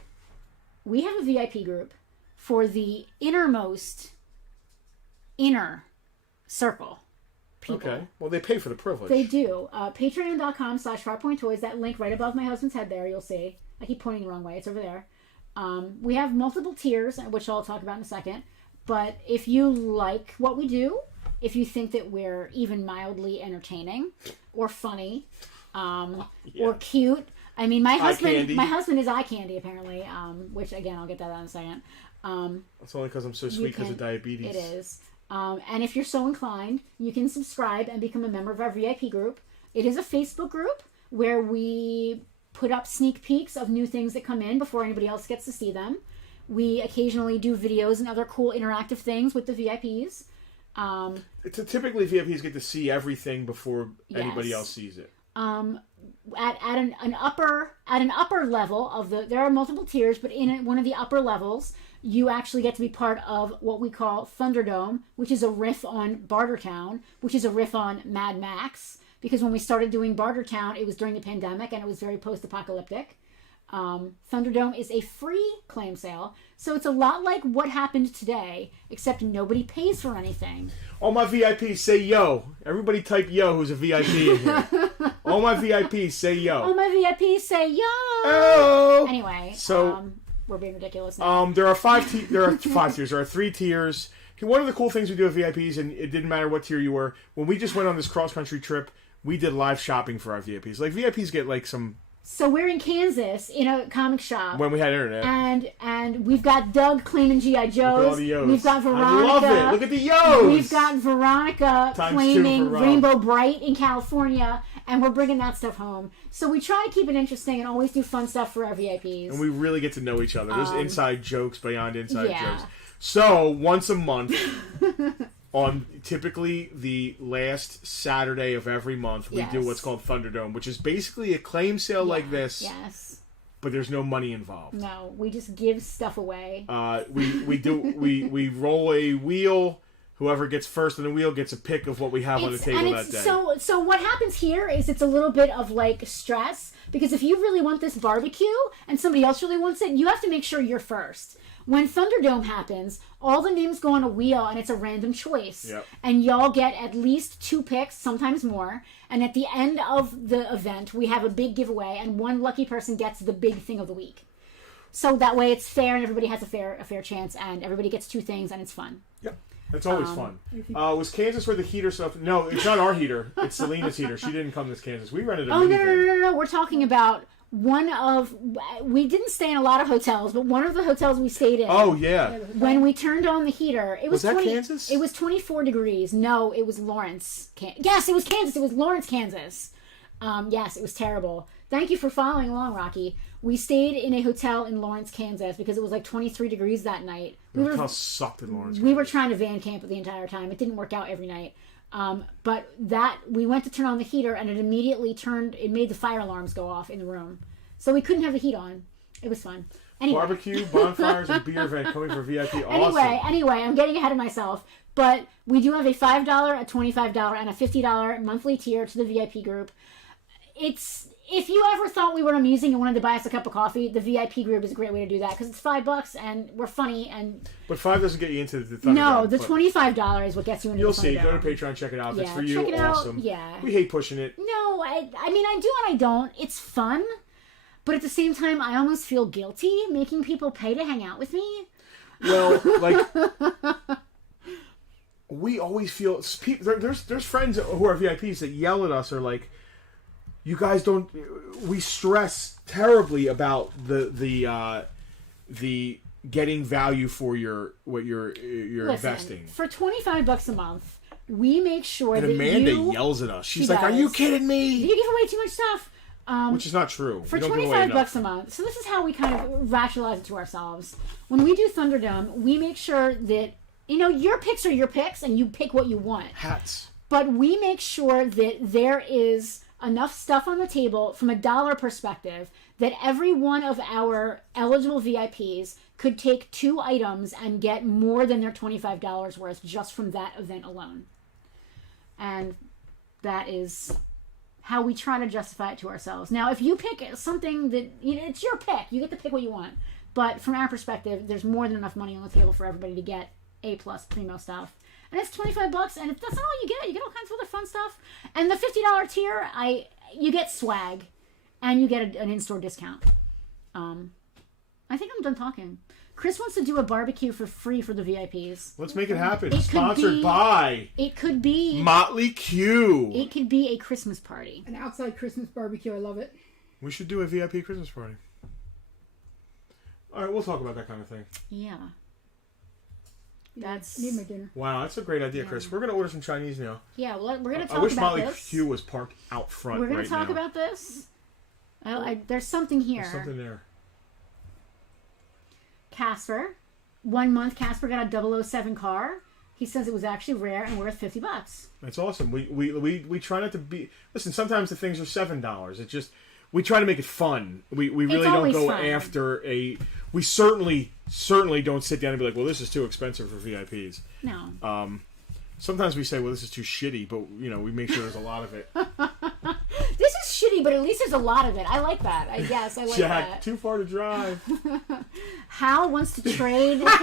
we have a VIP group for the innermost inner circle people. Okay. Well, they pay for the privilege. They do. Patreon.com/FarpointToys. That link right above my husband's head there, you'll see. I keep pointing the wrong way. It's over there. We have multiple tiers, which I'll talk about in a second. But if you like what we do, if you think that we're even mildly entertaining or funny or cute. I mean, my husband is eye candy, apparently, which, again, I'll get that out in a second. That's only because I'm so sweet because of diabetes. It is. And if you're so inclined, you can subscribe and become a member of our VIP group. It is a Facebook group where we put up sneak peeks of new things that come in before anybody else gets to see them. We occasionally do videos and other cool interactive things with the VIPs. Typically, VIPs get to see everything before anybody else sees it. At an upper level of there are multiple tiers, but in one of the upper levels, you actually get to be part of what we call Thunderdome, which is a riff on Bartertown, which is a riff on Mad Max. Because when we started doing Bartertown, it was during the pandemic and it was very post-apocalyptic. Thunderdome is a free claim sale, so it's a lot like what happened today, except nobody pays for anything. All my VIPs say yo. Everybody type yo who's a VIP in here. All my VIPs say yo. All my VIPs say yo. Oh. Anyway, so we're being ridiculous now. There are five tiers. There are 3 tiers. One of the cool things we do with VIPs, and it didn't matter what tier you were, when we just went on this cross-country trip, we did live shopping for our VIPs. Like, VIPs get, like, some... So we're in Kansas in a comic shop. When we had internet. And we've got Doug claiming G.I. Joes. All the Yo's. We've got Veronica. I love it. Look at the Yo's. We've got Veronica claiming Rainbow Bright in California. And we're bringing that stuff home. So we try to keep it interesting and always do fun stuff for our VIPs. And we really get to know each other. There's inside jokes beyond inside yeah. jokes. So, once a month... On typically the last Saturday of every month, we do what's called Thunderdome, which is basically a claim sale like this. Yes. But there's no money involved. No, we just give stuff away. We roll a wheel. Whoever gets first on the wheel gets a pick of what we have on the table that day. So what happens here is it's a little bit of like stress, because if you really want this barbecue and somebody else really wants it, you have to make sure you're first. When Thunderdome happens, all the names go on a wheel and it's a random choice. Yep. And y'all get at least 2 picks, sometimes more. And at the end of the event, we have a big giveaway and one lucky person gets the big thing of the week. So that way it's fair and everybody has a fair chance and everybody gets 2 things and it's fun. Yep. It's always fun. Was Kansas where the heater stuff? No, it's not our heater. It's Selena's heater. She didn't come this Kansas. We rented a No. We're talking about we didn't stay in a lot of hotels, but one of the hotels we stayed in. Oh, yeah. When we turned on the heater, it was that Kansas? It was 24 degrees. No, it was Lawrence. Yes, it was Kansas. It was Lawrence, Kansas. Yes, it was terrible. Thank you for following along, Rocky. We stayed in a hotel in Lawrence, Kansas, because it was like 23 degrees that night. The hotel sucked in Lawrence. We were trying to van camp the entire time. It didn't work out every night. But we went to turn on the heater, and it immediately made the fire alarms go off in the room. So we couldn't have the heat on. It was fun. Anyway. Barbecue, bonfires, and beer event coming for VIP. Awesome. Anyway, I'm getting ahead of myself. But we do have a $5, a $25, and a $50 monthly tier to the VIP group. If you ever thought we were amusing and wanted to buy us a cup of coffee, the VIP group is a great way to do that because it's $5 and we're funny and. But $5 doesn't get you into the Thunderdome. No, the $25 is what gets you into. You'll the see. Thunderdome. Go to Patreon, check it out. If it's for you, check it awesome. Out. Yeah. We hate pushing it. No, I mean I do and I don't. It's fun, but at the same time, I almost feel guilty making people pay to hang out with me. Well, like. We always feel there's friends who are VIPs that yell at us or like, you guys don't. We stress terribly about the getting value for your investing. For $25 a month, we make sure and that Amanda yells at us. She's like, does. "Are you kidding me?" You give away too much stuff. Which is not true. For $25 a month. So this is how we kind of rationalize it to ourselves. When we do Thunderdome, we make sure that. Your picks are your picks, and you pick what you want. Hats. But we make sure that there is enough stuff on the table from a dollar perspective that every one of our eligible VIPs could take 2 items and get more than their $25 worth just from that event alone. And that is how we try to justify it to ourselves. Now, if you pick something that, it's your pick. You get to pick what you want. But from our perspective, there's more than enough money on the table for everybody to get A+ primo stuff. and it's $25. And if that's not all you get all kinds of other fun stuff. And the $50 tier, you get swag, and you get an in-store discount. I think I'm done talking. Chris wants to do a barbecue for free for the VIPs. Let's make it happen. It Sponsored by It could be Motley Q. It could be a Christmas party. An outside Christmas barbecue. I love it. We should do a VIP Christmas party. All right, we'll talk about that kind of thing. Yeah. That's I need my dinner. Wow, that's a great idea, Chris. We're going to order some Chinese now. yeah. Well, we're gonna talk I wish about Motley this. Q was parked out front We're gonna right talk now. about this. There's something here. There's something there. Casper, 1 month. Casper got a 007 car. He says it was actually rare and worth $50. That's awesome. We try not to be. Listen, sometimes the things are $7. It's just we try to make it fun. We really don't always go fun. after a. We certainly don't sit down and be like, well, this is too expensive for VIPs. No. Sometimes we say, well, this is too shitty, but we make sure there's a lot of it. This is shitty, but at least there's a lot of it. I like that. I guess I like Jack, that. too far to drive. Hal wants to trade this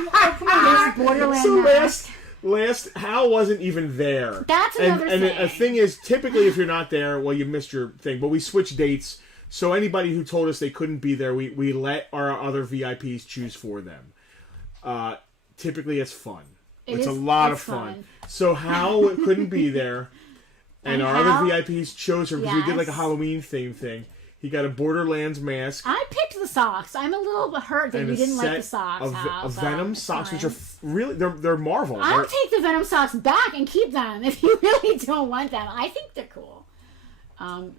Borderland So mask. last Hal wasn't even there. That's another and thing. the thing is, typically if you're not there, well, you missed your thing. But we switched dates, so anybody who told us they couldn't be there, we let our other VIPs choose for them. Typically, it's fun. It's a lot of fun. So Hal couldn't be there, and our Hal- other VIPs chose her because we did like a Yes. Halloween theme thing. He got a Borderlands mask. I picked the socks. I'm a little hurt that And you a didn't like the set socks. of, Hal, of so Venom it's socks, which fine. are really they're Marvel. I'll They're- take the Venom socks back and keep them if you really don't want them. I think they're cool.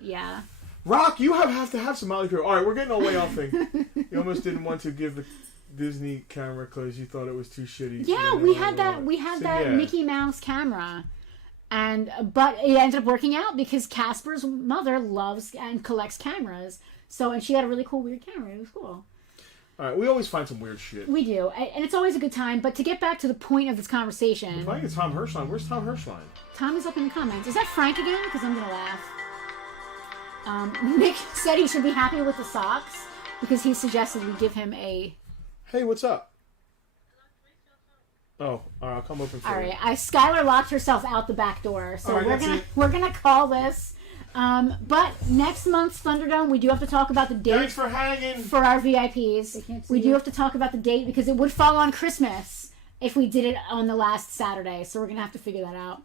Yeah. Rock, you have to have some Motley Crue. All right, we're getting all way off thing. You almost didn't want to give the Disney camera because you thought it was too shitty. Yeah, we had that. We had that Mickey Mouse camera, but it ended up working out because Casper's mother loves and collects cameras. So, and she had a really cool weird camera. It was cool. All right, we always find some weird shit. We do, and it's always a good time. But to get back to the point of this conversation, If I get Tom Hirschline, where's Tom Hirschline? Tom is up in the comments. Is that Frank again? Because I'm gonna laugh. Nick said he should be happy with the socks because he suggested we give him a. Hey, what's up? Oh, all right, I'll come open for All you. right, Skylar locked herself out the back door, so All right, we're gonna call this. But next month's Thunderdome, we do have to talk about the date Thanks for hanging. for our VIPs. They can't see We do you. have to talk about the date because it would fall on Christmas if we did it on the last Saturday. So we're gonna have to figure that out.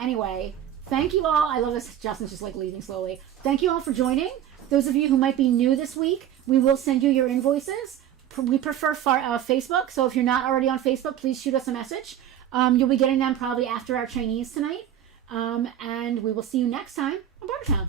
Anyway, thank you all. I love this. Justin's just like leaving slowly. Thank you all for joining. Those of you who might be new this week, we will send you your invoices. We prefer Facebook, so if you're not already on Facebook, please shoot us a message. You'll be getting them probably after our Chinese tonight. And we will see you next time on Bartertown.